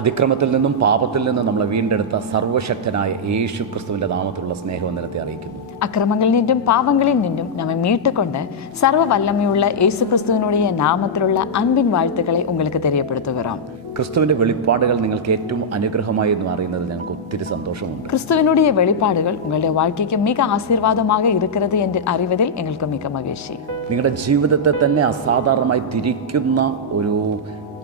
അതിക്രമത്തിൽ നിന്നും പാപത്തിൽ നിന്നും നമ്മളെ വീണ്ടെടുത്ത സർവശക്തനായ യേശു ക്രിസ്തുവിൻ്റെ നാമത്തിലുള്ള സ്നേഹവന്ദനത്തെ അറിയിക്കുന്നു. അക്രമങ്ങളിൽ നിന്നും പാപങ്ങളിൽ നിന്നും നമ്മെ மீட்டுக்கொண்ட சர்வ வல்லமையுள்ள இயேசு கிறிஸ்துவினுடைய நாமத்திலுள்ள அன்பின் வாழ்த்துக்களை உங்களுக்கு தெரியப்படுத்துகிறோம். ക്രിസ്തുവിൻ്റെ വെളിപ്പാടുകൾ നിങ്ങൾക്ക് ഏറ്റവും അനുഗ്രഹമായി എന്ന് അറിയുന്നതിൽ ഞങ്ങൾക്ക് ഒത്തിരി സന്തോഷമുണ്ട്. கிறிஸ்துவினுடைய வெளிப்பாடுகள் உங்களுடைய வாழ்க்கைக்கு மிக ஆசீர்வாதமாக இருக்கிறது என்று அறிவதில் எங்களுக்கு மிக மகிழ்ச்சி. നിങ്ങളുടെ ജീവിതത്തെ തന്നെ അസാധാരണമായി തിരിക്കുന്ന ഒരു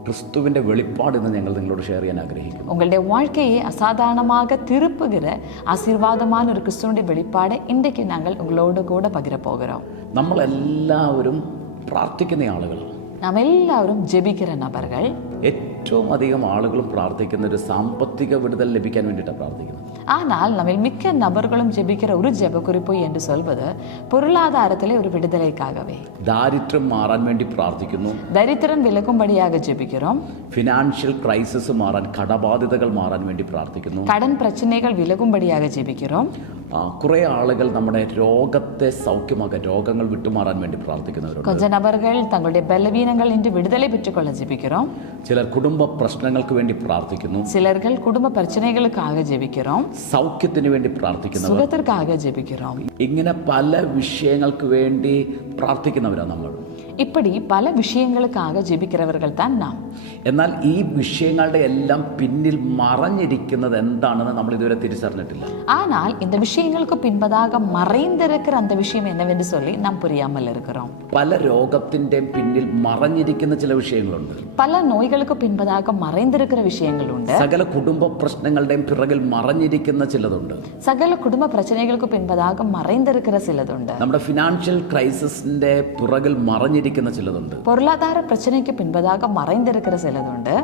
ക്രിസ്തുവിൻ്റെ വെളിപ്പാട് ഇന്ന് ഞങ്ങൾ നിങ്ങളോട് ഷെയർ ചെയ്യാൻ ആഗ്രഹിക്കുന്നു. உங்களுடைய வாழ்க்கையை அசாதாரணமாக திருப்புகிற ஆசீர்வாதமான ஒரு கிறிஸ்துவினுடைய வெளிப்பாடை இன்றைக்கு நாங்கள் உங்களோடு கூட பகிர போகிறோம். നമ്മളെല്ലാവരും പ്രാർത്ഥിക്കുന്ന ആളുകളാണ്. நாம் எல்லாரும் ஜெபிக்கிற நபர்கள். ഏറ്റവും അധികം ആളുകളും പ്രാർത്ഥിക്കുന്ന ഒരു സാമ്പത്തിക വിടുതൽ ലഭിക്കാൻ വേണ്ടിയിട്ടാണ് പ്രാർത്ഥിക്കുന്നത്. ஆனால் நம்ம மிக்க நபர்களும் ஜெபிக்கிற ஒரு ஜெப குறிப்பு என்று சொல்வது பொருளாதாரத்திலே ஒரு விடுதலைக்காகவே. ദാരിദ്ര്യം മാറാൻ വേണ്ടി പ്രാർത്ഥിക്കുന്നു. ദരിദ്രം വിലകുമ്പടിயாக ஜெபிக்கிறோம். ഫിനാൻഷ്യൽ ക്രൈസിസ് മാറാൻ, കടബാധ്യതകൾ മാറാൻ വേണ്ടി പ്രാർത്ഥിക്കുന്നു. கடன் பிரச்சனைகள் விலகும்படியாக ஜெபிக்கிறோம். കുറേ ആളുകൾ നമ്മുടെ രോഗത്തെ സൗഖ്യമാക്കാൻ, രോഗങ്ങൾ വിട്ടുമാറാൻ വേണ്ടി പ്രാർത്ഥിക്കുന്നവരുണ്ട്. கொஞ்ச நபர்கள் தங்களுடைய பலவீனங்கள் இன்று விடுதலை பெற்றுக்கொள்ள ஜெபிக்கிறோம். ചിലർ കുടുംബ പ്രശ്നങ്ങൾക്ക് വേണ്ടി പ്രാർത്ഥിക്കുന്നു. சிலர்கள் குடும்ப பிரச்சனைகளுக்காக ஜெபிக்கிறோம். സൗഖ്യത്തിന് വേണ്ടി പ്രാർത്ഥിക്കുന്നവർ, சுகத்திற்காக ஜெபிக்கிறோம். ഇങ്ങനെ പല വിഷയങ്ങൾക്ക് വേണ്ടി പ്രാർത്ഥിക്കുന്നവരാണ് നമ്മൾ. இப்படி பல விஷயங்களுக்காக ஜெபிக்கிறவர்கள் தான் நாம். എന്നാൽ ഈ വിഷയങ്ങളുടെ എല്ലാം പിന്നിൽ മറഞ്ഞിരിക്കുന്നത് എന്താണെന്ന് നമ്മൾ ഇതുവരെ തിരിച്ചറിഞ്ഞിട്ടില്ല. ஆனால் இந்த விஷயங்களுக்கு பின்பதாக மறைந்திருக்கிற அந்த விஷயம் என்னவென்று சொல்லி நாம் புரியாமல் இருக்கிறோம். പല രോഗത്തിൻ്റെയും പിന്നിൽ മറഞ്ഞിരിക്കുന്ന ചില വിഷയങ്ങളുണ്ട്. பல நோய்களுக்கு பின்பதாக மறைந்திருக்கிற விஷயங்கள் உண்டு. സകല കുടുംബ പ്രശ്നങ്ങളുടെയും പിറകിൽ മറഞ്ഞിരിക്കുന്ന ചിലതുണ്ട്. சகல குடும்ப பிரச்சனைகளுக்கு பின்பதாக மறைந்திருக்கிற சிலதுண்டு. നമ്മുടെ ഫിനാൻഷ്യൽ ക്രൈസിസിന്റെ പിറകിൽ മറഞ്ഞിരിക്കുന്ന ചിലതുണ്ട്. பொருளாதார பிரச்சனைக்கு பின்பதாக மறைந்திருக்கிற சிலதுண்டு.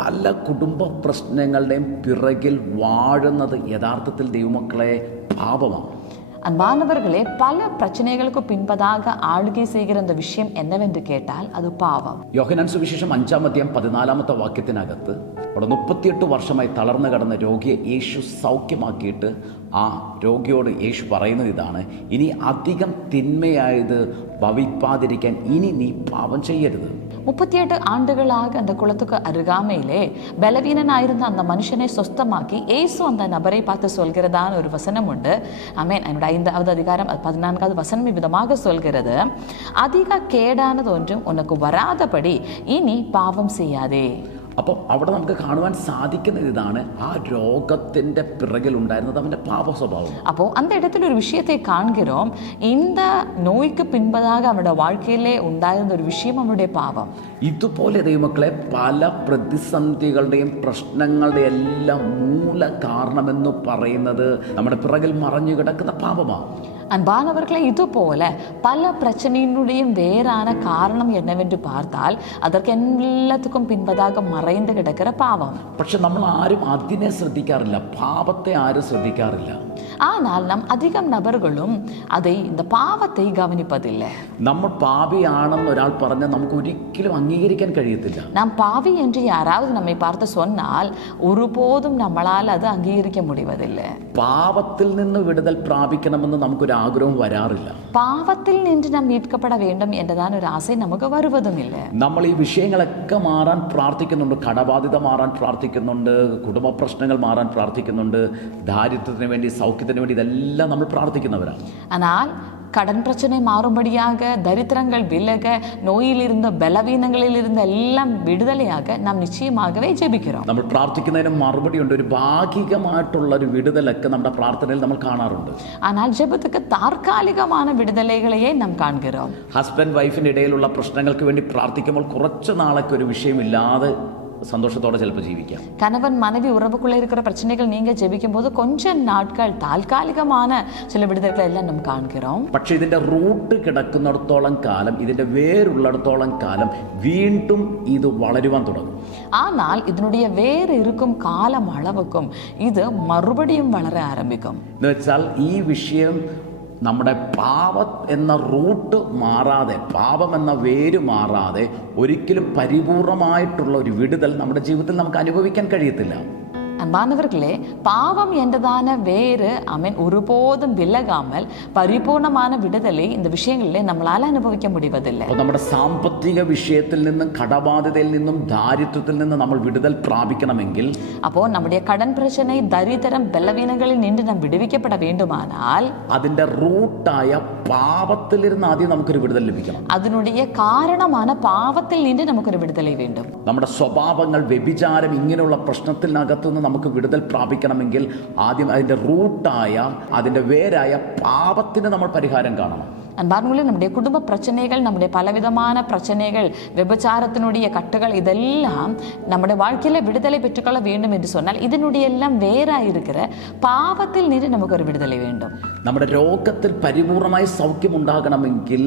പല കുടുംബ പ്രശ്നങ്ങളുടെയും പിറകിൽ വാഴുന്നത് യഥാർത്ഥത്തിൽ ദൈവമക്കളെ പാപമാണ്. அன்பானவர்களே, பல பிரச்சனைகளுக்கு பின்பதாக ஆளுகை செய்கிற அந்த விஷயம் என்னவென்று கேட்டால் அது பாவம். യോഹന്നാൻ സുവിശേഷം 5-ാം അധ്യായം 14-ാമത്തെ വാക്യത്തിനകത്ത് അവിടെ 38 വർഷമായി തളർന്നു കിടന്ന രോഗിയെ യേശു സൗഖ്യമാക്കിയിട്ട് ആ രോഗിയോട് യേശു പറയുന്നത് ഇതാണ്: ഇനി അധികം തിന്മയായത് ഭവിപ്പാതിരിക്കാൻ ഇനി നീ പാപം ചെയ്യരുത്. 38 ஆண்டுகளாக அந்த குளத்துக்கு அருகாமையிலே பலவீனனாயிருந்த அந்த மனுஷனை சொஸ்தமாக்கி இயேசு அந்த நபரை பார்த்து சொல்கிறதான ஒரு வசனம் உண்டு. ஆமென். என்னோட 5வது அதிகாரம் 14வது வசனம் விதமாக சொல்கிறது: அதிக கேடானது ஒன்றும் உனக்கு வராதபடி இனி பாவம் செய்யாதே. അപ്പോൾ അവിടെ നമുക്ക് കാണുവാൻ സാധിക്കുന്നത് ഇതാണ്: ആ രോഗത്തിൻ്റെ പിറകിലുണ്ടായിരുന്നത് അവൻ്റെ പാപ സ്വഭാവം. அப்போ அந்த இடத்துல ஒரு விஷயத்தை காண்கிறோம். இந்த நோய்க்கு பின்பதாக அவனுடைய வாழ்க்கையிலே ഉണ്ടായിരുന്ന ഒരു விஷயம் അവனுடைய പാപം. ഇതുപോലെ ദൈവമക്കളെ, പല പ്രതിസന്ധികളുടെയും പ്രശ്നങ്ങളുടെ എല്ലാം മൂല കാരണമെന്ന് പറയുന്നത് നമ്മുടെ പിറകിൽ മറഞ്ഞു കിടക്കുന്ന പാപമാണ്. அன்பானவர்களே, இது போல பல பிரச்சனையினுடைய வேறான காரணம் என்னவென்று பார்த்தால் அதற்கு எல்லாத்துக்கும் பின்பதாக மறைந்து கிடக்கிற பாவம். പക്ഷെ നമ്മൾ ആരും അതിനെ ശ്രദ്ധിക്കാറില്ല, പാപത്തെ ആരും ശ്രദ്ധിക്കാറില്ല. ஆனால் நம் அதிகம் நபர்களும் அதை இந்த பாவத்தை கவனிப்பதில்லை. നമ്മൾ പാപിയാണെന്ന് ഒരാൾ പറഞ്ഞാൽ നമുക്ക് ഒരിക്കലും അംഗീകരിക്കാൻ കഴിയത്തില്ല. நாம் பாவி என்று யாராவது நம்மை பார்த்து சொன்னால் ஒருபோதும் நம்மளால் அது அங்கீகரிக்க முடிவதில்லை. പാപത്തിൽ നിന്ന് വിടുതൽ പ്രാപിക്കണമെന്ന് നമുക്കൊരു ആഗ്രഹം വരാറില്ല. പാപത്തിൽ നിന്ന് നാം மீட்கப்பட வேண்டும் എന്നതാണ് ഒരു ആശ നമുക്ക് വരുവതുമില്ല. നമ്മൾ ഈ വിഷയങ്ങളൊക്കെ മാറാൻ പ്രാർത്ഥിക്കുന്നുണ്ട്. കടബാധ്യത മാറാൻ പ്രാർത്ഥിക്കുന്നുണ്ട്, കുടുംബ പ്രശ്നങ്ങൾ മാറാൻ പ്രാർത്ഥിക്കുന്നുണ്ട്, ദാരിദ്ര്യത്തിന് വേണ്ടി, സൗഖ്യത്തിന് വേണ്ടി, ഇതെല്ലാം നമ്മൾ പ്രാർത്ഥിക്കുന്നവരാണ്. ஆனால் கடன் பிரச்சனை மாறும்படியாக, தரித்திரங்கள் விலக, நோயிலிருந்த பலவீனங்களிலிருந்து எல்லாம் விடுதலையாக நாம் நிச்சயமாகவே ஜெபிக்கிறோம். നമ്മൾ പ്രാർത്ഥിക്കുന്നതിന് മറുപടിയുണ്ട്. ഒരു ഭാഗികമായിട്ടുള്ള ഒരു വിടുതലൊക്കെ നമ്മുടെ പ്രാർത്ഥനയിൽ നമ്മൾ കാണാറുണ്ട്. ஆனால் ஜெபத்துக்கு தற்காலிகமான விடுதலைகளையே நாம் காண்கிறோம். ഹസ്ബൻഡ് വൈഫിൻ്റെ ഇടയിലുള്ള പ്രശ്നങ്ങൾക്ക് വേണ്ടി പ്രാർത്ഥിക്കുമ്പോൾ കുറച്ച് നാളൊക്കെ ഒരു വിഷയമില്ലാതെ സന്തോഷത്തോടെ ചിലപ്പോൾ ജീവിക്കാം. கணவன் மனைவி உறவுக்குள்ளே இருக்கிற பிரச்சனைகள் நீங்க ஜெபிக்கும் போது கொஞ்ச நாட்கள் தாൽക്കാലികமான சில விடுதலைகளை எல்லாம் நாம் காண்கிறோம். പക്ഷേ ഇതിൻ്റെ റൂട്ട് കിടക്കുന്നിടത്തോളം കാലം, ഇതിൻ്റെ വേരുള്ളിടത്തോളം കാലം വീണ്ടും ഇത് വളരുവാൻ തുടങ്ങും. ஆனால் இதனுடைய வேறு இருக்கும் காலம் அளவுக்கும் இது மறுபடியும் வளர ஆரம்பிக்கும். എന്ന് വെച്ചാൽ ഈ വിഷയം നമ്മുടെ പാപം എന്ന റൂട്ട് മാറാതെ, പാപം എന്ന വേര് മാറാതെ ഒരിക്കലും പരിപൂർണമായിട്ടുള്ള ഒരു വിടുതൽ നമ്മുടെ ജീവിതത്തിൽ നമുക്ക് അനുഭവിക്കാൻ കഴിയത്തില്ല. அன்பானவர்களே, பாவம் என்றதான வேறு ஒருபோதும் விலகாமல் பரிபூர்ணமான விடுதலை இந்த விஷயங்களிலே நம்மளால அனுபவிக்க முடிவதில்லை. നമ്മുടെ സാമ്പത്തിക വിഷയത്തിൽ നിന്നും കടബാധ്യതയിൽ നിന്നും ദാരിദ്ര്യത്തിൽ നിന്നും നമ്മൾ വിടുതൽ പ്രാപിക്കണമെങ്കിൽ, அப்போ நம்முடைய கடன் பிரச்சனை, தரித்திரம், பலவீனங்களில் நின்று நாம் விடுவிக்கப்பட வேண்டுமானால் അതിന്റെ റൂട്ടായ പാപത്തിലിരുന്ന് ആദ്യം നമുക്കൊരു വിടുതൽ ലഭിക്കണം. அதனுடைய காரணமான பாவத்தில் நின்று நமக்கு ஒரு விடுதலை வேண்டும். നമ്മുടെ സ്വഭാവങ്ങൾ, വ്യഭിചാരം, ഇങ്ങനെയുള്ള പ്രശ്നത്തിനകത്തുനിന്ന് നമുക്ക് വിടുതൽ പ്രാപിക്കണമെങ്കിൽ ആദ്യം അതിന്റെ റൂട്ടായ, അതിന്റെ വേരായ പാപത്തിന് നമ്മൾ പരിഹാരം കാണണം. அன்பார்ந்தவர்களே, நம்முடைய குடும்ப பிரச்சனைகள், நம்முடைய பலவிதமான பிரச்சனைகள், விபச்சாரத்தினுடைய கட்டுகள், இதெல்லாம் நம்முடைய வாழ்க்கையில விடுதலை பெற்றுக்கொள்ள வேண்டும் என்று சொன்னால் இதனுடைய எல்லாம் வேறாயிருக்கிற பாவத்தில் நின்று நமக்கு ஒரு விடுதலை வேண்டும். നമ്മുടെ രോഗത്തിൽ പരിപൂർണമായി സൗഖ്യം ഉണ്ടാകണമെങ്കിൽ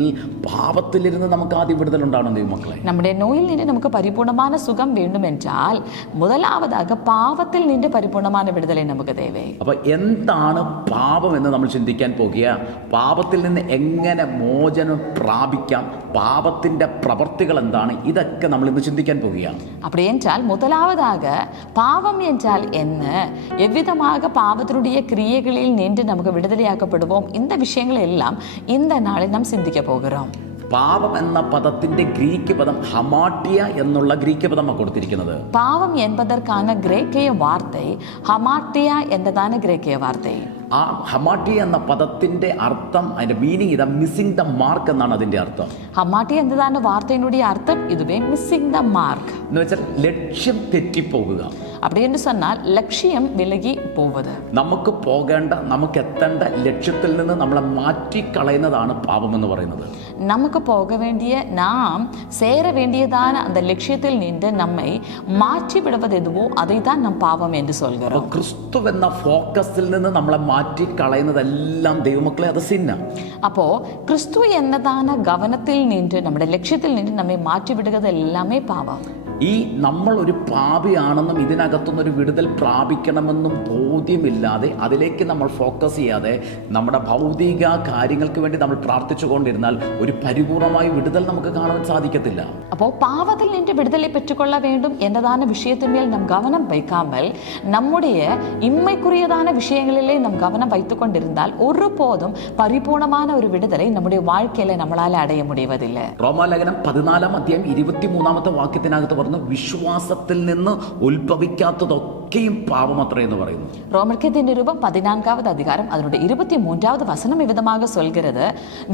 പാപത്തിലിരുന്ന് നമുക്ക് ആദ്യം വിടുതൽ ഉണ്ടാകണം ദൈവമക്കളെ. நம்முடைய நோயில் நின்று நமக்கு பரிபூர்ணமான சுகம் வேண்டும் என்றால் முதலாவதாக பாவத்தில் நின்று பரிபூர்ணமான விடுதலை நமக்கு தேவை. അപ്പൊ എന്താണ് പാപം എന്ന് നമ്മൾ ചിന്തിക്കാൻ പോകുക. പാപത്തിൽ നിന്ന് എങ്ങനെ മോചനം പ്രാപിക്കാം, പാപത്തിന്റെ പ്രവർത്തികൾ എന്താണ്, ഇതൊക്കെ നമ്മൾ ഇന്ന് ചിന്തിക്കാൻ പോവുകയാണ്. அப்படி என்றால் முதலாவதாக பாவம் என்றால் என்ன, எவ்விதமாக பாவத்தினுடைய கிரியைகளில் நின்று நமக்கு விடுதலையாக்கப்படுவோம், இந்த விஷயங்கள் எல்லாம் இந்த நாளில் நாம் சிந்திக்க போகிறோம். പാപം എന്ന പദത്തിന്റെ ഗ്രീക്ക് പദം ഹമാട്ടിയ എന്നുള്ള ഗ്രീക്ക് പദമാണ് കൊടുത്തിരിക്കുന്നത്. பாவம் என்பதற்கான கிரேக்கிய வார்த்தை ஹமாட்டியா என்றதான கிரேக்கிய வார்த்தை. ആ ഹമാട്ടിയ എന്ന പദത്തിന്റെ അർത്ഥം, അതിന്റെ മീനിങ് ഇതാ, മിസ്സിംഗ് ദ മാർക്ക് എന്നാണ് അതിന്റെ അർത്ഥം. ഹമാട്ടി എന്നതാണ് വാർത്തയുടെ അർത്ഥം. ഇതുവേ മിസ്സിംഗ് ദ മാർക്ക് എന്ന് വെച്ചാൽ ലക്ഷ്യം തെറ്റിപ്പോകുക. அப்படி என்று சொன்னால் லட்சியம் விலகி போவது. നമുക്ക് പോകേണ്ട, നമുക്ക് എത്തേണ്ട ലക്ഷ്യത്തിൽ നിന്ന് നമ്മളെ മാറ്റിക്കളയുന്നതാണ് പാപം എന്ന് പറയുന്നത്. நமக்கு போக வேண்டிய, நாம் சேர வேண்டியதான அந்த லட்சியத்தில் நின்று நம்மை மாற்றி விடுவது எதுவோ அதை தான் நாம் பாவம் என்று சொல்கிறோம். ക്രിസ്തു എന്ന ഫോക്കസിൽ നിന്ന് നമ്മളെ മാറ്റിക്കളയുന്നതെല്ലാം ദൈവമക്കളെ അത് സിന്ന. அப்போ கிறிஸ்து എന്നதான கவனத்தில் நின்று நம்முடைய லட்சியத்தில் நின்று நம்மை மாற்றி விடுவது எல்லாமே பாவம். ഈ നമ്മൾ ഒരു പാപിയാണെന്നും ഇതിനകത്തുനിന്നൊരു വിടുതൽ പ്രാപിക്കണമെന്നും ബോധ്യമില്ലാതെ അതിലേക്ക് നമ്മൾ ഫോക്കസ് ചെയ്യാതെ നമ്മുടെ ഭൗതിക കാര്യങ്ങൾക്ക് വേണ്ടി നമ്മൾ പ്രാർത്ഥിച്ചുകൊണ്ടിരുന്നാൽ ഒരു പരിപൂർണമായ വിടുതൽ നമുക്ക് കാണാൻ സാധിക്കത്തില്ല. அப்போ பாவத்தில் நின்று விடுதலை பெற்றுக்கொள்ள வேண்டும் என்றதான விஷயத்தின் மேல் நம் கவனம் வைக்காமல் நம்முடைய இம்மைக்குரியதான விஷயங்களிலே நம் கவனம் வைத்துக் கொண்டிருந்தால் ஒருபோதும் பரிபூர்ணமான ஒரு விடுதலை நம்முடைய வாழ்க்கையில நம்மளால அடைய முடிவதில்லை. റോമാലേഖനം 14 അധ്യായം 23 വാക്യത്തിനകത്ത് പറഞ്ഞു, വിശ്വാസത്തിൽ നിന്ന് ഉത്ഭവിക്കാത്തതൊക്കെയും പാപമത്രേ എന്ന് പറയുന്നു. ரோமர்க்கெழுதிய நிருபம் 14வது அதிகாரம் அதனுடைய 23வது வசனம் இவ்விதமாக சொல்கிறது,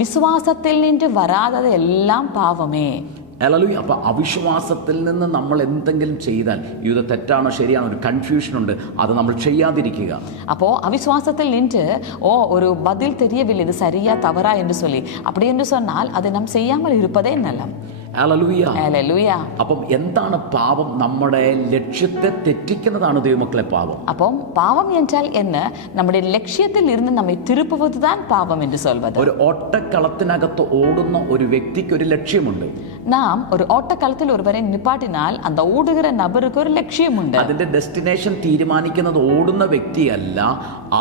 விசுவாசத்தில் நின்று வராதது எல்லாம் பாவமே. ഹല്ലേലൂയ. അപ്പൊ അവിശ്വാസത്തിൽ നിന്ന് നമ്മൾ എന്തെങ്കിലും ചെയ്താൽ, ഇത് തെറ്റാണോ ശരിയാണോ ഒരു കൺഫ്യൂഷൻ ഉണ്ട്, അത് നമ്മൾ ചെയ്യാതിരിക്കുക. அப்போ அவிசுவாசத்தில் நின்று ஒரு பதில் தெரியவில்லை, இது சரியா தவறா என்று சொல்லி அப்படி என்று சொன்னால் அதை நாம் செய்யாமல் இருப்பதே நலம். ഹല്ലേലൂയ. ഹല്ലേലൂയ. അപ്പം എന്താണ് പാപം? നമ്മുടെ ലക്ഷ്യത്തെ തെറ്റിക്കുന്നതാണ് ദൈവമക്കളെ പാപം. അപ്പം പാവം என்றால் என்ன? நம்முடைய லட்சியத்தில் இருந்து நம்மை திருப்புவதுதான் பாவம் என்று சொல்வது. ഒരു ഓട്ടക്കളത്തിനകത്ത് ഓടുന്ന ഒരു വ്യക്തിക്ക് ഒരു ലക്ഷ്യമുണ്ട്. நாம் ஒரு ஓட்டக்களத்தில் ஒருவரை நிப்பாட்டினால் அந்த ஓடுகிற நபருக்கு ஒரு லட்சியம் உண்டு. അതിന്റെ ഡെസ്റ്റിനേഷൻ തീരുമാനിക്കുന്നത് ഓടുന്ന വ്യക്തിയല്ല,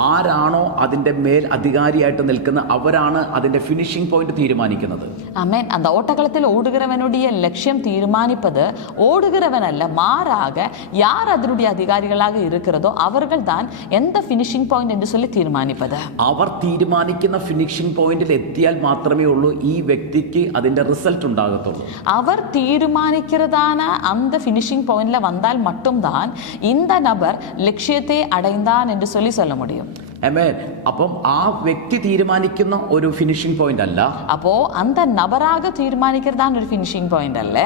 ആരാണോ അതിന്റെ മേൽ അധികാരിയായിട്ട് നിൽക്കുന്ന അവരാണ് അതിന്റെ ഫിനിഷിംഗ് പോയിന്റ് തീരുമാനിക്കുന്നത്. ആമേൻ. அந்த ஓட்டக்களத்தில் ஓடுகிறவனுடைய லட்சியம் தீர்மானிப்பது ஓடுகிறவன் அல்ல, மாறாக யார் அதனுடைய அதிகாரிகளாக இருக்கிறதோ அவர்கள் தான் எந்த ஃபினிஷிங் பாயிண்ட் என்று சொல்லி தீர்மானிப்பது. അവർ തീരുമാനിക്കുന്ന ഫിനിഷിംഗ് പോയിന്റിൽ എത്തിയാൽ മാത്രമേ ഉള്ളൂ ഈ വ്യക്തിക്ക് അതിന്റെ റിസൾട്ട് ഉണ്ടാകത്തുള്ളൂ. அவர் தீர்மானிக்கிறதான அந்த ஃபினிஷிங் பாயிண்ட்ல வந்தால் மட்டும்தான் இந்த நபர் லட்சியத்தை அடைந்தான் என்று சொல்லி சொல்ல முடியும். ആമേൻ. അപ്പം ആ വ്യക്തി തീരുമാനിക്കുന്ന ഒരു ഫിനിഷിംഗ് പോയിന്റ് അല്ല, அப்போ அந்த நபராக தீர்மானிக்கிறதான ஒரு ஃபினிஷிங் பாயிண்ட் அல்ல,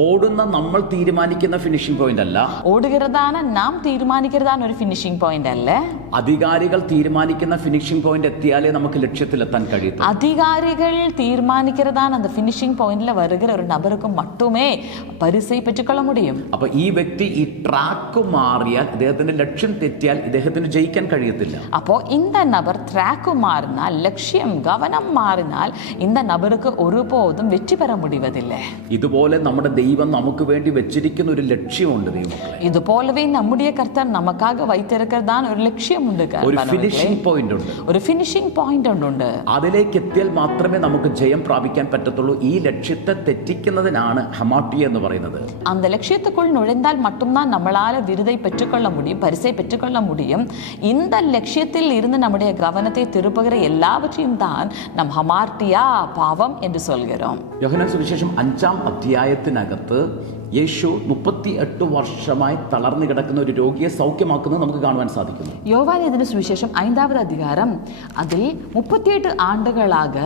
ഓടുന്ന നമ്മൾ തീരുമാനിക്കുന്ന ഫിനിഷിംഗ് പോയിന്റ് അല്ല, ஓடுகிறதான நாம் தீர்மானிக்கிறதான ஒரு ஃபினிஷிங் பாயிண்ட் அல்ல, അധികാരികൾ തീരുമാനിക്കുന്ന ഫിനിഷിംഗ് പോയിന്റ് എത്തിയാലേ നമുക്ക് ലക്ഷ്യത്തിലെത്താൻ കഴിയൂ. அதிகாரிகள் தீர்மானிக்கிறதான அந்த ஃபினிஷிங் பாயிண்ட்ல வருகிற ஒரு நபருக்கு மட்டுமே பரிசை பெற்றுக்கொள்ள முடியும். അപ്പൊ ഈ വ്യക്തി ഈ ട്രാക്ക് മാറിയാൽ, ഇദ്ദേഹത്തിന്റെ ലക്ഷ്യം തെറ്റിയാൽ ഇദ്ദേഹത്തിന് ജയിക്കാൻ കഴിയത്തില്ല. அப்போ இந்த நபர் ட்ராக்கு மாறினால், லட்சியம் கவனம் மாறினால் இந்த நபருக்கு ஒருபோதும் வெற்றி பெற முடிவதில்லை. ഇതുപോലെ നമ്മുടെ ദൈവം നമുക്ക് വേണ്ടി വെച്ചിരിക്കുന്ന ഒരു ലക്ഷ്യമുണ്ട് ദൈവമക്കളെ. இது போலவே நம்முடைய கர்த்தர் நமக்காக வைத்திருக்கிறதான ஒரு லட்சியம் ലക്ഷ്യമുണ്ട്, ഒരു ഫിനിഷിംഗ് പോയിന്റ് ഉണ്ട്, ഒരു ഫിനിഷിംഗ് പോയിന്റ് ഉണ്ട്. അതിലേക്ക് എത്തിയാൽ മാത്രമേ നമുക്ക് ജയം പ്രാപിക്കാൻ പറ്റത്തുള്ളൂ. ഈ ലക്ഷ്യത്തെ തെറ്റിക്കുന്നതിനാണ് ഹമാട്ടി എന്ന് പറയുന്നത്. அந்த லட்சியத்துக்குள் நுழைந்தால் மட்டும்தான் நம்மளால விருதை பெற்றுக்கொள்ள முடியும், பரிசை பெற்றுக்கொள்ள முடியும். இந்த லட்சியத்தில் இருந்து நம்முடைய கவனத்தை திருப்புகிற எல்லாவற்றையும் தான் நம் ஹமார்ட்டியா பாவம் என்று சொல்கிறோம். യോഹന്നാൻ സുവിശേഷം 5-ാം അധ്യായത്തിനകത്ത് യേശു 38 വർഷമായി തളർന്നു കിടക്കുന്ന ഒരു രോഗിയെ സൗഖ്യമാക്കുന്നത് നമുക്ക് കാണുവാൻ സാധിക്കുന്നു. யோவான் எழுதின சுவிசேஷம் 5வது அதிகாரம் அதில் 38 ஆண்டுகளாக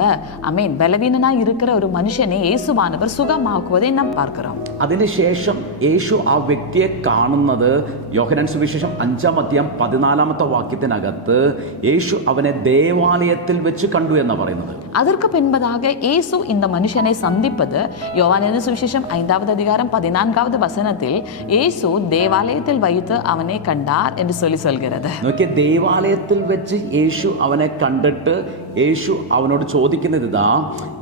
பலவீனனாய் இருக்கிற ஒரு மனுஷனை இயேசுவானவர் சுகமாக்குவதை நாம் பார்க்கிறோம். അതിനുശേഷം യേശു ആ വ്യക്തിയെ കാണുന്നത് യോഹന്നാൻ സുവിശേഷം 5-ാം അധ്യായം 14-ാമത്തെ വാക്യത്തിനകത്ത് യേശു അവനെ ദേവാലയത്തിൽ വെച്ച് കണ്ടു എന്ന് പറയുന്നത്. அதற்கு பின்பதாக இயேசு இந்த மனுஷனை சந்திப்பது யோவான் எழுதின சுவிசேஷம் 5வது அதிகாரம் 14வது வசனத்தில் இயேசு தேவாலயத்தில் வைத்து அவனை கண்டார் என்று சொல்கிறது. നോക്കിയ ദേവാലയത്തിൽ വെച്ച് യേശു അവനെ കണ്ടിട്ട് യേശു അവനോട് ചോദിക്കുന്നത് ഇതാ,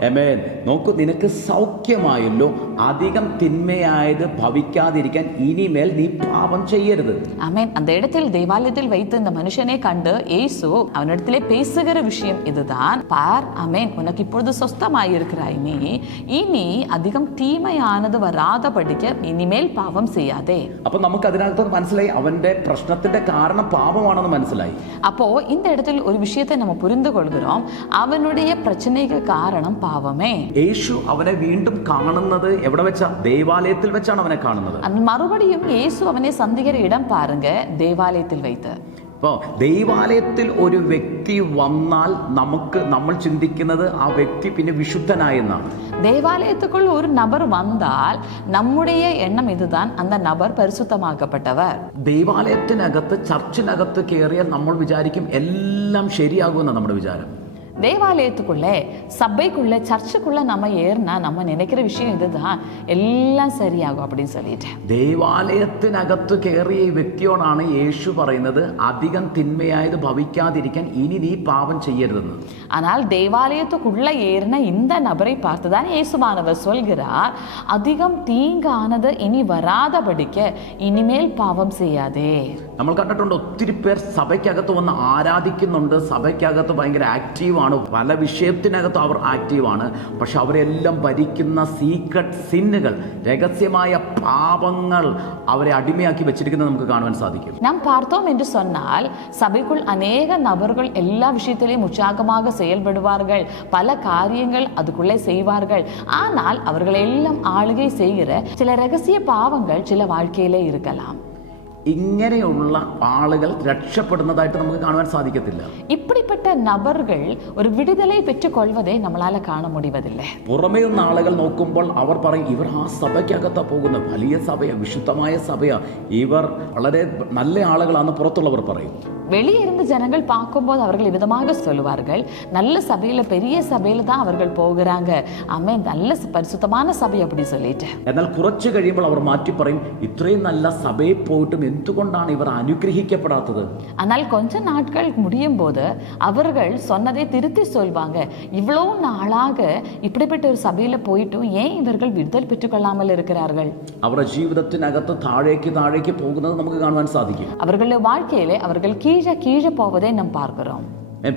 ആമേൻ, നോക്കൂ, നിനക്ക് സൗഖ്യമായല്ലോ, അധികം തിന്മയായത് ഭവിക്കാതിരിക്കാൻ ഇനിമേൽ നീ പാപം ചെയ്യരുത്. ஆமென். அந்த இடத்தில் தேவாலயத்தில் வைத்து இந்த மனுஷனை கண்டு இயேசு அவனிடத்திலே பேசுகிற விஷயம் இதுதான். பார், ஆமென், உனக்கு இப்பொழுது சொஸ்தமாயிருக்கிறாய், நீ இனி அதிகம் தீமையானது வராதபடிக்கு இனிமேல் பாவம் செய்யாதே. അപ്പൊ നമുക്ക് അതിനകത്ത് മനസ്സിലായി അവന്റെ പ്രശ്നത്തിന്റെ കാരണം പാപമാണെന്ന് മനസ്സിലായി. அப்போ இந்த இடத்தில் ஒரு விஷயத்தை நம்ம புரிந்து கொள்கிறோம், അവനുடைய പ്രശ്നയ്ക്ക് കാരണം പാവമേ. യേശു അവനെ വീണ്ടും കാണുന്നത് എവിടെ വെച്ചാ? ദേവാലയത്തിൽ വെച്ചാണ് അവനെ കാണുന്നത്. മറുപടിയും യേശു അവനെ സന്ധിக்கிற ഇടം പാരുങ്ക, ദേവാലയത്തിൽ வைத்து. അപ്പോൾ ദൈവാലയത്തിൽ ഒരു വ്യക്തി വന്നാൽ നമ്മൾ ചിന്തിക്കുന്നത് ആ വ്യക്തി പിന്നെ വിശുദ്ധനായെന്നാണ്. தேவாலயத்துக்குள் ஒரு நபர் வந்தால் நம்முடைய எண்ணம் இதுதான், அந்த நபர் பரிசுத்தமாக்கப்பட்டவர். ദൈവാലയത്തിനകത്ത് ചർച്ചിനകത്ത് കയറിയാൽ നമ്മൾ വിചാരിക്കും എല്ലാം ശരിയാകുമെന്നാണ് നമ്മുടെ വിചാരം. தேவாலயத்துக்குள்ளே, சபைக்குள்ளே, சர்ச்சுக்குள்ள நம்ம ஏறினா நம்ம நினைக்கிற விஷயம் இதுதான், எல்லாம் சரியாகும் அப்படின்னு சொல்லிட்டு. ദേവാലയത്തിനകത്ത് കയറിയ ഈ വ്യക്തിയോടാണ് യേശു പറയുന്നത്, അധികം തിന്മയായത് ഭവിക്കാതിരിക്കാൻ ഇനി നീ പാപം ചെയ്യരുതെന്ന്. ஆனால் தேவாலயத்துக்குள்ள ஏறின இந்த நபரை பார்த்துதான் இயேசுவானவர் சொல்கிறார், அதிகம் தீங்கானது இனி வராதபடிக்கு இனிமேல் பாவம் செய்யாதே. നമ്മൾ കണ്ടിട്ടുണ്ട്, ഒത്തിരി പേർ സഭയ്ക്കകത്ത് വന്ന് ആരാധിക്കുന്നുണ്ട്, സഭയ്ക്കകത്ത് ഭയങ്കര ആക്റ്റീവാണ്, പല വിഷയത്തിനകത്ത് അവർ ആക്റ്റീവാണ്. പക്ഷെ അവരെല്ലാം ഭരിക്കുന്ന സീക്രട്ട് സിന്നുകൾ, രഹസ്യമായ പാപങ്ങൾ അവരെ അടിമയാക്കി വെച്ചിരിക്കുന്നത് നമുക്ക് കാണുവാൻ സാധിക്കും. நாம் பார்த்தோம் என்று சொன்னால், சபைக்குள் அநேக நபர்கள் எல்லா விஷயத்திலையும் உற்சாகமாக செயல்படுவார்கள், பல காரியங்கள் அதுக்குள்ளே செய்வார்கள். ஆனால் அவர்கள் எல்லாம் ஆளுகை செய்கிற சில ரகசிய பாவங்கள் சில வாழ்க்கையிலே இருக்கலாம். ഇങ്ങനെയുള്ള ആളുകൾ രക്ഷപ്പെടുന്നതായിട്ട് നമുക്ക് കാണുവാൻ സാധിക്കത്തില്ല. இப்படிப்பட்ட நபர்கள் ஒரு விடுதலை பெற்றுக்கொள்வதை நம்மளால காண முடிவதில்லை. പുറമേ നിന്ന് ആളുകൾ നോക്കുമ്പോൾ അവർ പറയും, ഇവർ ആ സഭയ്ക്കകത്താ പോകുന്ന, വലിയ സഭയാ, വിശുദ്ധമായ സഭയാ, ഇവർ വളരെ നല്ല ആളുകളാണെന്ന് പുറത്തുള്ളവർ പറയും. வெளியே இருந்து ஜனங்கள் பார்க்கும்போது அவர்கள் விதமாக சொல்லுவார்கள், நல்ல சபையில, பெரிய சபையில தான் அவர்கள் போகிறாங்க, ஆமே, நல்ல பரிசுத்தமான சபை அப்படி சொல்லிட்டு. എന്നാൽ കുറച്ച് കഴിയുമ്പോൾ അവർ മാറ്റി പറയും, ഇത്രയും നല്ല സഭയിൽ പോയിട്ടും എന്തുകൊണ്ടാണ് ഇവർ അനുഗ്രഹിക്കപ്പെടാത്തത്? ஆனால் கொஞ்ச நாட்கள் முடியும் போது அவர்கள் சொன்னதை திருத்தி சொல்வாங்க, இவ்வளவு நாளாக இப்படிப்பட்ட ஒரு சபையில போயிட்டும் ஏன் இவர்கள் விடுதலை பெற்றுக்கொள்ளாமல் இருக்கிறார்கள்? അവരുടെ ജീവിതത്തിനകത്ത് താഴേക്ക് പോകുന്നത് നമുക്ക് കാണുവാൻ സാധിക്കും. அவர்களுடைய வாழ்க்கையிலே அவர்கள் கீழே போவதை நாம் பார்க்கிறோம்.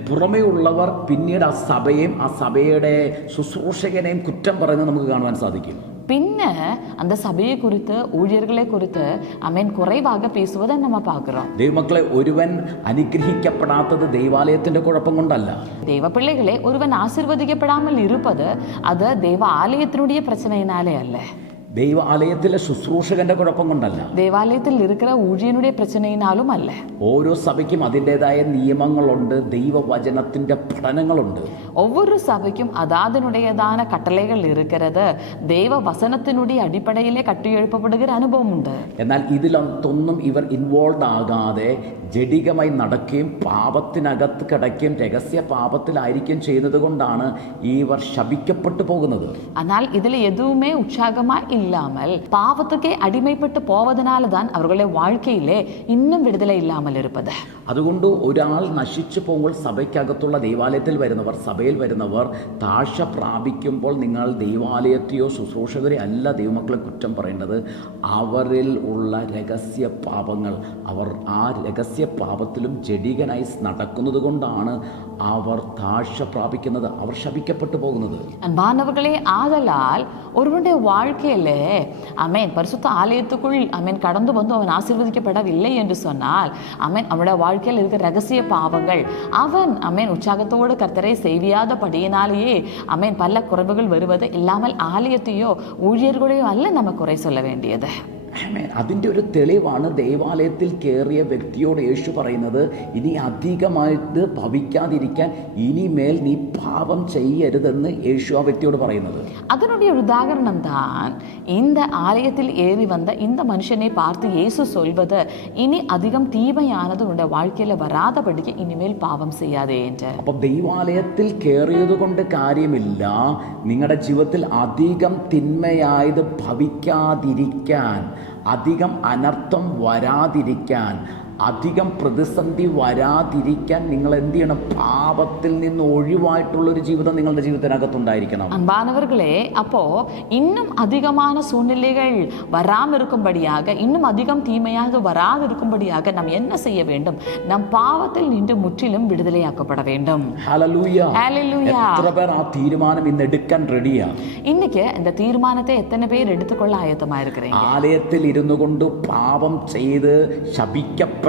പുറമേ ഉള്ളവർ പിന്നീട് ആ സഭയെയും ആ സഭയുടെ ശുശ്രൂഷകനെയും കുറ്റം പറയുന്നത് നമുക്ക് കാണുവാൻ സാധിക്കും. പിന്നെ அந்த சபையை குறித்து, ஊழியர்களை குறித்து குறைவாக பேசுவதை நம்ம பார்க்கிறோம். ദൈവമക്കളെ, ഒരുവൻ അനുഗ്രഹിക്കപ്പെടാത്തത് ദൈവാലയത്തിന്റെ കുഴപ്പം കൊണ്ടല്ല. ദൈവ പിള്ളകളെ, ഒരുവൻ ആശീർവദിക്കപ്പെടാமல் ഇരുപ്പത് അത് ദൈവ ആലയത്തിനുடைய பிரச்சனையினாலே அல்ல. ദൈവാലയത്തിലെ ശുശ്രൂഷകന്റെ കുഴപ്പം കൊണ്ടല്ല, ദേവാലയത്തിൽ இருக்கிற ஊழியனுடைய பிரச்சனையினாலும் அல்ல. ഓരോ സഭയ്ക്കും അതിൻ്റെതായ നിയമങ്ങളുണ്ട്, ദൈവവചനത്തിന്റെ പഠനങ്ങളുണ്ട്. ஒவ்வொரு சபைக்கும் அதனுடையதான கட்டளைகள் இருக்கிறது, ദൈവ വചനത്തിനുடைய അടിപ്പടയിലെ കട്ടിയെഴുപ്പപ്പെടുகிற അനുഭവം ഉണ്ട്. എന്നാൽ ഇതിലൊന്നും ഇവർ ഇൻവോൾവ് ആകാതെ ജഡികമായി നടക്കുകയും പാപത്തിനകത്ത് കിടക്കുകയും രഹസ്യ പാപത്തിലായിരിക്കും ചെയ്യുന്നത് കൊണ്ടാണ് ഇവർ ശപിക്കപ്പെട്ടു പോകുന്നത്. എന്നാൽ ഇതിൽ എതുവുമേ ഉത്സാഹമായി இல்லாமல் பாவத்துக்கே அடிமைப்பட்டு போவதனால தான் அவர்களுடைய வாழ்க்கையிலே இன்னும் விடுதலை இல்லாமல் இருப்பது. അതുകൊണ്ട് ഒരാൾ നശിച്ചു പോകുമ്പോൾ സഭയ്ക്കകത്തുള്ള ദൈവാലയത്തിൽ വരുന്നവർ, സഭയിൽ വരുന്നവർ താഴ്ച പ്രാപിക്കുമ്പോൾ നിങ്ങൾ ദൈവാലയത്തെയോ ശുശ്രൂഷകരെ അല്ല ദൈവമക്കളെ കുറ്റം പറയേണ്ടത്. അവരിൽ ഉള്ള രഹസ്യ പാപങ്ങൾ, അവർ ആ രഹസ്യ പാപത്തിലും ജഡികനായി നടക്കുന്നത് കൊണ്ടാണ് അവർ താഴ്ച പ്രാപിക്കുന്നത്, അവർ ശപിക്കപ്പെട്ടു പോകുന്നത്. அன்பானவர்களே, ஆதலால் ஒருவனுடைய வாழ்க்கையிலே அமேன் பரிசுத்த ஆலயத்துக்குள் அமேன் கடந்து வந்து அவன் ஆசீர்வதிக்கப்படவில்லை என்று சொன்னால், அமேன் அவனுடைய வாழ்க்கையில் இருக்கிற ரகசிய பாவங்கள், அவன் அமேன் உற்சாகத்தோடு கர்த்தரை செய்வியாதபடியினாலேயே அமேன் பல குறைவுகள் வருவது இல்லாமல் ஆலயத்தையோ ஊழியர்களையோ அல்ல நம்ம குறை சொல்ல வேண்டியது. അതിൻ്റെ ഒരു തെളിവാണ് ദൈവാലയത്തിൽ കയറിയ വ്യക്തിയോട് യേശു പറയുന്നത്, ഇനി അധികമായിട്ട് ഭവിക്കാതിരിക്കാൻ ഇനിമേൽ നീ പാപം ചെയ്യരുതെന്ന് യേശു ആ വ്യക്തിയോട് പറയുന്നത്. அதனுடைய ஒரு உதாரணம் தான் இந்த ஆலயத்தில் ஏறி வந்த இந்த மனுஷனை பார்த்து இயேசு சொல்வது, இனி அதிகம் தீமையானது உன்னுடைய வாழ்க்கையில வராதபடிக்கு இனிமேல் பாவம் செய்யாதே என்று. അപ്പം ദൈവാലയത്തിൽ കയറിയത് കൊണ്ട് കാര്യമില്ല, നിങ്ങളുടെ ജീവിതത്തിൽ അധികം തിന്മയായത് ഭവിക്കാതിരിക്കാൻ, അധികം അനർത്ഥം വരാതിരിക്കാൻ, അധികം പ്രതിസന്ധി വരാതിരിക്കാൻ നിങ്ങൾ എന്ത് ചെയ്യണം? പാപത്തിൽ നിന്ന് ഒഴിവായിട്ടുള്ളൊരു ജീവിതം നിങ്ങളുടെ ജീവിതത്തിനകത്തുണ്ടായിരിക്കണം. அன்பானவர்களே, அப்போ இன்னும் அதிகமான சூழ்நிலைகள் வராமல் இருக்கும்படியாக, இன்னும் அதிகம் தீமையாக வராது இருக்கும்படியாக நாம் என்ன செய்ய வேண்டும்? நம் பாவத்தில் நின்று முற்றிலும் விடுதலையாக்கப்பட வேண்டும். ഹല്ലേലൂയ. ஹல்லேலூயா. എത്ര പേർ ആ തീരുമാനം ഇന്ന് എടുക്കാൻ റെഡിയാ? இன்னைக்கு இந்த தீர்மானத்தை எத்தனை பேர் எடுத்துக்கொள்ள ஆயத்தமா இருக்கிறீங்க? ആലയത്തിൽ ഇരുന്നു കൊണ്ട് പാപം ചെയ്ത് ശപിക്കപ്പെടാതെ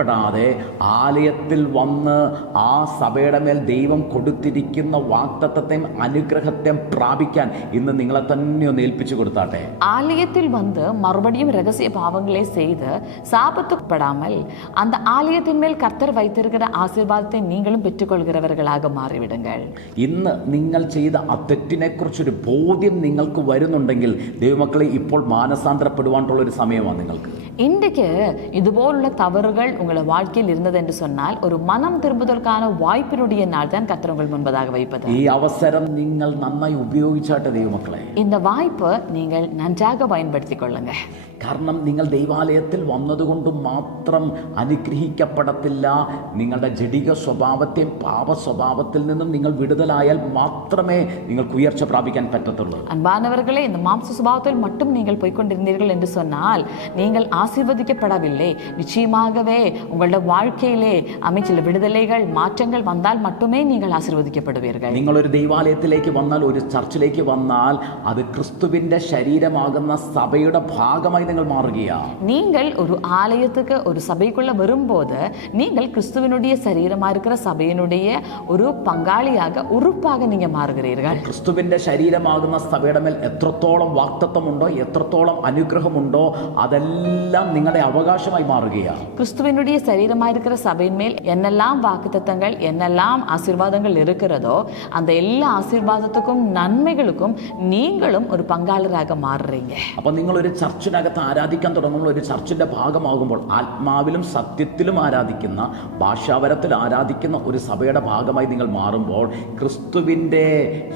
ആലയത്തിൽ വന്ന് ആ സഭയുടെ മേൽ ദൈവം കൊടുത്തിരിക്കുന്ന വാഗ്ദത്തത്തെയും അനുഗ്രഹത്തെയും പ്രാപിക്കാൻ ഇന്ന് നിങ്ങളെ തന്നെ ഒന്ന് ഏൽപ്പിച്ചു കൊടുത്താട്ടെ. ஆலயத்தில் வந்து மறுபடியும் ரகசிய பாவங்களை செய்து சாபத்துப்படாமல் அந்த ஆலயத்தின் மேல் கர்த்தர் வைத்திருக்கிற ஆசீர்வாதத்தை நீங்களும் பெற்றுக்கொள்கிறவர்களாக மாறிவிடுங்கள். ഇന്ന് നിങ്ങൾ ചെയ്ത ആ തെറ്റിനെ കുറിച്ചൊരു ബോധ്യം നിങ്ങൾക്ക് വരുന്നുണ്ടെങ്കിൽ ദൈവമക്കളെ ഇപ്പോൾ മാനസാന്തരപ്പെടുവാനുള്ള ഒരു സമയമാണ് നിങ്ങൾക്ക്. இன்றைக்கு இதுபோലുള്ള தவறுகள் உங்களை வாழ்க்கையில் இருந்தது என்று சொன்னால், ஒரு மனம் திரும்புதற்கான வாய்ப்பினுடைய நாள் தான் கர்த்தர் உங்கள் முன்பதாக வைப்பது. ഈ അവസരം നിങ്ങൾ നന്നായി ഉപയോഗിച്ചാട്ടെ ദൈവമക്കളെ. இந்த வாய்ப்பு நீங்கள் நன்றாக பயன்படுத்திக் கொள்ளுங்க. കാരണം നിങ്ങൾ ദൈവാലയത്തിൽ വന്നതുകൊണ്ട് മാത്രം അനുഗ്രഹിക്കപ്പെടത്തില്ല. നിങ്ങളുടെ ജഡിക സ്വഭാവത്തെയും പാപ സ്വഭാവത്തിൽ നിന്നും നിങ്ങൾ വിടുതലായാൽ മാത്രമേ നിങ്ങൾക്ക് ഉയർച്ച പ്രാപിക്കാൻ പറ്റത്തുള്ളൂ. அன்பானவர்களே, இந்த மாம்ச சுபாவத்தில் மட்டும் நீங்கள் போய்கொண்டிருந்தீர்கள் என்று சொன்னால் நீங்கள் ஆசீர்வதிக்கப்படவில்லை. நிச்சயமாகவே உங்களுடைய வாழ்க்கையிலே அமைச்சில விடுதலைகள் மாற்றங்கள் வந்தால் மட்டுமே நீங்கள் ஆசீர்வதிக்கப்படுவீர்கள். നിങ്ങളൊരു ദൈവാലയത്തിലേക്ക് വന്നാൽ, ഒരു ചർച്ചിലേക്ക് വന്നാൽ, അത് ക്രിസ്തുവിൻ്റെ ശരീരമാകുന്ന സഭയുടെ ഭാഗമായി നിങ്ങൾ മാറുകയാണ്. நீங்கள் ஒரு ஆலயத்துக்கு, ஒரு சபைக்குள்ள வரும்போது நீங்கள் கிறிஸ்துவினுடைய சரீரமா இருக்கிற சபையினுடைய ஒரு பங்காளியாக, உறுப்பாக நீங்க மாறுகிறீர்கள். ക്രിസ്തുവിൻ്റെ ശരീരമാകുന്ന സഭയുടെ മേൽ എത്രത്തോളം വാഗ്ദത്തമുണ്ടോ, എത്രത്തോളം അനുഗ്രഹമുണ്ടോ, അതെല്ലാം നിങ്ങളുടെ അവകാശമായി മാറുകയാണ്. கிறிஸ்துவினுடைய சரீரமா இருக்கிற சபையின் மேல் என்னெல்லாம் வாக்குத்தத்தங்கள், என்னெல்லாம் ஆசீர்வாதங்கள் இருக்கிறதோ, அந்த எல்லா ஆசீர்வாதத்துக்கும் நன்மைகளுக்கும் நீங்களும் ஒரு பங்காளராக மாறுறீங்க. അപ്പം നിങ്ങളൊരു ചർച്ചിനകത്ത് ആരാധിക്കാൻ തുടങ്ങുമ്പോൾ, ഒരു ചർച്ചിൻ്റെ ഭാഗമാകുമ്പോൾ, ആത്മാവിലും സത്യത്തിലും ആരാധിക്കുന്ന, ഭാഷാവരത്തിൽ ആരാധിക്കുന്ന ഒരു സഭയുടെ ഭാഗമായി നിങ്ങൾ മാറുമ്പോൾ, ക്രിസ്തുവിൻ്റെ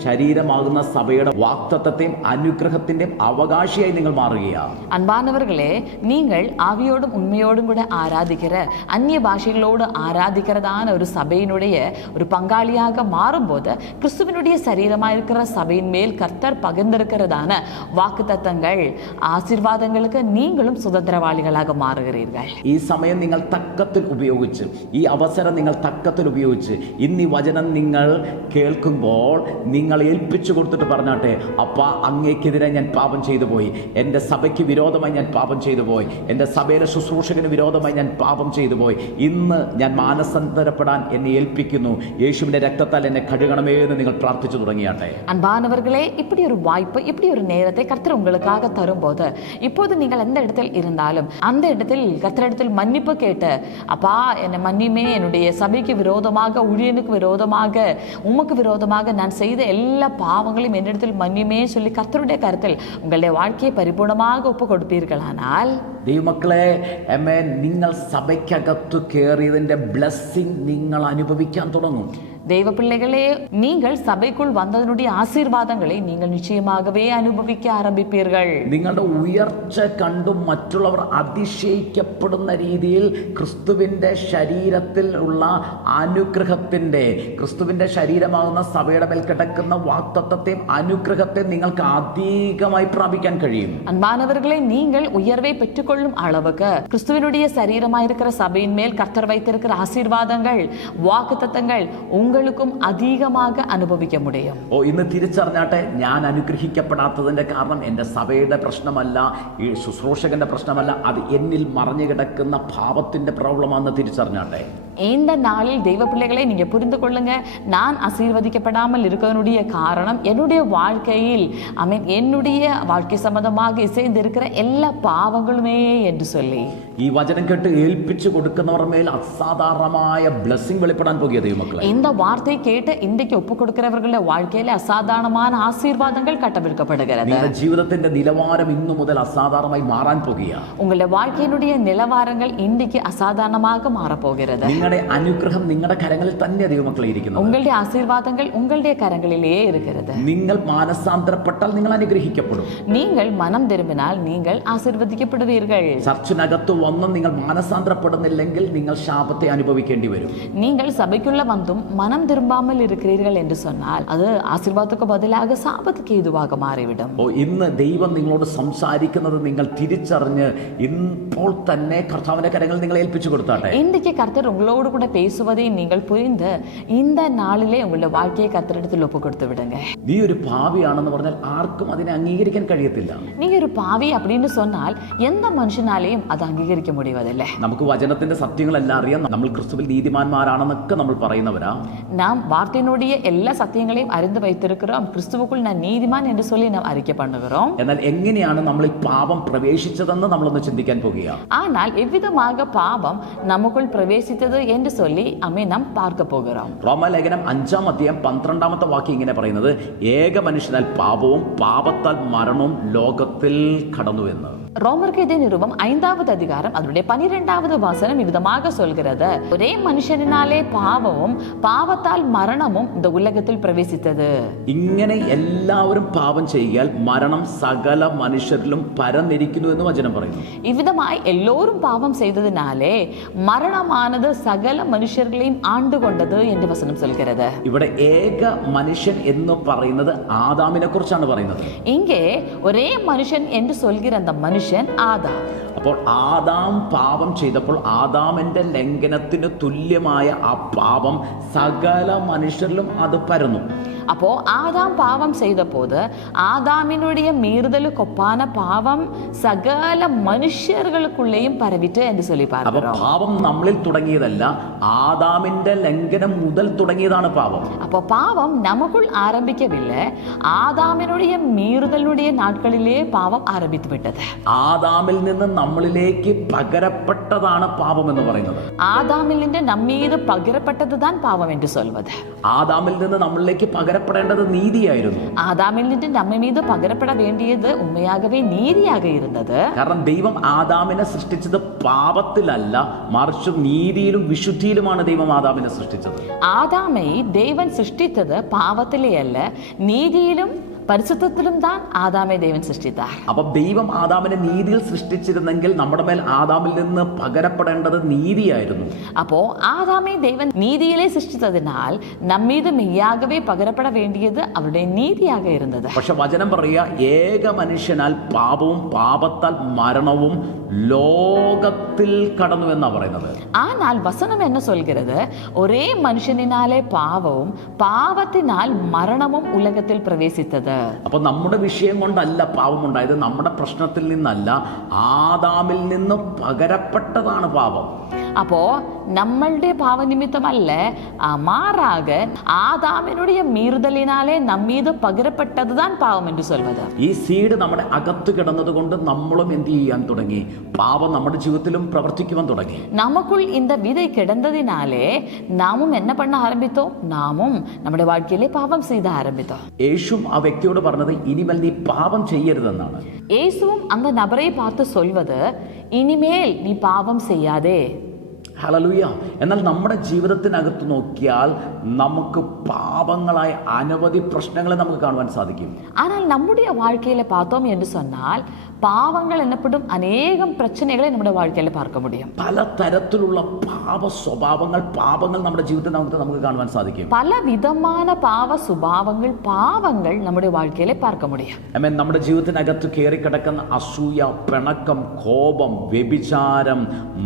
ശരീരമാകുന്ന സഭയുടെ വാഗ്ദത്തത്തെയും അനുഗ്രഹത്തിൻ്റെയും അവകാശിയായി നിങ്ങൾ മാറുകയാണ്. அன்பானவர்களே, நீங்கள் ஆவியோடும் உண்மையோடும் கூட ஆராதிக்கிற, அந்நிய பாஷைகளோடு ஆராதிக்கிறதான ஒரு சபையினுடைய ஒரு பங்காளியாக மாறும்போது, கிறிஸ்துவினுடைய சரீரமாக இருக்கிற சபையின் மேல் கர்த்தர் பகிர்ந்திருக்கிறதான வாக்குத்தத்தங்கள், ஆசீர்வாதங்களுக்கு நீங்களும் சுதந்திரவாளிகளாக மாறுகிறீர்கள். ഈ സമയം നിങ്ങൾ തക്കത്തിൽ ഉപയോഗിച്ച്, ഈ അവസരം നിങ്ങൾ തക്കത്തിൽ ഉപയോഗിച്ച്, ഇന്ന് ഈ വചനം നിങ്ങൾ കേൾക്കുമ്പോൾ നിങ്ങൾ ഏൽപ്പിച്ചു കൊടുത്തിട്ട് പറഞ്ഞാട്ടെ, അപ്പാ അങ്ങേക്കെതിരെ ഞാൻ പാപം ചെയ്തു പോയി, എൻ്റെ സഭയ്ക്ക് വിരോധമായി ഞാൻ പാപം ചെയ്തു പോയി, എൻ്റെ സഭയിലെ ശുശ്രൂഷകന് വിരോധമായി ഞാൻ പാപം ചെയ്തു പോയി, ഇന്ന് ഞാൻ മാനസാന്തരപ്പെടാൻ എന്നെ ഏൽപ്പിക്കുന്നു, യേശുവിൻ്റെ രക്തത്താൽ എന്നെ കഴുകണമേ എന്ന് നിങ്ങൾ പ്രാർത്ഥിച്ചു തുടങ്ങിയാട്ടെ. அன்பானவர்களே, இப்படி ஒரு வாய்ப்பு, இப்படி ஒரு நேரத்தை கர்த்தர் உங்களுக்காக தரும்போது, இப்போது நீங்கள் எந்த இடத்தில் இருந்தாலும் அந்த இடத்தில் கர்த்தரிடத்தில் மன்னிப்பு கேட்டு, அப்பா என்னை மன்னியுமே, என்னுடைய சபைக்கு விரோதமாக, ஊழியனுக்கு விரோதமாக, உமக்கு விரோதமாக நான் செய்த எல்லா பாவங்களையும் என்னிடத்தில் மன்னியுமே சொல்லி கர்த்தருடைய கருத்தில் உங்களுடைய வாழ்க்கையை பரிபூர்ணமாக ஒப்பு கொடுப்பீர்களானால், ദൈവമക്കളെ, നിങ്ങൾ സഭയ്ക്കകത്ത് കയറിയതിൻ്റെ ബ്ലെസ്സിങ് നിങ്ങൾ അനുഭവിക്കാൻ തുടങ്ങും. தெய்வ பிள்ளைகளே, நீங்கள் சபைக்குள் வந்ததனுடைய ஆசீர்வாதங்களை நீங்கள் நிச்சயமாகவே அனுபவிக்க ஆரம்பிப்பீர்கள். നിങ്ങളുടെ ഉയർച്ച കണ്ടും മറ്റുള്ളവർ അതിശയിക്കപ്പെടുന്ന രീതിയിൽ ക്രിസ്തുവിൻ്റെ ശരീരത്തിൽ ഉള്ള അനുഗ്രഹത്തിൻ്റെ, ക്രിസ്തുവിൻ്റെ ശരീരമാകുന്ന സഭയുടെ മേൽ കിടക്കുന്ന വാഗ്ദത്തത്തെയും അനുഗ്രഹത്തെയും നിങ്ങൾക്ക് അധികമായി പ്രാപിക്കാൻ കഴിയും. அன்பானவர்களே, நீங்கள் உயர்வை பெற்றுக்கொள்ளும் அளவுக்கு கிறிஸ்துவினுடைய சரீரமாயிருக்கிற சபையின் மேல் கர்த்தர் வைத்திருக்கிற ஆசீர்வாதங்கள், வாக்குத்தத்தங்கள் உங்களுக்கும் அதிகமாக அனுபவிக்க முடியும். ഇന്ന് തിരിച്ചറിഞ്ഞാട്ടെ, ഞാൻ അനുഗ്രഹിക്കപ്പെടാത്തതിൻ്റെ കാരണം എൻ്റെ സഭയുടെ പ്രശ്നമല്ല, ഈ ശുശ്രൂഷകന്റെ പ്രശ്നമല്ല, അത് എന്നിൽ മറഞ്ഞു കിടക്കുന്ന പാപത്തിൻ്റെ പ്രോബ്ലമാണെന്ന് തിരിച്ചറിഞ്ഞാട്ടെ. இந்த நாளில் தெய்வ பிள்ளைகளை நீங்க புரிந்து கொள்ளுங்க. நான் ஆசீர்வதிக்கப்படாமல் இருக்கிறனுடைய காரணம் என்னுடைய வாழ்க்கையில் என்னுடைய வாழ்க்கை சம்பந்தமாக இசைந்திருக்கிற எல்லா பாவங்களுமே என்று சொல்லி ഈ വചനം കേട്ട് ഏൽപ്പിച്ചു കൊടുക്കുന്നവർ മേൽ അസാധാരണമായ ബ്ലെസ്സിംഗ് വെളിപ്പെടാൻ പോകുക ദൈവമക്കളെ. இந்த வார்த்தை கேட்டு இன்றைக்கு ஒப்பு கொடுக்கிறவர்களுடைய வாழ்க்கையில அசாதாரணமான ஆசீர்வாதங்கள் கட்டவிழ்க்கப்படுகிறது. നിങ്ങളുടെ ജീവിതത്തിന്റെ നിലവാരം ഇന്നു മുതൽ അസാധാരണമായി മാറാൻ പോകുക. உங்களுடைய வாழ்க்கையினுடைய நிலவாரங்கள் இன்றைக்கு அசாதாரணமாக மாறப்போகிறது. നിങ്ങളുടെ അനുഗ്രഹം നിങ്ങളുടെ കരങ്ങളിൽ തന്നെ ദൈവമക്കളെ ഇരിക്കുന്നത്. உங்களுடைய ஆசீர்வாதங்கள் உங்களுடைய கரங்களிலேயே இருக்கிறது. നിങ്ങൾ മാനസാന്തരപ്പെട്ടാൽ നിങ്ങൾ അനുഗ്രഹിക്കപ്പെടും. நீங்கள் மனம் திரும்பினால் நீங்கள் ஆசீர்வதிக்கப்படுவீர்கள். ചർച്ചിനകത്ത് വന്നും നിങ്ങൾ മാനസാന്തരപ്പെടുന്നില്ലെങ്കിൽ നിങ്ങൾ ശാപത്തെ അനുഭവിക്കേണ്ടി വരും. நீங்கள் சபைக்குள்ள வந்தும் மனம் திரும்பாமல் இருக்கிறீர்கள் என்று சொன்னால் அது ஆசீர்வாதத்துக்கு பதிலாக சாபத்துக்கு ஏதுவாக மாறிவிடும். ഇന്ന് ദൈവം നിങ്ങളോട് സംസാരിക്കുന്നത് നിങ്ങൾ തിരിച്ചറിഞ്ഞ് ഇപ്പോൾ തന്നെ കർത്താവിന്റെ കരങ്ങളിൽ നിങ്ങൾ ഏൽപ്പിച്ചു കൊടുത്താട്ടെ. இன்றைக்கு கர்த்தர் உங்களோடு கூட பேசுவதை நீங்கள் புரிந்து இந்த நாளிலே உங்களுடைய வாழ்க்கையை கர்த்தரிடத்தில் ஒப்பு கொடுத்து விடுங்க. നീ ഒരു പാപിയാണെന്ന് പറഞ്ഞാൽ ആർക്കും അതിനെ അംഗീകരിക്കാൻ കഴിയത്തില്ല. நீங்க ஒரு பாவி அப்படின்னு சொன்னால் எந்த மனுஷனாலேயும் அதை அங்கீகரிக்க முடிவதில்லை. നമുക്ക് വചനത്തിന്റെ സത്യങ്ങളെല്ലാം അറിയാം. നമ്മൾ ക്രിസ്തുവിൽ നീതിമാന്മാരാണെന്നൊക്കെ നമ്മൾ പറയുന്നവരാ. நாம் வார்த்தையினுடைய எல்லா சத்தியங்களையும் அறிந்து வைத்திருக்கிறோம். கிறிஸ்துவுக்குள் நான் நீதிமான் என்று சொல்லி நாம் அறிக்கை பண்ணுகிறோம். എന്നാൽ എങ്ങനെയാണ് നമ്മൾ ഈ പാപം പ്രവേശിച്ചതെന്ന് നമ്മളൊന്ന് ചിന്തിക്കാൻ പോകുക. ஆனால் எவ்விதமாக பாவம் நமக்குள் பிரவேசித்தது என்று சொல்லி நாம் பார்க்க போகிறோம். റോമാലേഖനം 5:12 ഇങ്ങനെ പറയുന്നത്, ഏക മനുഷ്യനാൽ പാപവും പാപത്താൽ മരണവും ലോകത്തിൽ കടന്നുവെന്ന്. ரோமருக்கு இதே நிருபம் 5வது அதிகாரம் அதனுடைய 12வது வசனம் விதமாக சொல்கிறது, ஒரே மனுஷனாலே பாவமும் பாவத்தால் மரணமும் இந்த உலகத்தில் பிரவேசித்தது. ഇങ്ങനെ എല്ലാവരും പാപം ചെയ്യാൽ മരണം സകല മനുഷ്യരിലും പരന്നിരിക്കുന്നു എന്ന് വചനം പറയുന്നു. இவ்விதமாய் எல்லோரும் பாவம் செய்ததினாலே மரணமானது சகல மனுஷர்களையும் ஆண்டு கொண்டது என்று வசனம் சொல்கிறது. ഇവിടെ ഏക മനുഷ്യൻ എന്ന് പറയുന്നത് ആദാമിനെ കുറിച്ചാണ് പറയുന്നത്. இங்கே ஒரே மனுஷன் என்று சொல்கிற அந்த மனுஷன் ആദാം. അപ്പോൾ ആദാം പാപം ചെയ്തപ്പോൾ ആദാമിന്റെ ലംഘനത്തിന് തുല്യമായ ആ പാപം സകല മനുഷ്യരിലും അത് പരന്നു. அப்போ ஆதாம் பாவம் செய்த போது ஆதாமினுடைய மீறுதலுக்கொப்பான பாவம் சகல மனுஷர்களுக்குள்ளேயும் பரவிட்டு என்று சொல்லி பார்க்கிறோம். പാപം നമ്മളിൽ തുടങ്ങിയതല്ല, ആദാമിന്റെ ലംഘനം മുതൽ തുടങ്ങിയതാണ് പാപം. அப்போ பாவம் நமக்குள் ஆரம்பிக்கவில்லை, ஆதாமினுடைய மீறுதலுடைய நாட்களிலே பாவம் ஆரம்பித்து விட்டது. ആദാമിൽ നിന്ന് നമ്മളിലേക്ക് പകരപ്പെട്ടതാണ് പാപം എന്ന് പറയുന്നത്. ஆதாமில் நின்று நம்மீது பகிரப்பட்டதுதான் பாவம் என்று சொல்வது. ആദാമിൽ നിന്ന് നമ്മളിലേക്ക് പകരപ്പെടേണ്ടത് നീതിയായിരുന്നു. ஆதாமில் நின்று நம்ம மீது பகிரப்பட வேண்டியது உண்மையாகவே நீதியாக இருந்தது. കാരണം ദൈവം ആദാമിനെ സൃഷ്ടിച്ചത് പാപത്തിലല്ല, മറിച്ച് നീതിയിലും വിശുദ്ധിയിലുമാണ് ദൈവം ആദാമിനെ സൃഷ്ടിച്ചത്. ஆதாமை தேவன் சிருஷ்டித்தது பாவத்திலே அல்ல, நீதியிலும் പരിശുദ്ധത്തിലും താൻ ആദാമെ ദൈവൻ സൃഷ്ടിത്താർ. അപ്പൊ ദൈവം ആദാമിനെ നീതിയിൽ സൃഷ്ടിച്ചിരുന്നെങ്കിൽ നമ്മുടെ മേൽ ആദാമിൽ നിന്ന് പകരപ്പെടേണ്ടത് നീതിയായിരുന്നു. അപ്പോ ആദാമെ ദൈവൻ നീതിയിലെ സൃഷ്ടിച്ചതിനാൽ നമ്മീത് മെയ്യാകവേ പകരപ്പെട വേണ്ടിയത് അവരുടെ നീതിയാക ഇരുന്നത്. പക്ഷെ വചനം പറയുക, ഏക മനുഷ്യനാൽ പാപവും പാപത്താൽ മരണവും ലോകത്തിൽ കടന്നു എന്നാ പറയുന്നത്. ஆனால் வசனம் என்ன சொல்கிறது, ஒரே மனுஷனினாலே பாவமும் பாவத்தினால் மரணமும் உலகத்தில் பிரவேசித்தது. അപ്പൊ നമ്മുടെ വിഷയം കൊണ്ടല്ല പാപമുണ്ടായത്, നമ്മുടെ പ്രശ്നത്തിൽ നിന്നല്ല, ആദാമിൽ നിന്ന് പകരപ്പെട്ടതാണ് പാപം. அப்போ நம்மளுடைய பாவ நிமித்தம் அல்ல, மாறாக ஆதாமினுடைய மீறுதலினாலே நம்மீது பகிரப்பட்டதுதான் பாவம் என்று சொல்வது. ഈ സീഡ് നമ്മുടെ അകത്ത് കിടന്നത് കൊണ്ട് നമ്മളും എന്ത് ചെയ്യാൻ തുടങ്ങി? പാപം നമ്മുടെ ജീവിതത്തിലും പ്രവർത്തിക്കുവാൻ തുടങ്ങി. நமக்குள் இந்த விதை கிடந்ததினாலே நாமும் என்ன பண்ண ஆரம்பித்தோம்? நாமும் நம்முடைய வாழ்க்கையிலே பாவம் செய்த ஆரம்பித்தோம். യേശുവും ആ വ്യക്തിയോട് പറഞ്ഞത്, ഇനിമേൽ നീ പാപം ചെയ്യരുതെന്നാണ്. இயேசுவும் அந்த நபரை பார்த்து சொல்வது, இனிமேல் நீ பாவம் செய்யாதே. ഹല്ലേലൂയ. എന്നാൽ നമ്മുടെ ജീവിതത്തിനകത്ത് നോക്കിയാൽ നമുക്ക് പാപങ്ങളായ അനവധി പ്രശ്നങ്ങളെ നമുക്ക് കാണുവാൻ സാധിക്കും. ஆனால் நம்முடைய வாழ்க்கையில பார்த்தோம் என்று சொன்னால் பாவங்கள் என்னப்படும் அநேகம் பிரச்சனைகளை நம்முடைய வாழ்க்கையில பார்க்க முடியும். പല തരത്തിലുള്ള പാപ സ്വഭാവങ്ങൾ, പാപങ്ങൾ നമ്മുടെ ജീവിതത്തിൽ നമുക്ക് കാണുവാൻ സാധിക്കും. பல விதமான பாவ சுபாவங்கள், பாவங்கள் நம்முடைய வாழ்க்கையில பார்க்க முடியும். ആമേൻ. നമ്മുടെ ജീവിതത്തിനകത്ത് കയറിക്കിടക്കുന്ന അസൂയ, പിണക്കം, കോപം, വ്യഭിചാരം,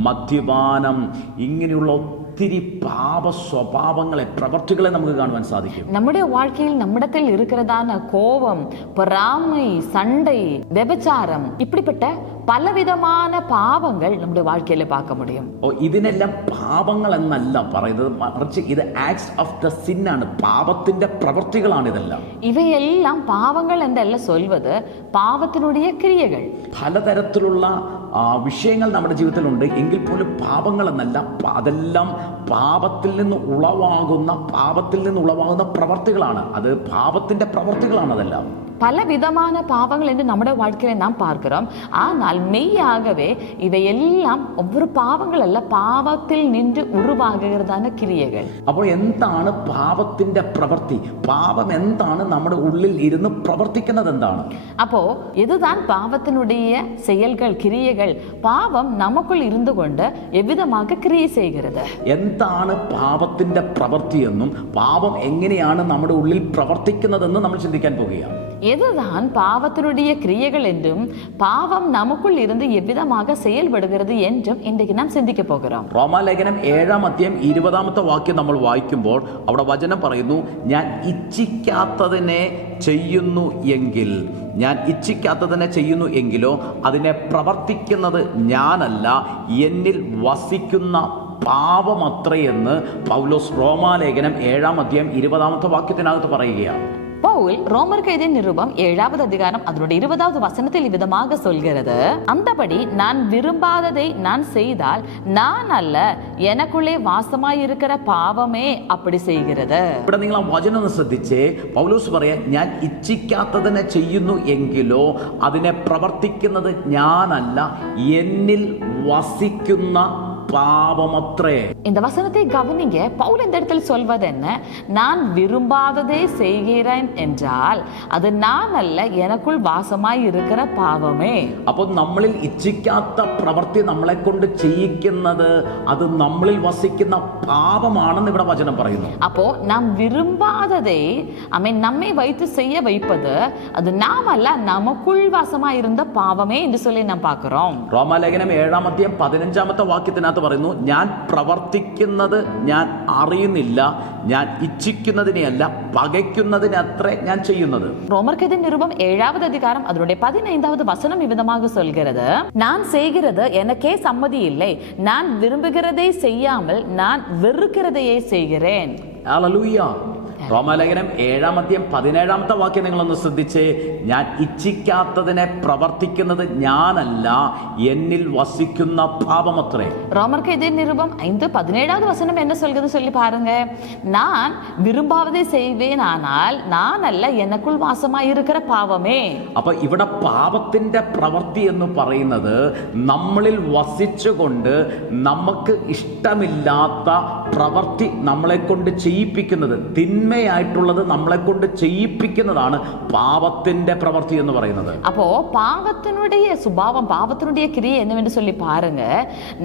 മദ്യപാനം, ഇങ്ങനെയുള്ള ഒത്തിരി പാപ സ്വഭാവങ്ങളെ, പ്രവർത്തികളെ നമുക്ക് കാണുവാൻ സാധിക്കും. நம்முடைய வாழ்க்கையில் நம்மிடத்தில் இருக்கிறதான கோபம், பொறாமை, சண்டை, വ്യഭിചാരം, இப்படிப்பட்ட പലവിധமான പാവങ്ങൾ നമ്മുടെ வாழ்க்கையில பார்க்க முடியும். ഇതിനെല്ലാം പാപങ്ങൾ എന്നല്ല പറയുന്നത്, മറിച്ച് ഇത് ആക്ട്സ് ഓഫ് ദ സിൻ ആണ്, പാപത്തിന്റെ പ്രവൃത്തികളാണ് ഇതെല്ലാം. ഇവയെല്ലാം പാവങ്ങൾ എന്നല്ല சொல்வது, പാവത്തിനുடைய ക്രിയകൾ. പലതരത്തിലുള്ള വിഷയങ്ങൾ നമ്മുടെ ജീവിതത്തിലുണ്ട്, എങ്കിൽ പോലും പാപങ്ങൾ എന്നല്ല, അതെല്ലാം പാപത്തിൽ നിന്ന് ഉളവാകുന്ന പ്രവർത്തികളാണ്. അത് പാപത്തിന്റെ പ്രവർത്തികളാണ് അതെല്ലാം. பல விதமான பாவங்கள் என்று நம்முடைய வாழ்க்கையில நாம் பார்க்கிறோம். ஆனால் மெய்யாகவே இவையெல்லாம் ஒவ்வொரு பாவங்கள் அல்ல, பாவத்தில் நின்று உருவாகுகிறதான கிரியைகள். അപ്പോൾ എന്താണ് പാപത്തിന്റെ പ്രവൃത്തി? പാപം എന്താണ്? നമ്മുടെ ഉള്ളിൽ ഇരുന്ന് പ്രവർത്തിക്കുന്നത് എന്താണ്? அப்போ இதுதான் பாவத்தினுடைய செயல்கள், கிரியைகள். பாவம் நமக்குள் இருந்து கொண்டு எவ்விதமாக கிரியை செய்கிறது. എന്താണ് പാപത്തിന്റെ പ്രവൃത്തി എന്നും പാപം എങ്ങനെയാണ് നമ്മുടെ ഉള്ളിൽ പ്രവർത്തിക്കുന്നതെന്നും നമ്മൾ ചിന്തിക്കാൻ പോകുകയാണ്. எதுதான் பாவத்தினுடைய கிரியைகள் என்றும் பாவம் நமக்குள் இருந்து எவ்விதமாக செயல்படுகிறது என்றும் இன்றைக்கு நாம் சிந்திக்க போகிறோம். റോമാലേഖനം 7:20 നമ്മൾ വായിക്കുമ്പോൾ അവിടെ വചനം പറയുന്നു, ഞാൻ ഇച്ഛിക്കാത്തതിനെ ചെയ്യുന്നു എങ്കിലോ അതിനെ പ്രവർത്തിക്കുന്നത് ഞാനല്ല, എന്നിൽ വസിക്കുന്ന പാപമത്രയെന്ന് പൗലോസ് റോമാലേഖനം 7:20 പറയുകയാണ്. பவுல் ரோமருக்கு எழுதிய நிருபம் 7வது அதிகாரம் அதனுடைய 20வது வசனத்தில் விதமாக சொல்கிறது, அந்தபடி நான் விரும்பாததை நான் செய்தால் நான் அல்ல, எனக்குள்ளே வாசமாயிருக்கிற பாவமே அப்படி செய்கிறது. ഇവിടെ നിങ്ങൾ ആ വചനം ഒന്ന് ശ്രദ്ധിച്ചേ. പൗലോസ് പറയാ, ഞാൻ ഇച്ഛിക്കാത്തതിനെ ചെയ്യുന്നു എങ്കിലോ അതിനെ പ്രവർത്തിക്കുന്നത് ഞാനല്ല, എന്നിൽ വസിക്കുന്ന பாவமற்றே. இந்த வசனத்தை கவனிங்க. பவுல் இந்த இடத்தில் சொல்வது என்ன? நான் விரும்பாததை செய்கிறேன் என்றால் அது நான் அல்ல, எனக்குள் வாசமாய் இருக்கிற பாவமே. അപ്പോൾ നമ്മളിൽ ഇച്ഛിക്കാത്ത പ്രവൃത്തി നമ്മളെ കൊണ്ട് ചെയ്യിക്കുന്നത് അത് നമ്മളിൽ വസിക്കുന്ന പാപമാണെന്ന് ഇവിടെ വചനം പറയുന്നു. அப்போ நாம் விரும்பாததை நம்மை வைத்து செய்ய வைப்பது அது நாம் அல்ல, நமக்குள் வாசமாய் இருந்த பாவமே என்று சொல்லி நாம் பார்க்கிறோம். റോമാലേഖനം 7:15 പറയുന്നു, ഞാൻ പ്രവർത്തിക്കുന്നത് ഞാൻ അറിയുന്നില്ല, ഞാൻ ഇച്ഛിക്കുന്നതിനെയല്ല പകയ്ക്കുന്നതിനത്രേ ഞാൻ ചെയ്യുന്നത്. ரோமருக்கு நிருபம் 7வது அதிகாரம் அதனுடைய 15வது வசனம் இவ்விதமாக சொல்கிறது, நான் செய்கிறது எனக்கே சம்மதி இல்லை, நான் விரும்புகிறதை செய்யாமல் நான் வெறுக்கிறதையே செய்கிறேன். ഹല്ലേലൂയ. റോമാലേഖനം 7:17 നിങ്ങളൊന്ന് ശ്രദ്ധിച്ചേ. ഞാൻ ഇച്ഛിക്കാത്തതിനെ പ്രവർത്തിക്കുന്നത് ഞാനല്ല, എന്നിൽ വസിക്കുന്ന പാപമത്രേ. ரோமருக்கு நிருபம் 5:17வது வசனம் என்ன சொல்கிறது சொல்லி பாருங்க. நான் விரும்பாவதை செய்வேன், ஆனால் நான் அல்ல, எனக்குள் வாசமாய் இருக்கிற பாவமே. അപ്പൊ ഇവിടെ പാപത്തിന്റെ പ്രവൃത്തി എന്ന് പറയുന്നത് നമ്മളിൽ വസിച്ചുകൊണ്ട് നമുക്ക് ഇഷ്ടമില്ലാത്ത പ്രവൃത്തി നമ്മളെ കൊണ്ട് ചെയ്യിപ്പിക്കുന്നത്, തിന്മയായിട്ടുള്ളത് നമ്മളെ കൊണ്ട് ചെയ്യിപ്പിക്കുന്നതാണ് പാപത്തിന്റെ പ്രവൃത്തി എന്ന് പറയുന്നത്. அப்போ பாவத்தினுடைய சுபாவம், பாவத்தினுடைய கிரியை என்னவென்று சொல்லி பாருங்க.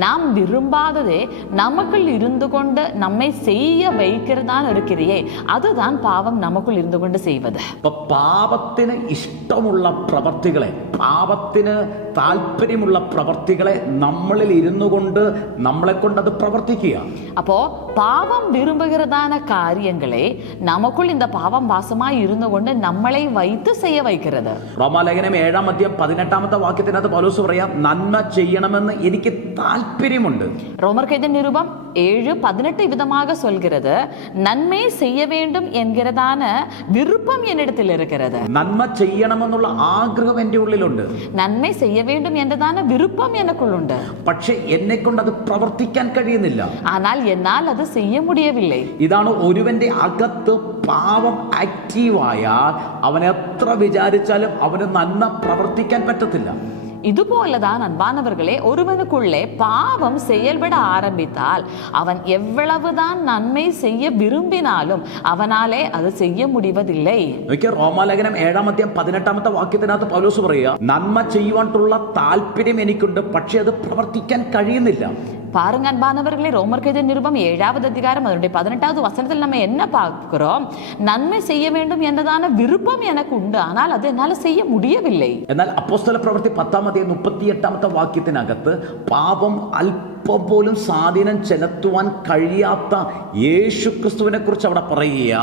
நாம் விரும்பாததே நமக்குள் இருந்து கொண்டு நம்மை செய்ய வைக்கிறதான ஒரு கிரியை, அதுதான் பாவம் நமக்குள் இருந்து கொண்டு செய்வது. അപ്പൊ പാപത്തിന് ഇഷ്ടമുള്ള പ്രവർത്തികളെ, പാപത്തിന് താല്പര്യമുള്ള പ്രവർത്തികളെ നമ്മളിൽ ഇരുന്നു കൊണ്ട് നമ്മളെ കൊണ്ട് അത് പ്രവർത്തിക്കുക. அப்போ பாவம் விரும்புகிறதான காரியங்களை நமக்குள் இந்த பாவம் வாசமாய் இருந்து கொண்டு நம்மளை வைத்து செய்ய வைக்கிறது. റോമാലേഖനം 7:18 പൗലോസ് പറയാം, നന്മ ചെയ്യണമെന്ന് എനിക്ക് താല്പര്യമുണ്ട്. ரோமருக்கு நிருபம் 7:18 விதமாக சொல்கிறது, நன்மை செய்ய வேண்டும் என்கிறதான விருப்பம் என்னிடத்தில் இருக்கிறது. നന്മ ചെയ്യണമെന്നുള്ള ആഗ്രഹം എൻ്റെ ഉള്ളിലുണ്ട്, നന്മ செய்ய வேண்டும் என்றதான விருப்பம் எனக்குள்ளுண்டு. പക്ഷേ എന്നെ കൊണ്ട് അത് പ്രവർത്തിക്കാൻ കഴിയുന്നില്ല. ஆனால் என்னால் அது செய்ய முடியவில்லை. ഇതാണ് ഒരുവന്റെ അകത്ത് പാപം ആക്റ്റീവായാൽ അവൻ എത്ര വിചാരിച്ചാലും അവന് നന്മ പ്രവർത്തിക്കാൻ പറ്റത്തില്ല. இதுபோலதான் அன்பானவர்களே, ஒருவனுக்குள்ளே பாவம் செயல்பட ஆரம்பித்தால் அவன் எவ்வளவுதான் நன்மை செய்ய விரும்பினாலும் அவனாலே அது செய்ய முடிவதில்லை. റോമാലേഖനം 7-18 വാക്യത്തിനകത്ത് പൗലോസ് പറയുക, നന്മ ചെയ്യുവാനുള്ള താല്പര്യം എനിക്കുണ്ട്, പക്ഷെ അത് പ്രവർത്തിക്കാൻ കഴിയുന്നില്ല. பாருங்க அன்பானவர்களே, ரோமர் எழுதிய நிருபம் 7வது அதிகாரம் அதனுடைய 18வது வசனத்தில் நம்ம என்ன பார்க்கிறோம்? நன்மை செய்ய வேண்டும் എന്നதான விருப்பம் எனக்கு உண்டு, ஆனால் அது என்னால செய்ய முடியவில்லை. എന്നാൽ അപ്പോസ്തല പ്രവൃത്തി 10-38 വാക്യത്തിനകത്ത് പാപം അല്പം പോലും സ്വാധീനം ചെലുത്തുവാൻ കഴിയാത്ത യേശുക്രിസ്തുവിനെ കുറിച്ച് അവിടെ പറയുക,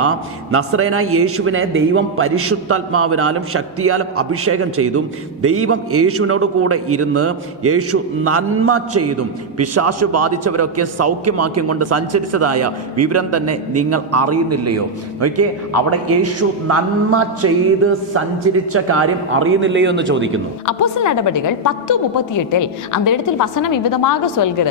നസ്രേനായ യേശുവിനെ ദൈവം പരിശുദ്ധാത്മാവിനാലും ശക്തിയാലും അഭിഷേകം ചെയ്തു. ദൈവം യേശുവിനോട് കൂടെ ഇരുന്ന് യേശു നന്മ ചെയ്തും പിശാചു ബാധിച്ചവരൊക്കെ സൗഖ്യമാക്കിയും കൊണ്ട് സഞ്ചരിച്ചതായ വിവരം തന്നെ നിങ്ങൾ അറിയുന്നില്ലയോ? നോക്കിയേ, അവിടെ യേശു നന്മ ചെയ്ത് സഞ്ചരിച്ച കാര്യം അറിയുന്നില്ലയോ എന്ന് ചോദിക്കുന്നു. அப்போஸ்தலர் நடபடிகள் 10:38 அந்த இடத்தில் வசனம் இவ்விதமாக சொல்கிறது,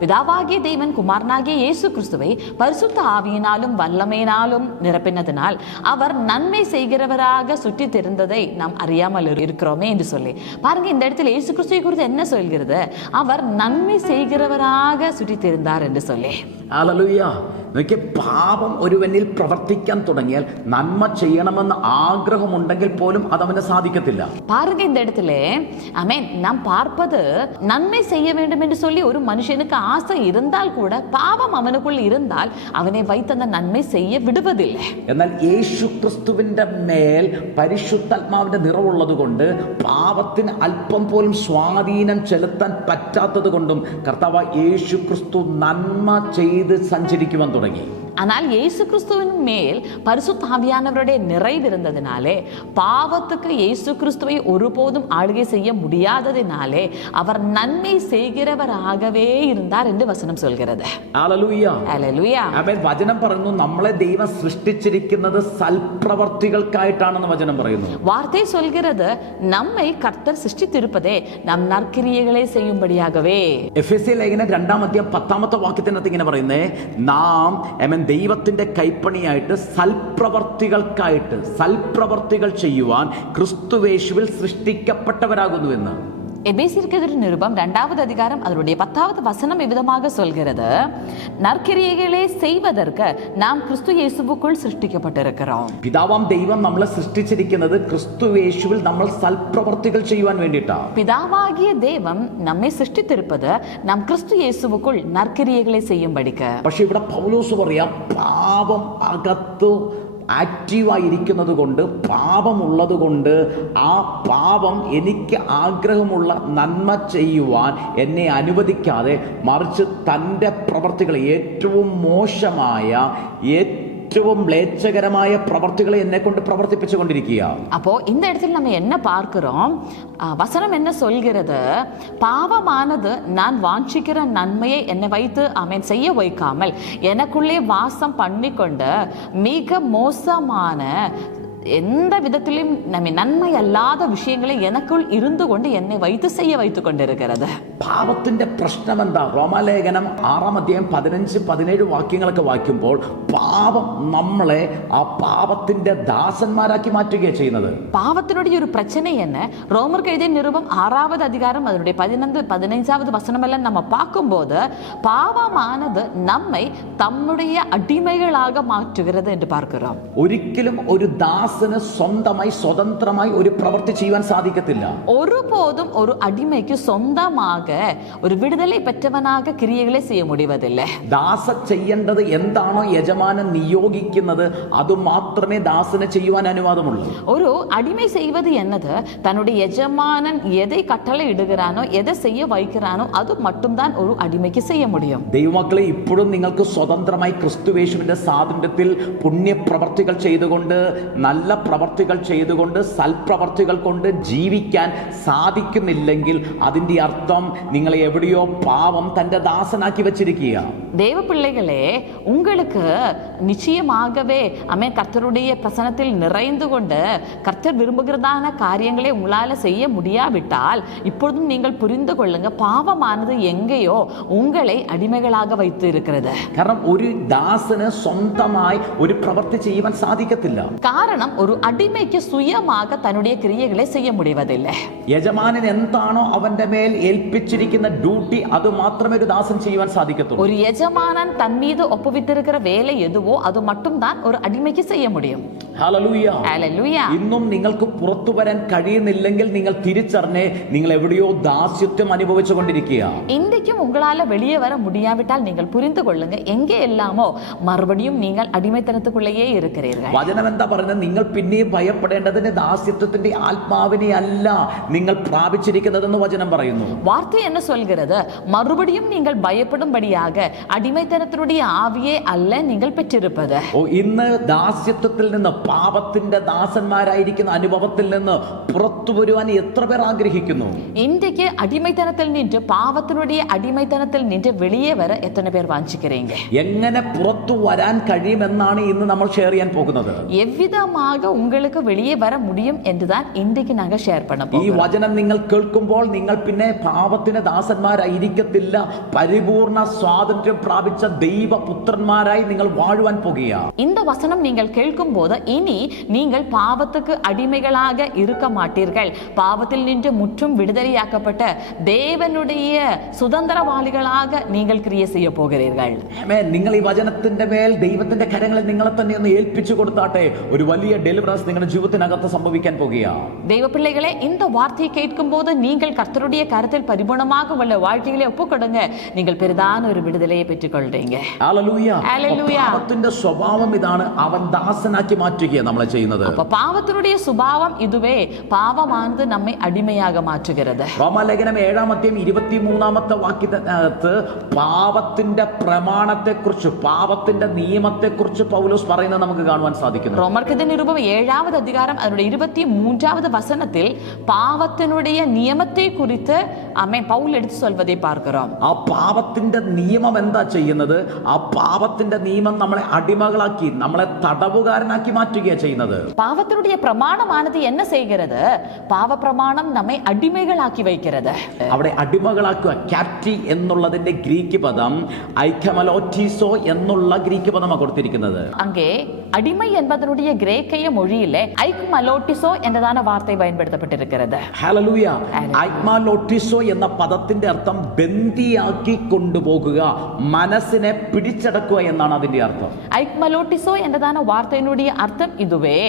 பிதாவாகிய தேவன் குமாரனாகிய இயேசு கிறிஸ்துவை பரிசுத்த ஆவியினாலும் வல்லமையினாலும் நிரப்பினதினால் அவர் நன்மை செய்கிறவராக சுற்றி தெரிந்ததை நாம் அறியாமல் இருக்கிறோமே என்று சொல்லி பாருங்க. இந்த இடத்தில் இயேசு கிறிஸ்துவை குறித்து என்ன சொல்கிறது? அவர் நன்மை செய்கிறவராக சுற்றி தெரிந்தார் என்று சொல்லி. ഹല്ലേലൂയ. നോക്കിയേ, പാപം ഒരുവനിൽ പ്രവർത്തിക്കാൻ തുടങ്ങിയാൽ നന്മ ചെയ്യണമെന്ന് ആഗ്രഹമുണ്ടെങ്കിൽ പോലും അതവന് സാധിക്കത്തില്ല. பாருங்க, இந்த இடத்துல ஆமென், நாம் பார்ப்பது நன்மை செய்ய வேண்டும் என்று சொல்லி ஒரு மனுஷனுக்கு ஆசை இருந்தால் கூட பாவம் அவனுக்குள் இருந்தால் அவனை வைத்து அந்த நன்மை செய்ய விடுவதில்லை. എന്നാൽ യേശു ക്രിസ്തുവിന്റെ മേൽ പരിശുദ്ധാത്മാവിന്റെ നിറവുള്ളത് കൊണ്ട് പാപത്തിന് അല്പം പോലും സ്വാധീനം ചെലുത്താൻ പറ്റാത്തത് കൊണ്ടും കർത്താവ് യേശു ക്രിസ്തു നന്മ ചെയ്ത് സഞ്ചരിക്കുവാൻ തുടങ്ങി. ஆனால் இயேசு கிறிஸ்துவின் மேல் பரிசுத்த ஆவியானவருடைய நிறைவு இருந்ததினாலே பாவத்துக்கு இயேசு கிறிஸ்துவை ஒருபோதும் ஆளுகை செய்ய முடியாததினாலே அவர் நன்மை செய்கிறவராகவே இருந்தார் என்று வசனம் சொல்கிறது. ഹല്ലേലൂയ. ഹല്ലേലൂയ. ആമേൻ. വചനം പറയുന്നു, നമ്മളെ ദൈവം സൃഷ്ടിച്ചിരിക്കുന്നത് സൽപ്രവർത്തികൾക്കായിട്ടാണെന്ന് വചനം പറയുന്നു. வார்த்தை சொல்கிறது, நம்மை கர்த்தர் சிருஷ்டித்திருப்பதே நம் நற்கிரியைகளை செய்யும்படியாகவே. എഫെസ്യ ലേഖനം 2-10 വാക്യത്തിനകത്ത് ഇങ്ങനെ പറയുന്നേ, നാം ദൈവത്തിന്റെ കൈപ്പണിയായിട്ട് സൽപ്രവർത്തികൾ ചെയ്യുവാൻ ക്രിസ്തുവേശുവിൽ സൃഷ്ടിക്കപ്പെട്ടവരാകുന്നുവെന്ന്. எபேசியருக்கு நிருபம் 2வது அதிகாரம் அதனுடைய 10வது வசனம் இவ்விதமாக சொல்கிறது, நற்கிரியைகளை செய்வதற்கு நாம் கிறிஸ்து இயேசுவுக்குள் சிருஷ்டிக்கப்பட்டிருக்கிறோம். പിതാവാം ദൈവം നമ്മളെ സൃഷ്ടിച്ചിരിക്കുന്നത് ക്രിസ്തുവേശുവിൽ നമ്മൾ സൽപ്രവർത്തികൾ ചെയ്യുവാൻ വേണ്ടിയിട്ടാണ്. பிதாவாகிய தேவன் நம்மை சிருஷ்டித்திருப்பது நாம் கிறிஸ்து இயேசுவுக்குள் நற்கிரியைகளை செய்யும்படிக்கு. പക്ഷെ ഇവിടെ പൗലോസ് പറയാ, പാപം അകത്ത് ആക്റ്റീവായിരിക്കുന്നത് കൊണ്ട്, പാപമുള്ളത് കൊണ്ട്, ആ പാപം എനിക്ക് ആഗ്രഹമുള്ള നന്മ ചെയ്യുവാൻ എന്നെ അനുവദിക്കാതെ മറിച്ച് തൻ്റെ പ്രവർത്തികൾ ഏറ്റവും മോശമായ ഏറ്റവും മ്ലേച്ഛകരമായ പ്രവർത്തികളെ എന്നെ കൊണ്ട് പ്രവർത്തിപ്പിച്ചു കൊണ്ടിരിക്കുക. அப்போ இந்த இடத்துல நம்ம என்ன பார்க்கிறோம்? வசனம் என்ன சொல்கிறது? பாவமானது நான் வாஞ்சிக்கிற நன்மையை என்னை வைத்து ஆமென் செய்ய வைக்காமல் எனக்குள்ளே வாசம் பண்ணிக்கொண்டு மிக மோசமான எந்த விதத்திலும் நம்ம நன்மை அல்லாத விஷயங்களை எனக்குள் இருந்து கொண்டு என்னை வைத்து செய்ய வைத்துக் கொண்டிருக்கிறது. പാപത്തിന്റെ പ്രശ്നം എന്താ? റോമാലേഖനം 6-15-17 വാക്യങ്ങളൊക്കെ വായിക്കുമ്പോൾ പാപം നമ്മളെ ആ പാപത്തിന്റെ ദാസന്മാരാക്കി മാറ്റുകയാണ് ചെയ്യുന്നത്. பாவத்தினுடைய ஒரு பிரச்சனை என்ன? ரோமர் எழுதிய நிருபம் 6வது அதிகாரம் அதனுடைய 14-15வது வசனமெல்லாம் நம்ம பார்க்கும்போது பாவமானது நம்மை தம்முடைய அடிமைகளாக மாற்றுகிறது என்று பார்க்கிறோம். ഒരിക്കലും ഒരു ദാസന് സ്വന്തമായി സ്വതന്ത്രമായി ഒരു പ്രവൃത്തി ചെയ്യുവാൻ സാധിക്കത്തില്ല. ஒருபோதும் ஒரு அடிமைக்கு சொந்தமாக ஒரு விடுதலை பெற்றவனாக கிரியைகளை செய்ய முடிவதில்லை. ദാസ ചെയ്യേണ്ടത് എന്താണോ യജമാനൻ നിയോഗിക്കുന്നത് അത് മാത്രമേ ദാസന് ചെയ്യുവാൻ അനുവാദമുള്ളൂ. ஒரு அடிமை செய்வது என்னது? தன்னுடைய எஜமானன் எதை கட்டளை இடுகிறானோ, எதை செய்ய வைக்கிறானோ அது மட்டும்தான் ஒரு அடிமைக்கு செய்ய முடியும். ദൈവമക്കളെ, ഇപ്പോഴും നിങ്ങൾക്ക് സ്വതന്ത്രമായി ക്രിസ്തുവേശുവിന്റെ സ്വാതന്ത്ര്യത്തിൽ പുണ്യപ്രവർത്തികൾ ചെയ്തുകൊണ്ട്, നല്ല പ്രവർത്തികൾ ചെയ്തുകൊണ്ട്, സൽപ്രവർത്തികൾ കൊണ്ട് ജീവിക്കാൻ സാധിക്കുന്നില്ലെങ്കിൽ അതിൻ്റെ അർത്ഥം നിങ്ങളെ എവിടെയോ പാവം തൻ്റെ ദാസനാക്കി വച്ചിരിക്കുക. தேவ பிள்ளைகளே, உங்களுக்கு நிச்சயமாகவே கர்த்தருடைய பிரசனத்தில் நிறைந்து கொண்டு கர்த்தர் விரும்புகிறதான காரியங்களை உங்களால் செய்ய முடியாவிட்டால் இப்பொழுதும் நீங்கள் புரிந்து கொள்ளுங்க, பாவமானது எங்கேயோ உங்களை அடிமைகளாக வைத்து இருக்கிறது. കാരണം ഒരു ദാസന് സ്വന്തമായി ഒരു പ്രവൃത്തി ചെയ്യുവാൻ സാധിക്കത്തില്ല. കാരണം ഒരു അടിമയ്ക്ക് സ്വയமாக തன்னுடைய ക്രിയകളെ செய்ய முடிவதில்லை. യജമാനൻ എന്താണോ അവന്റെ മേൽ ഏൽപ്പിച്ചിരിക്കുന്ന ഡ്യൂട്ടി അത് മാത്രമേ ഒരു ദാസൻ ചെയ്യുവാൻ സാധിക്കത്തുള്ളൂ. ஒரு எஜமானன் தன் மீது ஒப்புவித்திருக்கிற வேலை எதுவோ அது மட்டும் தான் ஒரு அடிமைக்கு செய்ய முடியும். ഹല്ലേലൂയ. ഹല്ലേലൂയ. ഇന്നും നിങ്ങൾക്ക് പുറത്തു വരാൻ കഴിയുന്നില്ലെങ്കിൽ നിങ്ങൾ തിരിച്ചറിഞ്ഞേ നിങ്ങൾ എവിടെയോ ദാസ്യത്വം അനുഭവിച്ചുകൊണ്ടിരിക്കുക. இன்றைக்கும் உங்களால வெளியே வர முடியாவிட்டால் நீங்கள் புரிந்து கொள்ளுங்க, எங்கே எல்லாமோ மறுபடியும் நீங்கள் அடிமைத்தனத்துக்குள்ளேயே இருக்கிறீர்கள். വചനം എന്താ പറയുന്നത്? നിങ്ങൾ പിന്നെയും ഭയപ്പെടേണ്ടതിന് ദാസ്യത്വത്തിന്റെ ആത്മാവിനെ അല്ല നിങ്ങൾ പ്രാപിച്ചിരിക്കുന്നതെന്ന് വചനം പറയുന്നു. வார்த்தை என்ன சொல்கிறது? மறுபடியும் நீங்கள் பயப்படும்படியாக அடிமைத்தனத்தினுடைய ஆவியே அல்ல நீங்கள் பெற்றிருப்பது. ഇന്ന് ദാസ്യത്വത്തിൽ നിന്ന്, പാപത്തിന്റെ ദാസന്മാരായിരിക്കുന്ന അനുഭവത്തിൽ നിന്ന് പുറത്തു വരുവാൻ എത്ര പേർ ആഗ്രഹിക്കുന്നു? இன்றைக்கு அடிமைத்தனத்தில் நின்று, பாவத்தினுடைய அடிமைத்தனத்தில் நின்று வெளியே வர எத்தனை பேர் வாஞ்சிக்கிறீங்க? എങ്ങനെ പുറത്തു വരാൻ കഴിയുമെന്നാണ് ഇന്ന് നമ്മൾ ഷെയർ ചെയ്യാൻ പോകുന്നത്. எவ்விதமாக உங்களுக்கு வெளியே வர முடியும் என்றுதான் இன்றைக்கு நாங்க ஷேர் பண்ண போகிறோம். ഈ വചനം നിങ്ങൾ കേൾക്കുമ്പോൾ നിങ്ങൾ പിന്നെ പാപത്തിന് ദാസന്മാരായിരിക്കത്തില്ല, പരിപൂർണ സ്വാതന്ത്ര്യം പ്രാപിച്ച ദൈവപുത്രന്മാരായി നിങ്ങൾ വാഴുവാൻ പോകുകയാണ്. இந்த வசனம் நீங்கள் கேட்கும் போது இனி நீங்கள் பாவத்துக்கு அடிமைகளாக இருக்க மாட்டீர்கள். பாவத்தில் நின்று முற்றும் விடுதலையாக்கப்பட்ட தேவனுடைய சுதந்திரவாளிகளாக நீங்கள் கிரியை செய்ய போகிறீர்கள். നിങ്ങൾ ഈ വചനത്തിന്റെ മേൽ ദൈവത്തിന്റെ കരങ്ങളിൽ നിങ്ങളെ തന്നെ ഒന്ന് ഏൽപ്പിച്ചു കൊടുത്താട്ടെ. ഒരു വലിയ ഡെലിവറൻസ് നിങ്ങളുടെ ജീവിതത്തിനകത്ത് സംഭവിക്കാൻ പോകുകയാണ്. தெய்வ பிள்ளைகளே, இந்த வார்த்தையை கேட்கும் போது நீங்கள் கர்த்தருடைய கரத்தில் பரிபூர்ணமாக உள்ள வாழ்க்கைகளை ஒப்புக்கொடுங்க. நீங்கள் பெரிதான ஒரு விடுதலையை பெற்றுக்கொள்றீங்க. ഹല്ലേലൂയ. ഹല്ലേലൂയ. പാപത്തിന്റെ സ്വഭാവം ഇതാണ്, അവൻ ദാസനാക്കി മാറ്റുകയാണ് നമ്മളെ ചെയ്യുന്നത്. அப்ப பாவத்தினுடைய சுபாவம் இதுவே. பாவமானது நம்மை அடிமையாக மாற்றுகிறது. റോമാലേഖനം 7:23 വാക്യത്തിനകത്ത് പാപത്തിന്റെ പ്രമാണത്തെക്കുറിച്ച്, പാപത്തിന്റെ നിയമത്തെക്കുറിച്ച് പൗലോസ് പറയുന്നത് നമുക്ക് കാണുവാൻ സാധിക്കുന്നു. ரோமர்க்கெழுதின நிருபம் 7வது அதிகாரம் அதனுடைய 23வது வசனத்தில் பாவத்தினுடைய நியமத்தை குறித்து பவுல் எடுத்து சொல்வதை பார்க்கிறோம். ആ പാപത്തിന്റെ നിയമം എന്താ ചെയ്യുന്നത്? ആ പാപത്തിന്റെ നിയമം നമ്മളെ അടിമകളാക്കി, നമ്മളെ തടവുകാരനാക്കി മാറ്റുകയാണ് ചെയ്യുന്നത്. பாவத்தினுடைய பிரமாணமானது என்ன செய்கிறது? பாவ பிரமாணம் நம்மை அடிமைகளாக்கி வைக்கிறது. അവിടെ അടിമകളാക്കുക, ക്യാപ്റ്റി എന്നുള്ളതിന്റെ ഗ്രീക്ക് പദം ഐക്കമലോറ്റീസോ എന്നുള്ള ഗ്രീക്ക് പദമാണ് കൊടുത്തിരിക്കുന്നത്. அங்கே அடிமை என்பதனுடைய கிரேக்கைய மொழியிலே ஐக்மலோட்டிசோ என்றதான வார்த்தை பயன்படுத்தப்பட்டிருக்கிறது. ഹല്ലേലൂയ. ഐക്മലോട്ടിസോ എന്ന പദത്തിന്റെ അർത്ഥം ബന്ദിയാക്കി കൊണ്ടുപോകുക, മനസ്സിനെ പിടിച്ചടക്കുക എന്നാണ് അതിന്റെ അർത്ഥം. ஐக்மலோட்டிசோ என்றதான வார்த்தையினுடைய அர்த்தம் இதுவே.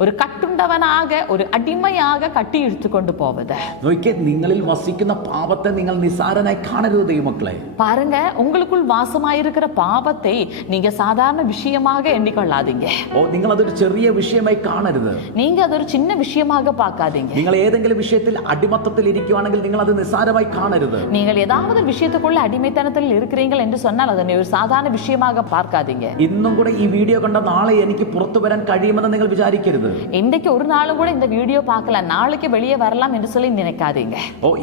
ஒரு கட்டுண்டவனாக, ஒரு அடிமையாக கட்டி இழுத்து கொண்டு போவது. നോക്കിയേ, നിങ്ങളിൽ വസിക്കുന്ന പാപത്തെ നിങ്ങൾ നിസാരനായി കാണരുത് ദൈവമക്കളെ. பாருங்க, உங்களுக்குள் வாசமாயிருக்கிற பாவத்தை நீங்க சாதாரண விஷயமாக எண்ணிக்கொள்ளாதீங்க. നിങ്ങൾ അതൊരു ചെറിയ വിഷയമായി കാണരുത്. நீங்க அது ஒரு சின்ன விஷயமாக பார்க்காதீங்க. നിങ്ങൾ ഏതെങ്കിലും വിഷയത്തിൽ അടിമത്തത്തിൽ ഇരിക്കുകയാണെങ്കിൽ നിങ്ങൾ അത് നിസാരമായി കാണരുത്. நீங்கள் ஏதாவது விஷயத்துக்குள்ள அடிமைத்தனத்தில் இருக்கிறீர்கள் என்று சொன்னால் அதனை ஒரு சாதாரண விஷயமாக பார்க்காதீங்க. ഇന്നും കൂടെ ഈ വീഡിയോ കണ്ട നാളെ എനിക്ക് പുറത്തു വരാൻ കഴിയുമെന്ന് നിങ്ങൾ വിചാരിക്കരുത്. இன்றைக்கு ஒரு நாளும் கூட இந்த வீடியோ பார்க்கலாம், நாளைக்கு வெளியே வரலாம் என்று சொல்லி நினைக்காதீங்க.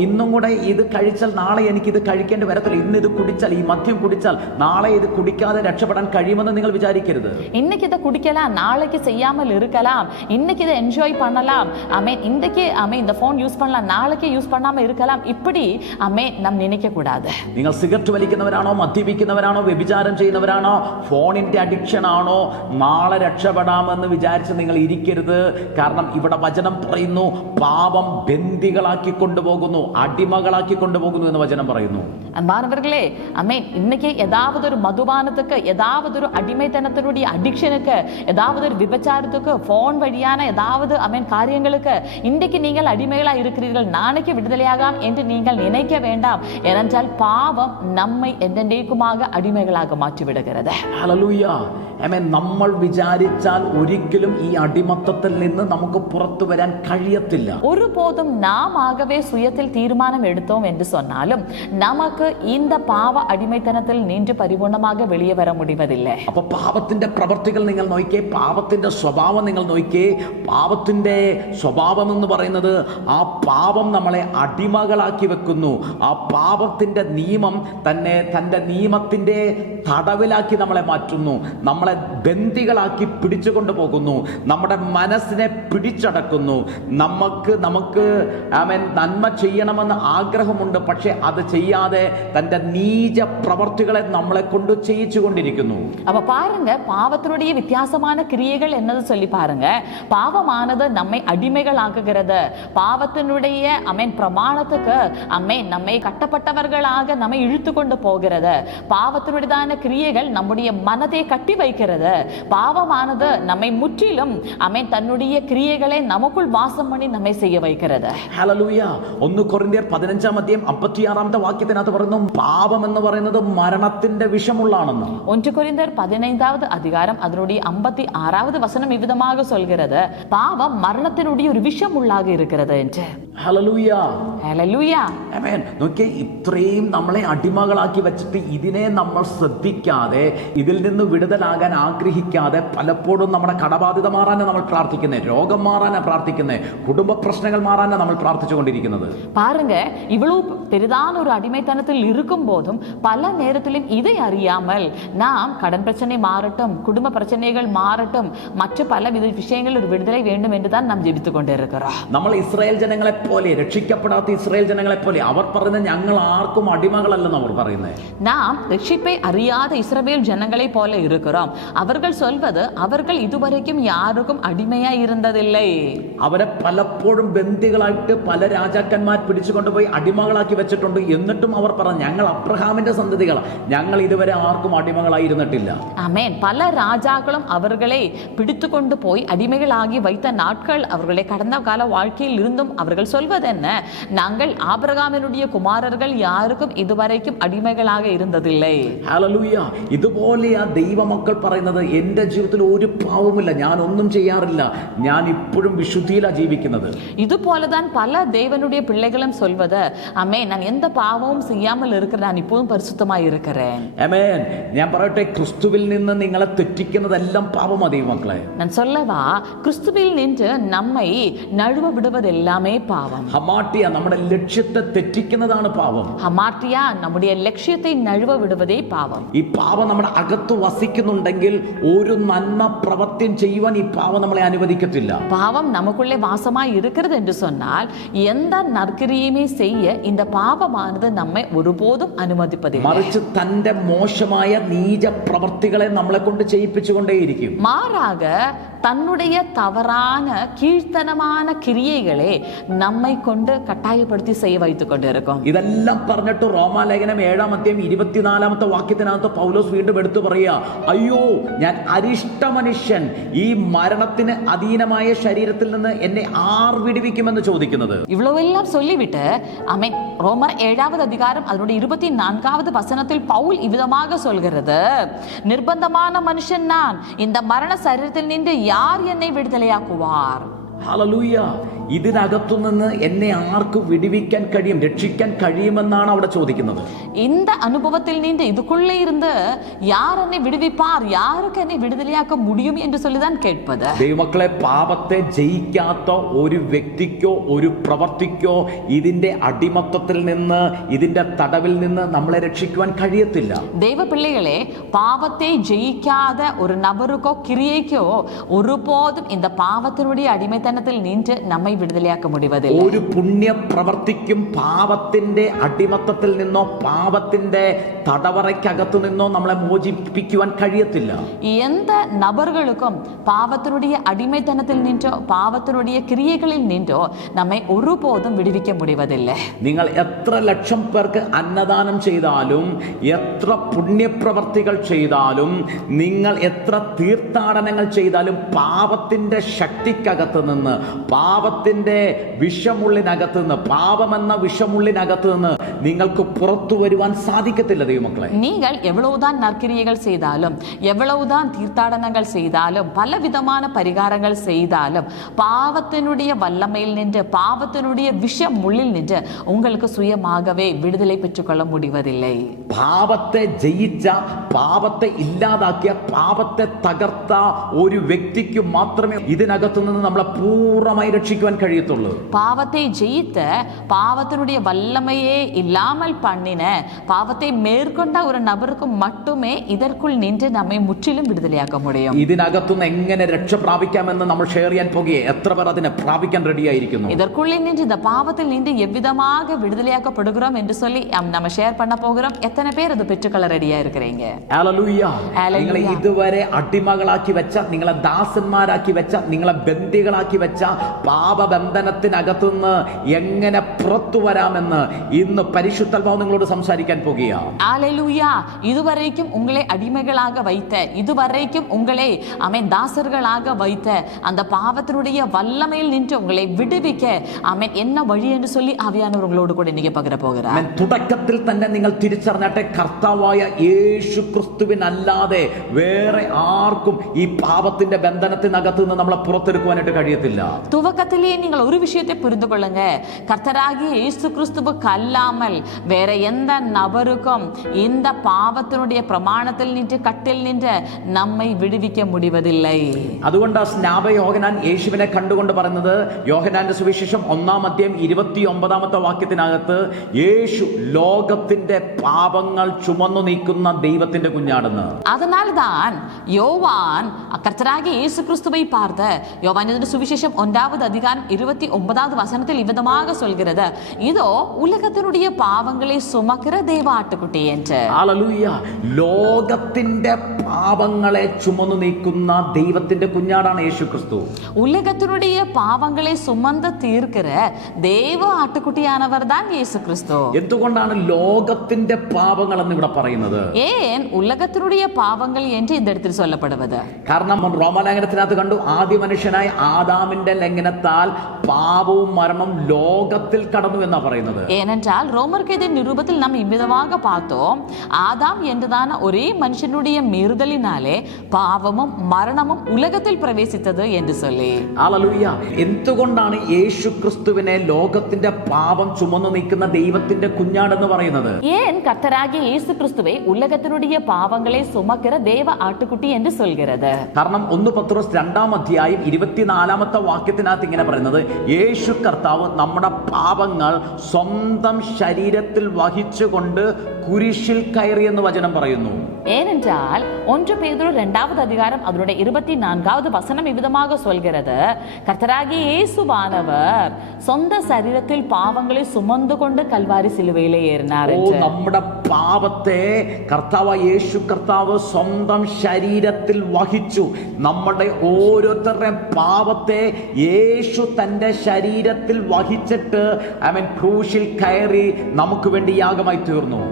ഇന്നും കൂടെ ഇത് കഴിച്ചാൽ നാളെ എനിക്ക് ഇത് കഴിക്കേണ്ടി വരത്തില്ല, ഇന്ന് ഇത് കുടിച്ചാൽ, ഈ മദ്യം കുടിച്ചാൽ നാളെ ഇത് കുടിക്കാതെ രക്ഷപ്പെടാൻ കഴിയുമെന്ന് നിങ്ങൾ വിചാരിക്കരുത്. இன்னைக்கு இதை குடிக்கலாம், நாளைக்கு செய்யாமல் இருக்கலாம், இன்னைக்கு இதை என்ஜாய் பண்ணலாம், இன்றைக்கு இந்த போன் யூஸ் பண்ணலாம், நாளைக்கு யூஸ் பண்ணாம இருக்கலாம், இப்படி நாம் நினைக்க கூடாது. നിങ്ങൾ സിഗരറ്റ് വലിക്കുന്നവരാണോ, മദ്യപിക്കുന്നവരാണോ, വ്യഭിചാരം ചെയ്യുന്നവരാണോ, ഫോണിന്റെ അഡിക്ഷൻ ആണോ, നാളെ രക്ഷപ്പെടാമെന്ന് വിചാരിച്ച് നിങ്ങൾ ഇരിക്കരുത്. കാരണം ഇവിടെ വചനം പറയുന്നു, പാപം ബന്ദികളാക്കി കൊണ്ടുപോകുന്നു, അടിമകളാക്കി കൊണ്ടുപോകുന്നു എന്ന് വചനം പറയുന്നു. அன்பானவர்களே, இன்னைக்கு ஏதாவது ஒரு மதுபானத்துக்கு, ஏதாவது ஒரு அடிமைத்தனத்தினுடைய அடிக்ஷனுக்கு, ஏதாவது ஒரு விபச்சாரத்துக்கு, போன் வழியான ஏதாவது காரியங்களுக்கு இன்றைக்கு நீங்கள் அடிமைகளா இருக்கிறீர்கள், நாளைக்கு விடுதலையாகாம் என்று நீங்கள் நினைக்க வேண்டாம். ஏனென்றால் பாவம் நம்மை என்றென்றைக்குமாக அடிமைகளாக மாற்றி விடுகிறது. ഹല്ലേലൂയ. നമ്മൾ വിചാരിച്ചാൽ ഒരിക്കലും ഈ അടിമത്തത്തിൽ നിന്ന് നമുക്ക് പുറത്തു വരാൻ കഴിയത്തില്ല. ஒருபோதும் நாம் ஆகவே சுயத்தில் தீர்மானம் எடுத்தோம் என்று சொன்னாலும் நமக்கு இந்த பாவ அடிமைத்தனத்தில் நின்று பரிபூர்ணமாக வெளியே வர முடிவதில்லை. അപ്പൊ പാപത്തിന്റെ പ്രവർത്തികൾ നിങ്ങൾ നോക്കിയേ, പാപത്തിന്റെ സ്വഭാവം നിങ്ങൾ നോക്കിയേ. പാപത്തിന്റെ സ്വഭാവം എന്ന് പറയുന്നത് ആ പാപം നമ്മളെ അടിമകളാക്കി വെക്കുന്നു. ആ പാപത്തിന്റെ നിയമം തന്നെ തന്റെ നിയമം നിയമത്തിൻ്റെ തടവിലാക്കി നമ്മളെ മാറ്റുന്നു, നമ്മളെ ബന്ദികളാക്കി പിടിച്ചുകൊണ്ട് പോകുന്നു, നമ്മുടെ മനസ്സിനെ പിടിച്ചടക്കുന്നു. നമുക്ക് ആമേൻ നന്മ ചെയ്യണമെന്ന് ആഗ്രഹമുണ്ട്, പക്ഷെ അത് ചെയ്യാതെ തൻ്റെ നീച പ്രവർത്തികളെ നമ്മളെ കൊണ്ട് ചെയ്യിച്ചു കൊണ്ടിരിക്കുന്നു. அப்ப பாருங்க, பாவத்தினுடைய வித்தியாசமான கிரியைகள் என்னது சொல்லி பாருங்க. பாவமானது நம்மை அடிமைகள் ஆக்குகிறது. பாவத்தினுடைய பிரமாணத்துக்கு நம்மை கட்டப்பட்டவர்களாக நம்மை இழுத்து கொண்டு போகிறது. பாவத்தினுடையதான கிரியைகள் நம்முடைய மனதை கட்டி வைக்கிறது. பாவமானது நம்மை முற்றிலும் தன்னுடைய கிரியைகளை நமக்குள் வாசம் பண்ணி நம்மை செய்ய வைக்கிறது. ഹല്ലേലൂയ. 1 കൊരിന്ത്യർ 15-56 വാക്യത്തിനകത്ത് പറയുന്നു, പാപം എന്ന് പറയുന്നത് മരണത്തിന്റെ വിഷമുള്ളാണെന്ന്. 1 கொரிந்தியர் 15வது அதிகாரம் அதனுடைய 56வது வசனம் இவ்விதமாக சொல்கிறது, பாவம் மரணத்தினுடைய ஒரு விஷம் உள்ளாக இருக்கிறது என்று. ഹല്ലേലൂയ. ഹല്ലേലൂയ. ആമേൻ. നോക്കിയേ, ഇത്രയും നമ്മളെ അടിമകളാക്കി വെച്ചിട്ട് ഇതിനെ നമ്മൾ ശ്രദ്ധിക്കാതെ, ഇതിൽ നിന്ന് വിടുതലാകാൻ ആഗ്രഹിക്കാതെ, പലപ്പോഴും നമ്മുടെ കടബാധ്യത മാറാനാണ് നമ്മൾ പ്രാർത്ഥിക്കുന്നത്, രോഗം മാറാനാണ് പ്രാർത്ഥിക്കുന്നത്, കുടുംബ പ്രശ്നങ്ങൾ മാറാനാണ് നമ്മൾ പ്രാർത്ഥിച്ചുകൊണ്ടിരിക്കുന്നത്. பாருங்க, இவ்வளவு பெரிதான ஒரு அடிமைத்தனத்தில் இருக்கும் போதும் பல நேரத்திலும் இதை அறியாமல் நாம் கடன் பிரச்சனை மாறட்டும், குடும்ப பிரச்சனைகள் மாறட்டும், மற்ற பல விஷயங்கள் ஒரு விடுதலை வேண்டும் என்று தான் நாம் ஜெபித்துக் கொண்டிருக்கிறோம். നമ്മൾ ഇസ്രായേൽ ജനങ്ങളെ പോലെ, രക്ഷിക്കപ്പെടാത്ത ഇസ്രായേൽ ജനങ്ങളെ പോലെ, അവർ പറയുന്നത് ഞങ്ങൾ ആർക്കും അടിമകളല്ലെന്ന് അവർ പറയുന്നത്. நாம் ரட்சிப்பை அறியாத இஸ்ரவேல் ஜனங்களை போல இருக்கிறோம். அவர்கள் சொல்வது அவர்கள் இதுவரைக்கும் யாருக்கும் அடிமையா இருந்ததில்லை. അവരെ പലപ്പോഴും ബന്ദികളായിട്ട് പല രാജാക്കന്മാർ പിടിച്ചുകൊണ്ടുപോയി അടിമകളാക്കി വെച്ചിട്ടുണ്ട്. എന്നിട്ടും അവർ പറഞ്ഞു, ഞങ്ങൾ അബ്രഹാമിന്റെ സന്തതികളാണ്, ഞങ്ങൾ ഇതുവരെ ആർക്കും അടിമകളായിരുന്നിട്ടില്ല. ஆமென். பல ராஜாக்களும் அவர்களை பிடித்து கொண்டு போய் அடிமைகளாகி வைத்த நாட்கள் அவர்களை கடந்த கால வாழ்க்கையில் இருந்தும் அவர்கள் சொல்வது என்ன, நாங்கள் ஆபிரகாமினுடைய குமாரர்கள் யாருக்கும் இதுவரைக்கும் അടിമകളാக ഇരുന്നതില്ലേ. ഹല്ലേലൂയ. ഇതുപോലെയാ ദൈവമക്കൾ പറയുന്നത്, എൻ്റെ ജീവിതത്തിൽ ഒരു പാവമില്ല, ഞാൻ ഒന്നും ചെയ്യാറില്ല, ഞാൻ ഇപ്പോഴും വിശുദ്ധിയിലാണ് ജീവിക്കുന്നത്. இதுபோலதான் பல தேவனுடைய பிள்ளைகளும் சொல்வது, ஆமென், நான் எந்த பாவமும் செய்யாமல் இருக்கிறேன், நான் இப்போதும் பரிசுத்தமாய் இருக்கிறேன். ആമേൻ. ഞാൻ പറയട്ടെ, ക്രിസ്തുവിൽ നിന്ന് നിങ്ങളെ തെറ്റിക്കുന്നതെല്ലാം പാപമാ ദൈവമക്കളെ. நான் சொல்லவா, கிறிஸ்துவில் நின்று நம்மை நழுவ விடுவது எல்லாமே பாவம். ഹമാട്ടിയ നമ്മുടെ ലക്ഷ്യത്തെ തെറ്റിക്കുന്നതാണ് പാപം. ഹമാർട്ടിയ നമ്മുടെ ലക്ഷ്യത്തെ നഴുവ വിടുവതേ പാപം. ഈ പാപം നമ്മുടെ അകത്ത് വസിക്കുന്നുണ്ടെങ്കിൽ ഒരു നന്മ പ്രവർത്തിയും ചെയ്യുവാൻ ഈ പാപം നമ്മളെ അനുവദിക്കത്തില്ല. പാവം നമുക്കുള്ളே வாசமாய் இருக்கிறது என்று சொன்னால் எந்த நற்கிரியையுமே செய்ய இந்த பாவமானது நம்மை ஒருபோதும் அனுமதிப்பதில்லை. മറിച്ച് തന്റെ മോശമായ നീച പ്രവർത്തികളെ നമ്മളെ കൊണ്ട് ചെയ്യിപ്പിച്ചുകൊണ്ടേയിരിക്കും. மாறாக தன்னுடைய தவறான கீழ்த்தனமான கிரியைகளை நம்மை கொண்டு கட்டாயப்படுத்தி செய்ய வைத்துக் கொண்டிருக்கும். ഇതെല്ലാം പറഞ്ഞിട്ട് റോമാലേഖനം 7-24 വാക്യത്തിനകത്ത് പൗലോസ് വീണ്ടും എടുത്തു പറയുക, അയ്യോ ഞാൻ അരിഷ്ട മനുഷ്യൻ, ഈ മരണത്തിന് അധീനമായ ശരീരത്തിൽ നിന്ന് എന്നെ ആർ വിടുവിക്കുമെന്ന് ചോദിക്കുന്നത്. இவ்வளவெல்லாம் சொல்லிவிட்டு ஆமென், ரோமர் 7வது அதிகாரம் அதனுடைய 24வது வசனத்தில் பவுல் இவ்விதமாக சொல்கிறது, நிர்பந்தமான மனுஷன் நான், இந்த மரண சரீரத்தில் நின்று யார் என்னை விடுதலையாக்குவார். ഹല്ലേലൂയ. ഇതിനകത്തു നിന്ന് എന്നെ ആർക്ക് വിടുവിക്കാൻ കഴിയും, രക്ഷിക്കാൻ കഴിയുമെന്നാണ് അവിടെ ചോദിക്കുന്നത്. இந்த அனுபவத்தில் நின்று இதுக்குள்ளே இருந்து யார் என்னை விடுவிப்பார், யாருக்கு என்னை விடுதலையாக்க முடியும் என்று சொல்லிதான் கேட்பது. ദൈവമക്കളെ, പാപത്തെ ജയിക്കാത്ത ഒരു വ്യക്തിക്കോ ഒരു പ്രവർത്തിക്കോ ഇതിന്റെ അടിമത്തത്തിൽ നിന്ന്, ഇതിന്റെ തടവിൽ നിന്ന് നമ്മളെ രക്ഷിക്കുവാൻ കഴിയത്തില്ല. ദൈവ പിള്ളകളെ, പാപത്തെ ജയിക്കാத ഒരു നബറുക്കോ கிரியைக்கோ ஒருபோதும் இந்த பாவத்தினுடைய அடிமைத்தனத்தில் நின்று நம்மை விடுதலையாக்க முடிவதில்லை. ഒരു പുണ്യ പ്രവർത്തിക്കും പാപത്തിന്റെ അടിമത്തത്തിൽ നിന്നോ പാപത്തിന്റെ തടവറയ്ക്കകത്തു നിന്നോ നമ്മളെ മോചിപ്പിക്കുവാൻ കഴിയത്തില്ല. எந்த நபர்களுக்கும் பாவத்தினுடைய அடிமைத்தனத்தில் நின்றோ பாவத்தினுடைய கிரியைகளில் நின்றோ நம்மை ஒருபோதும் விடுவிக்க முடிவதில்லை. നിങ്ങൾ എത്ര ലക്ഷം പേർക്ക് അന്നദാനം ചെയ്താലും, എത്ര പുണ്യപ്രവർത്തികൾ ചെയ്താലും, നിങ്ങൾ എത്ര തീർത്ഥാടനങ്ങൾ ചെയ്താലും, പാപത്തിന്റെ ശക്തിക്കകത്ത് നിന്ന്, പാപത്തിന്റെ വിഷമുള്ളിനകത്ത് നിന്ന്, പാപമെന്ന വിഷമുള്ളിനകത്ത് നിന്ന് നിങ്ങൾക്ക് പുറത്തു വരുവാൻ സാധിക്കത്തില്ല ദൈവമക്കളെ. நீங்கள் எவ்வளவுதான் நற்கிரியைகள் செய்தாலும், எவ்வளவுதான் தீர்த்தாடனங்கள் செய்தாலும், பலவிதமான பரிகாரங்கள் செய்தாலும், பாவத்தினுடைய வல்லமையில் நின்று, பாவத்தினுடைய விஷம் முள்ளில் நின்று உங்களுக்கு சுயமாகவே விடுதலை பெற்றுக்கொள்ள முடிவதில்லை. പാപത്തെ ജയിച്ച, പാപത്തെ ഇല്ലാതാക്കിയ, പാപത്തെ തകർത്ത ഒരു വ്യക്തിക്ക് മാത്രമേ ഇതിനകത്തു നിന്ന് നമ്മളെ പൂർണ്ണമായി രക്ഷിക്കുവാൻ ജയിക്കുവാൻ കഴിയത്തുള്ളൂ. பாவத்தை ஜெயித்த பாவத்தினுடைய வல்லமையே இல்லாமல் பண்ணின பாவத்தை மேற்கொண்ட ஒரு நபருக்கு மட்டுமே இதற்குள் நின்று நம்மை முற்றிலும் விடுதலையாக்க முடியும். ഇതിനകത്തുനിന്ന് എങ്ങനെ രക്ഷ പ്രാപിക്കാമെന്ന് നമ്മൾ ഷെയർ ചെയ്യാൻ പോകുകയെ. എത്ര പേർ അതിനെ പ്രാപിക്കാൻ റെഡിയായിരിക്കുന്നു? இதற்குள்ளே நின்று இந்த பாவத்தில் நின்று எவ்விதமாக விடுதலையாக்கப்படுகிறோம் என்று சொல்லி நம்ம ஷேர் பண்ண போகிறோம். எத்தனை பேர் அது பெற்றுக்கொள்ள ரெடியா இருக்கிறீங்க? ഹല്ലേലൂയ. നിങ്ങളെ ഇതുവരെ അടിമകളാക്കി വെച്ച, നിങ്ങളെ ദാസന്മാരാക്കി വെച്ച, നിങ്ങളെ ബന്ദികളാക്കി വെച്ച പാപബന്ധനത്തിനകത്തുനിന്ന് എങ്ങനെ പുറത്തു വരാമെന്ന് ഇന്ന് പരിശുദ്ധാത്മാവ് നിങ്ങളോട് സംസാരിക്കാൻ പോകുകയാണ്. ஹல்லேலூயா. இதுவரைக்கும் உங்களை அடிமைகளாக வைத்த, இதுவரைக்கும் உங்களை தாசர்களாக வைத்த அந்த பாவத்தினுடைய வல்லமையில் நின்று உங்களை விடுவிக்க என்ன வழி என்று சொல்லி ஆவியானவர் உங்களோடு கூட இன்னைக்கு பகிர போகிறார். തുടക്കത്തിൽ തന്നെ നിങ്ങൾ തിരിച്ചറിഞ്ഞാട്ടെ, കർത്താവായ യേശു ക്രിസ്തുവിനല്ലാതെ വേറെ ആർക്കും ഈ പാപത്തിന്റെ ബന്ധനത്തിനകത്ത് നിന്ന് നമ്മളെ പുറത്തെടുക്കുവാനായിട്ട് കഴിയത്തില്ല. துவக்கத்திலேயே நீங்கள் ஒரு விஷயத்தை புரிந்து கொள்ளுங்க. கர்த்தராகிய இயேசு கிறிஸ்துவுக்கு அல்லாமல் வேற எந்த நபருக்கும் இந்த பாவத்தினுடைய பிரமாணத்தில் நின்று கட்டில் நின்று நம்மை விடுவிக்க முடிவதில்லை. അതുകൊണ്ട് സ്നാപക യോഹന്നാൻ യേശുവിനെ കണ്ടുകൊണ്ട് പറയുന്നത്, യോഹന്നാന്റെ സുവിശേഷം 1-29 വാക്യത്തിനകത്ത്, യേശു ലോകത്തിന്റെ പാപങ്ങൾ ചുമന്നു നീക്കുന്ന ദൈവത്തിന്റെ കുഞ്ഞാണെന്ന്. அதனால்தான் யோவான் கர்த்தராகிய இயேசு கிறிஸ்துவை பார்த்த யோவானின் சுவிசேஷம் 1-29 இவ்விதமாக சொல்கிறது, இதோ உலகத்தினுடைய பாவங்களை சுமக்கிற தேவ ஆட்டுக்குட்டி என்று. ഹല്ലേലൂയ. ലോകത്തിന്റെ പാപങ്ങളെ ചുമന്നു നീക്കുന്ന ദൈവത്തിന്റെ കുഞ്ഞാടാണ് യേശു ക്രിസ്തു. உலகத்தினுடைய பாவங்களை சுமந்து தீர்க்கிற தேவ ஆட்டுக்குட்டியானவர் தான் இயேசு கிறிஸ்து. എന്തുകൊണ്ടാണ് ലോകത്തിന്റെ പാപങ്ങൾ എന്ന് ഇവിടെ പറയുന്നത്? ஏன் உலகத்தினுடைய பாவங்கள் என்று இந்த இடத்தில் சொல்லப்படுவது? കാരണം റോമാലേഖനത്തിനകത്ത് കണ്ടു, ആദ്യ മനുഷ്യനായ ആദാമിന്റെ ലംഘനത്താൽ പാപവും മരണവും ലോകത്തിൽ കടന്നു എന്നാ പറയുന്നത്. ஏனென்றால் ரோமர்கேத நிருபத்தில் நாம் இவ்விதமாக பார்த்தோம், ஆதாம் என்றுதான ஒரே மனுஷனுடைய மீறுதலினாலே பாவமும் மரணமும் உலகத்தில் பிரவேசித்தது என்று சொல்லி. ഹല്ലേലൂയ. എന്തുകൊണ്ടാണ് യേശു ക്രിസ്തുവിനെ ലോകത്തിന്റെ പാപം ചുമന്നു നീക്കുന്ന ദൈവത്തിന്റെ കുഞ്ഞാടെന്ന് പറയുന്നത്? ஏன் கர்த்தராகிய இயேசு கிறிஸ்துவை உலகத்தினுடைய பாவங்களை சுமக்கிற தேவ ஆட்டுக்குட்டி என்று சொல்கிறது? കാരണം 1 പത്രോസ് 2-24 വാക്യത്തിനകത്ത് ഇങ്ങനെ പറയുന്നത്, യേശു കർത്താവ് നമ്മുടെ പാപങ്ങൾ സ്വന്തം ശരീരത്തിൽ വഹിച്ചുകൊണ്ട് കുരിശിൽ കയറി എന്ന് വചനം പറയുന്നു. ஏனென்றால் 1 பேதுரு 2 அதனுடைய 24 இவ்விதமாக சொல்கிறது, கர்த்தராகிய இயேசுவானவர் சொந்த சரீரத்தில் பாவங்களை சுமந்து கொண்டு கல்வாரி சிலுவையிலே ஏறினார் என்று. നമ്മുടെ പാപത്തെ കർത്താവ് യേശു കർത്താവ് സ്വന്തം ശരീരത്തിൽ വഹിച്ചു. നമ്മുടെ ഓരോരുത്തരുടെയും പാപത്തെ യേശു തന്റെ ശരീരത്തിൽ വഹിച്ചിട്ട് ക്രൂശിൽ കയറി നമുക്ക് വേണ്ടി യാഗമായി തീർന്നു.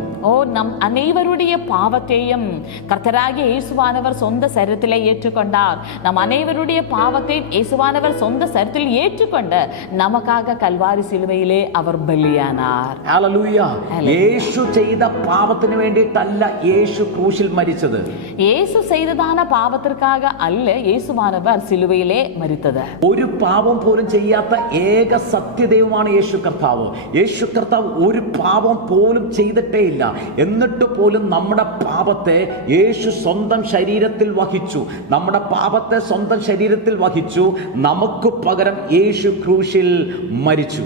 நம் அனைவருடைய பாவத்தையும் கர்த்தராகிய இயேசுவானவர் சொந்த சரீரத்திலே ஏற்றுக்கொண்டார். நம் அனைவருடைய பாவத்தை இயேசுவானவர் சொந்த சரீரத்தில் ஏற்றுக்கொண்டு நமக்காக கல்வாரி சிலுவையிலே அவர் பலியானார். ഹല്ലേലൂയ. യേശു ചെയ്ത പാപത്തിന് വേണ്ടിയിട്ടല്ല യേശു ക്രൂശിൽ മരിച്ചത്. യേശു ചെയ്തதான പാപത്തിற்காக அல்ல இயேசுவானவர் சிலுவையிலே மரித்தது. ഒരു പാപം പോലും ചെയ്യാത്ത ഏക സത്യദൈവമാണ് യേശു കർത്താവ്. യേശു കർത്താവ് ഒരു പാപം പോലും ചെയ്തിട്ടേ ഇല്ല. എന്നിട്ട് പോലും നമ്മുടെ പാപത്തെ യേശു സ്വന്തം ശരീരത്തിൽ വഹിച്ചു. നമ്മുടെ പാപത്തെ സ്വന്തം ശരീരത്തിൽ വഹിച്ചു. നമുക്ക് പകരം യേശു ക്രൂശിൽ മരിച്ചു.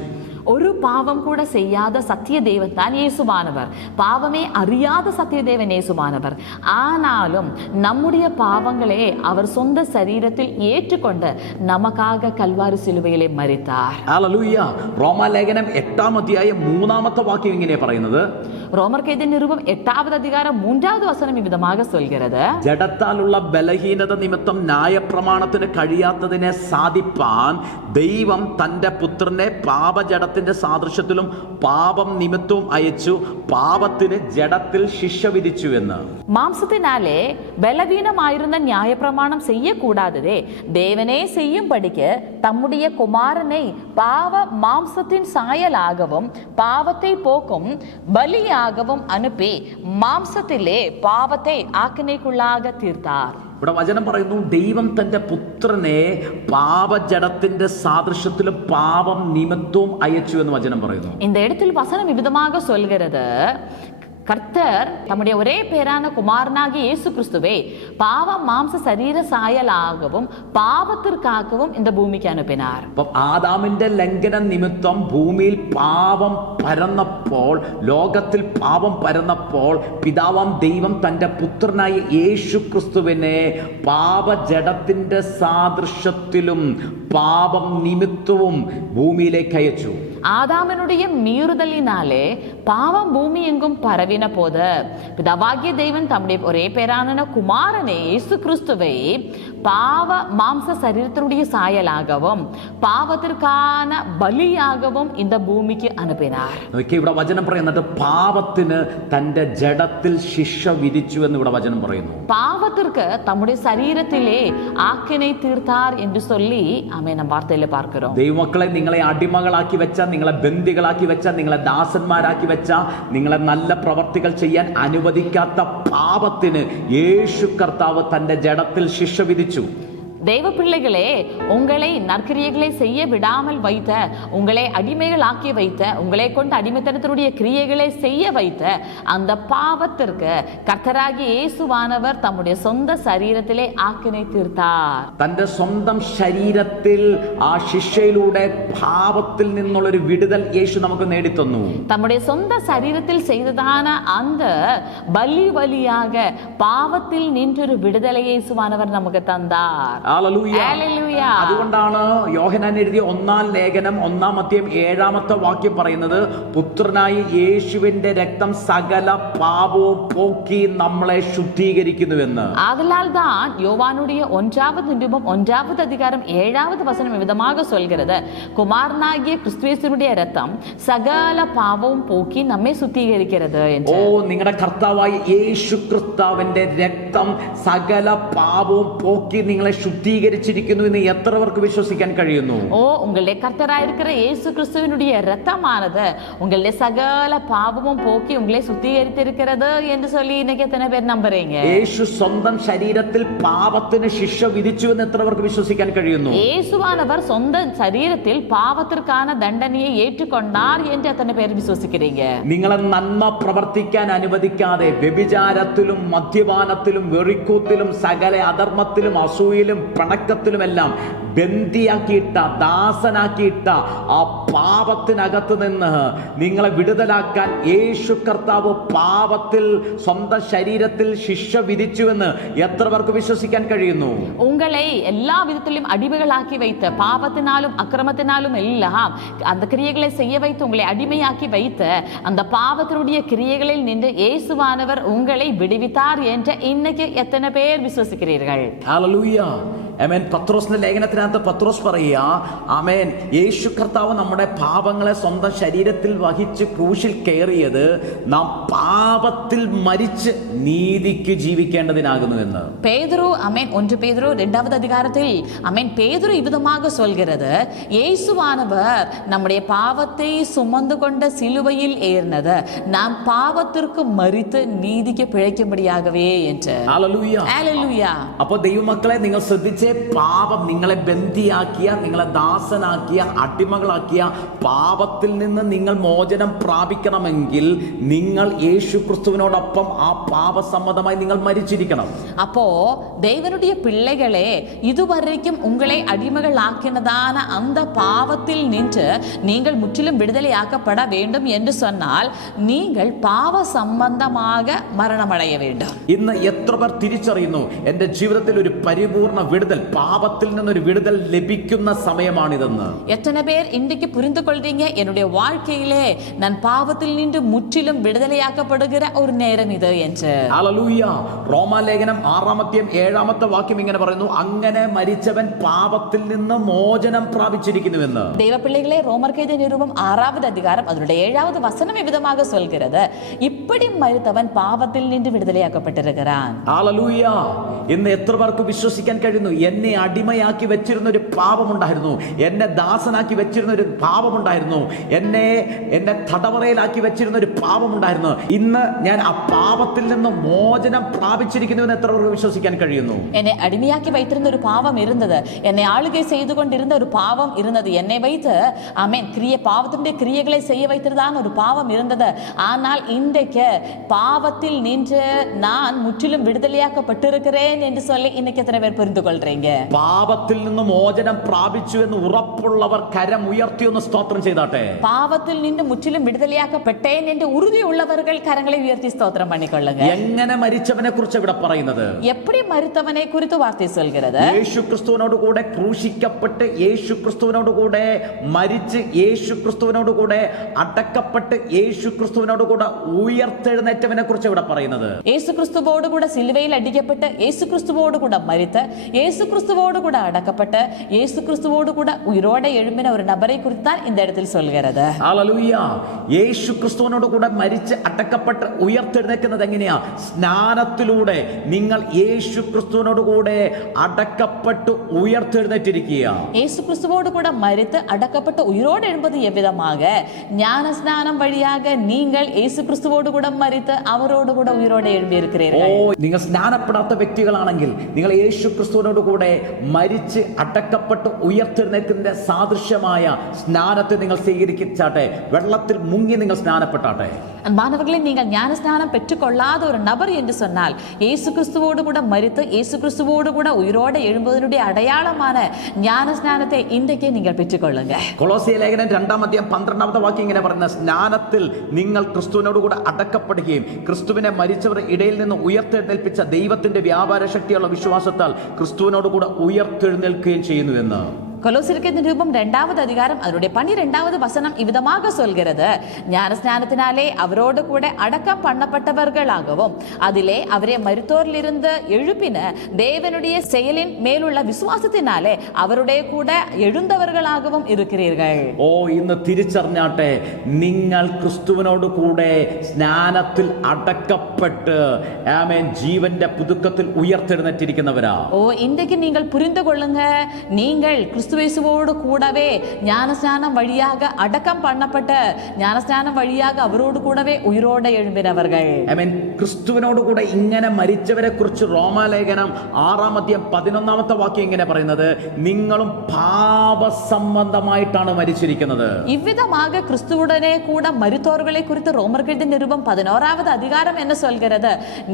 ஒரு பாவம் கூட செய்யாத சத்திய தேவன் தான் இயேசுவானவர். பாவமே அறியாத சத்திய தேவன் இயேசுவானவர். ஆனாலும் நம்முடைய பாவங்களே அவர் சொந்த சரீரத்தில் ஏற்றுக்கொண்டு நமக்காக கல்வாரி சிலுவையிலே மரித்தார். ഹല്ലേലൂയ. റോമാലേഖനം 8-3 വാക്യം ഇങ്ങനെ പറയുന്നത്, ரோமர்கேத நிருபம் 8 இவ்விதமாக சொல்கிறது, ജഡത്താലുള്ള ബലഹീനത നിമിത്തം ന്യായപ്രമാണത്തിന് കഴിയാത്തതിനെ സാധിപ്പാൻ ദൈവം തന്റെ പുത്രനെ പാപജഡത്തിന്റെ സാദൃശ്യത്തിലും പാപം നിമിത്തവും അയച്ചു, പാപത്തിന് ജഡത്തിൽ ശിക്ഷ വിധിച്ചു എന്ന്. மாம்சத்தினாலே பலவீனமாயிருந்த நியாயப்பிரமாணம் செய்யக்கூடாததே தேவனே செய்யும்படிக்கு தம்முடைய குமாரனை பாவ மாம்சத்தின் சாயலாகவும் பாவத்தை போக்கும் பலியாகவும் அனுப்பி மாம்சத்திலே பாவத்தை ஆக்கினைக்குள்ளாக தீர்த்தார். ഇവിടെ വചനം പറയുന്നു, ദൈവം തന്റെ പുത്രനെ പാപജഡത്തിന്റെ സാദൃശ്യത്തിലും പാപം നിമിത്തവും അയച്ചു എന്ന് വചനം പറയുന്നു. இந்த இடத்தில் வசனம் இவ்விதமாக சொல்கிறது, கர்த்தர் தம்முடைய ஒரே பேரான குமாரனாகிய இயேசு கிறிஸ்துவை பாவம் மாംസ ശരീര സായലാகவும் പാപത്തിற்காகவும் இந்த பூமிக்கு அனுப்பினார். അപ്പം ആദാമിന്റെ ലംഘന നിമിത്തം ഭൂമിയിൽ പാപം പരന്നപ്പോൾ, ലോകത്തിൽ പാപം പരന്നപ്പോൾ, പിതാവാം ദൈവം തൻ്റെ പുത്രനായ യേശു ക്രിസ്തുവിനെ പാപജഡത്തിന്റെ സാദൃശ്യത്തിലും പാപം നിമിത്തവും ഭൂമിയിലേക്ക് അയച്ചു. ஆதாமனுடைய மீறுதலினாலே பாவம் பூமி எங்கும் பரவின போது பிதாவாகிய தேவன் தம்முடைய ஒரே பேரான குமாரனே இயேசு கிறிஸ்துவை பாவ மாംസ சரீரத்தினுடைய சாயலாகவும் പാപത്തിற்கான ബലിയാகவும் இந்த பூமிக்கு அனுப்பினார். ഇവിടെ വചനം പറയുന്നത് പാപത്തിന് തന്റെ ജഡത്തിൽ ശിക്ഷ വിധിച്ചു എന്ന് ഇവിടെ വചനം പറയുന്നു. பாவத்திற்கு தம்முடைய சரீரத்திலே ஆக்கினை தீர்த்தார் என்று சொல்லி ஆமென் நம்ம வார்த்தையில பார்க்கிறோம். ദൈവമക്കളെ, നിങ്ങളെ അടിമകളാക്കി വെച്ച, നിങ്ങളെ ബന്ദികളാക്കി വെച്ച, നിങ്ങളെ ദാസന്മാരാക്കി വെച്ച, നിങ്ങളെ നല്ല പ്രവർത്തികൾ ചെയ്യാൻ അനുവദിക്കാത്ത പാപത്തിന് യേശു കർത്താവ് തന്റെ ജഡത്തിൽ ശിക്ഷ വിധിച്ചു. தெய்வ பிள்ளைகளே, உங்களை நற்கிரியைகளை செய்ய விடாமல் வைத்த, உங்களை அடிமைகள் ஆக்கி வைத்த, உங்களை கொண்டு அடிமைத்தனத்தினுடைய கிரியைகளை செய்ய வைத்த அந்த பாவத்திற்கு கர்த்தராகிய இயேசுவானவர் தம்முடைய சொந்த சரீரத்திலே ஆக்கினை தீர்த்தார். തന്റെ സ്വന്തം ശരീരത്തിൽ ആ ശിക്ഷയിലൂടെ പാപത്തിൽ നിന്നുള്ളൊരു വിടുതൽ യേശു നമുക്ക് നേടിത്തന്നു. தம்முடைய சொந்த சரீரத்தில் செய்ததான அந்த பலி வழியாக பாவத்தில் நின்றொரு விடுதலை இயேசுவானவர் நமக்கு தந்தார். ഹല്ലേലൂയ. അതുകൊണ്ടാണ് യോഹന്നാൻ എഴുതിയ 1-ാം ലേഖനം 1-ാം അധ്യായം 7-ാമത്തെ വാക്യം പറയുന്നത്, പുത്രനായ യേശുവിന്റെ രക്തം സകല പാപവും പോക്കി നമ്മളെ ശുദ്ധീകരിക്കുന്നുവെന്ന്. ஆதலால் தான் யோவானுடைய 1வது நிருபம் 1வது அதிகாரம் 7வது வசனம் விதமாக சொல்கிறது, குமாரனாகிய கிறிஸ்துவினுடைய இரத்தம் சகல பாவവും போக்கி നമ്മെ சுத்திகரிக்கிறது என்று. നിങ്ങളുടെ കർത്താവായ യേശു ക്രിസ്തുവിന്റെ രക്തം സകല പാപവും പോക്കി നിങ്ങളെ ശുദ്ധീകരിച്ചിരിക്കുന്നു എന്ന് എത്ര പേർക്ക് വിശ്വസിക്കാൻ കഴിയുന്നു? உங்களுடைய கர்த்தராயிருக்கிற இயேசு கிறிஸ்துவினுடைய இரத்தமானது உங்களுடைய சகல பாவமும் போக்கி உங்களை சுத்திகரித்திருக்கிறது என்று சொல்லி இன்னைக்கு எத்தனை பேர் நம்புறீங்க? യേശു സ്വന്തം ശരീരത്തിൽ പാപത്തിന് ശിക്ഷ വിധിച്ചു എന്ന് എത്ര പേർക്ക് വിശ്വസിക്കാൻ കഴിയുന്നു? இயேசுவானவர் சொந்த சரீரத்தில் பாவத்திற்கான தண்டனையை ஏற்றுக்கொண்டார் என்று எத்தனை பேர் விசுவசிக்கிறீங்க? നിങ്ങളെ നന്മ പ്രവർത്തിക്കാൻ അനുവദിക്കാതെ വ്യഭിചാരത്തിലും മദ്യപാനത്തിലും വെറിക്കൂത്തിലും സകല അധർമ്മത്തിലും അസൂയിലും പിണക്കത്തിലുമെല്ലാം ബന്ദിയാക്കിയിട്ട, ദാസനാക്കിയിട്ട ആ പാപത്തിനകത്ത് നിന്ന് നിങ്ങളെ വിടുതലാക്കാൻ യേശു കർത്താവ് പാപത്തിൽ സ്വന്തം ശരീരത്തിൽ ശിക്ഷ വിധിച്ചുവെന്ന് എത്ര പേർക്ക് വിശ്വസിക്കാൻ കഴിയുന്നു? உங்களை எல்லா விதத்திலும் அடிமைகளாக்கி வைத்த, பாவத்தினாலும் அக்கிரமத்தினாலும் எல்லாம் அந்த கிரியைகளை செய்ய வைத்து உங்களை அடிமையாக்கி வைத்த அந்த பாவத்தினுடைய கிரியைகளில் நின்று இயேசுவானவர் உங்களை விடுவித்தார் என்று இன்னைக்கு எத்தனை பேர் விசுவசிக்கிறீர்கள்? ഹല്ലേലൂയ. ആമേൻ. പത്രോസിന്റെ ലേഖനത്തിനകത്ത് പത്രോസ് പറയുക, ആമേൻ, യേശു കർത്താവ് നമ്മുടെ പാപങ്ങളെ സ്വന്തം ശരീരത്തിൽ വഹിച്ച് ക്രൂശിൽ കയറിയത് നാം പാപത്തിൽ മരിച്ച് നീതിക്ക് ജീവിക്കേണ്ടതിനാകുന്നു എന്ന്. பேதுரு ஆமென் 1 பேதுரு 2வது அதிகாரத்தில் ஆமென் பேதுரு இவ்விதமாக சொல்கிறது, இயேசுவானவர் நம்முடைய பாவத்தை சுமந்து கொண்ட சிலுவையில் ஏறினது நாம் பாவத்திற்கு மரித்து நீதிக்கு பிழைக்கும்படியாகவே என்று. ഹല്ലേലൂയ. ഹല്ലേലൂയ. അപ്പോൾ ദൈവമക്കളെ, നിങ്ങൾ ശ്രദ്ധിച്ചേ, പാപം നിങ്ങളെ ബന്ദിയാക്കിയ, നിങ്ങളെ ദാസനാക്കിയ, അടിമകളാക്കിയ പാപത്തിൽ നിന്ന് നിങ്ങൾ മോചനം പ്രാപിക്കണമെങ്കിൽ നിങ്ങൾ യേശു ക്രിസ്തുവിനോടൊപ്പം ആ പാപസമ്മതമായി നിങ്ങൾ മരിച്ചിരിക്കണം. அப்போ தேவனுடைய பிள்ளைகளே, இதுவரைக்கும் உங்களை அடிமைகள் ஆக்கினதான அந்த பாவத்தில் நின்று நீங்கள் முற்றிலும் விடுதலையாக்கப்பட வேண்டும் என்று சொன்னால் நீங்கள் பாவ சம்பந்தமாக மரணமடைய வேண்டும். ഇന്ന് എത്ര പേർ തിരിച്ചറിയുന്നു, എൻ്റെ ജീവിതത്തിൽ ഒരു പരിപൂർണ വിടുതൽ, പാപത്തിൽ നിന്നൊരു വിടുതൽ ലഭിക്കുന്ന സമയമാണിതെന്ന്? எத்தனை பேர் இன்றைக்கு புரிந்து கொள்றீங்க, என்னுடைய வாழ்க்கையிலே நான் பாவத்தில் நின்று முற்றிலும் விடுதலையாக்கப்படுகிற ஒரு நேரம் இது என்று? ഹല്ലേലൂയ. റോമാലേഖനം 6-ാം അധ്യായം 7-ാമത്തെ വാക്യം ഇങ്ങനെ പറയുന്നു, അങ്ങനെ മരിച്ചവൻ പാപത്തിൽ നിന്ന് മോചനം പ്രാപിച്ചിരിക്കുന്നുവെന്ന്. தெய்வ பிள்ளைகளே, ரோமர் கைத நிருபம் 6வது அதிகாரம் அதனுடைய 7வது வசனம் விதமாக சொல்கிறது, இப்படி மரித்தவன் பாவத்தில் நின்று விடுதலையாக்கப்பட்டிருக்கிறான். ഹല്ലേലൂയ. ഇന്ന് എത്ര പേർക്ക് വിശ്വസിക്കാൻ കഴിയുന്നു, എന്നെ അടിമയാക്കി വെച്ചിരുന്ന ഒരു പാപമുണ്ടായിരുന്നു, എന്നെ ദാസനാക്കി വെച്ചിരുന്ന ഒരു പാപമുണ്ടായിരുന്നു, എന്നെ തടവറയിലാക്കി വെച്ചിരുന്ന ഒരു പാപമുണ്ടായിരുന്നു. ഇന്ന് ഞാൻ ആ പാപത്തിൽ നിന്ന് മോചനം പ്രാപിച്ചിരിക്കുന്നുവെന്ന് എത്ര പേർക്ക് വിശ്വസിക്കാൻ കഴിയുന്നു? എന്നെ അടിമയാക്കി வைத்திருந்த ഒരു പാപം ഇരുന്നത്, എന്നെ ആളുകை செய்து கொண்டிருந்த ஒரு பாவம் இருந்தது, என்னை வைத்து ஆமென் பாவத்தினுடைய கிரியைகளை செய்ய வைத்திருந்தான ஒரு பாவம் இருந்தது. ஆனால் இன்றைக்கு பாவத்தில் நின்று நான் முற்றிலும் விடுதலையாக்கப்பட்டிருக்கிறேன் என்று சொல்லி இன்னைக்கு எத்தனை பேர் புரிந்து கொள்றீங்க? പാപത്തിൽ നിന്ന് മോചനം പ്രാപിച്ചു എന്ന് ഉറപ്പുള്ളവർ കരം ഉയർത്തി ഒന്ന് സ്തോത്രം ചെയ്താട്ടെ. പാപത്തിൽ നിന്ന് മുற்றிலும் വിടുതലയാക്കപ്പെട്ടேன் என்று உறுதியுள்ளவர்கள் கரங்களை உயர்த்தி ஸ்தோத்திரம் பண்ணிக்கொள்ளுங்க. എങ്ങനെ മരിച്ചവനെ കുറിച്ച് ഇവിടെ പറയുന്നത്? எப்படி மரித்தவனை குறித்து வார்த்தை சொல்கிறது? യേശു ക്രിസ്തുവിനോട് കൂടെ ക്രൂശിക്കപ്പെട്ട്, യേശു ക്രിസ്തുവിനോട് കൂടെ മരിച്ച്, യേശു ക്രിസ്തുവിനോട് കൂടെ അടക്കപ്പെട്ട്, യേശു ക്രിസ്തുവിനോട് കൂടെ ഉയർത്തെഴുന്നേറ്റവനെ കുറിച്ച് ഇവിടെ പറയുന്നത്. യേശു ക്രിസ്തുവോട് കൂടെ സിലുവയിൽ അടിക്കപ്പെട്ട്, യേശു ക്രിസ്തുവോട് കൂടെ മരിത്ത്, യേശു ക്രിസ്തുവോട് കൂടെ അടക്കപ്പെട്ട്, യേശു ക്രിസ്തുവോട് കൂടെ ഉയരോടെ എഴുമ്പിന ഒരു നബரை குறித்தான் இந்த இடத்தில் சொல்கிறது. ഹല്ലേലൂയ. യേശു ക്രിസ്തുവിനോട് കൂടെ മരിച്ച് അടക്കപ്പെട്ട് ഉയർത്തെഴുന്നേൽക്കുന്നത് എങ്ങനെയാ? സ്നാനത്തിലൂടെ നിങ്ങൾ യേശു ക്രിസ്തുവിനോട് കൂടെ അടക്കപ്പെട്ട് ഉയർത്തെഴുന്നേറ്റിരിക്കുക. യേശു ക്രിസ്തുവോട് കൂടെ മരിത്ത് അടക്കപ്പെട്ട് ഉയരോടെ എഴുമ്പത് എவ்விதமாக ஞானஸ்நானம் வழியாக நீங்கள் യേശു ക്രിസ്തുവോട് കൂടെ മരിത്ത് അവരോട് കൂടെ ഉയരോടെ എഴുമ്പിയിരിக்கிறீர்கள். നിങ്ങൾ സ്നാനപ്പെടാത്ത വ്യക്തികളാണെങ്കിൽ നിങ്ങൾ യേശു ക്രിസ്തുവിനോട് കൂടെ മരിച്ച് അടക്കപ്പെട്ട് ഉയർത്തെഴുന്നേൽക്കുന്നതിന്റെ സാദൃശ്യമായ സ്നാനത്തെ നിങ്ങൾ സ്വീകരിച്ചാട്ടെ. വെള്ളത്തിൽ മുങ്ങി നിങ്ങൾ സ്നാനപ്പെട്ടാട്ടെ. மாணவர்களே, நீங்கள் ஞானஸ்நானம் பெற்றுக்கொள்ளாத ஒரு நபர் என்று சொன்னால், இயேசு கிறிஸ்துவோடு கூட மரித்து இயேசு கிறிஸ்துவோடு கூட உயிரோடு எழும்புவதனுடைய அடையாளமான ஞானஸ்நானத்தை இன்றைக்கே நீங்கள் பெற்றுக்கொள்ளுங்க. കൊളോസ്യ ലേഖനം 2:12 വാക്യം ഇങ്ങനെ പറയുന്ന, സ്നാനത്തിൽ നിങ്ങൾ ക്രിസ്തുവിനോട് കൂടെ അടക്കപ്പെടുകയും ക്രിസ്തുവിനെ മരിച്ചവരുടെ ഇടയിൽ നിന്ന് ഉയർത്തെഴുന്നേൽപ്പിച്ച ദൈവത്തിന്റെ വ്യാപാര ശക്തിയുള്ള വിശ്വാസത്താൽ ക്രിസ്തുവിനോട് കൂടെ ഉയർത്തെഴുന്നേൽക്കുകയും ചെയ്യുന്നു എന്ന്. கொலோசியருக்கு நிருபம் 2வது அதிகாரம் அதனுடைய 12வது வசனம் இவ்விதமாக சொல்கிறது, ஞானஸ்நானத்தினாலே அவரோடு கூட அடக்கம் பண்ணப்பட்டவர்களாகவும் அதிலே அவரை மரித்தோரிலிருந்து எழுப்பின தேவனுடைய செயலின் மேலுள்ள விசுவாசத்தினாலே அவருடைய கூட எழுந்தவர்களாகவும் இருக்கிறீர்கள். ഓ, ഇന്ന് തിരിച്ചറിഞ്ഞാട്ടെ, നിങ്ങൾ ക്രിസ്തുവിനോട് കൂടെ സ്നാനത്തിൽ അടക്കപ്പെട്ട് ആമേൻ ജീവന്റെ പുതുക്കത്തിൽ ഉയർത്തെഴുന്നേറ്റിരിക്കുന്നവരാ. ഓ, ഇன்றைக்கு நீங்கள் புரிந்து கொள்ளுங்க, நீங்கள் கிறிஸ்துவேசுவோடு கூடவே ஞானஸ்நானம் வழியாக அடக்கம் பண்ணப்பட்ட, ஞானஸ்நானம் வழியாக அவரோடு கூடவே உயிரோடு எழும்பினவர்கள். ആമേൻ. ക്രിസ്തുവിനോട് കൂടെ ഇങ്ങനെ മരിച്ചവരെ കുറിച്ച് റോമാലേഖനം 6:11 വാക്യം ഇങ്ങനെ പറയുന്നത്, നിങ്ങളും പാപസംബന്ധമായിട്ടാണ് മരിച്ചിരിക്കുന്നത്. இவ்விதமாக கிறிஸ்துவுடனே கூட மரித்தோர்களை குறித்து ரோமர்கள் நிருபம் 11வது அதிகாரம் என்ன சொல்கிறது?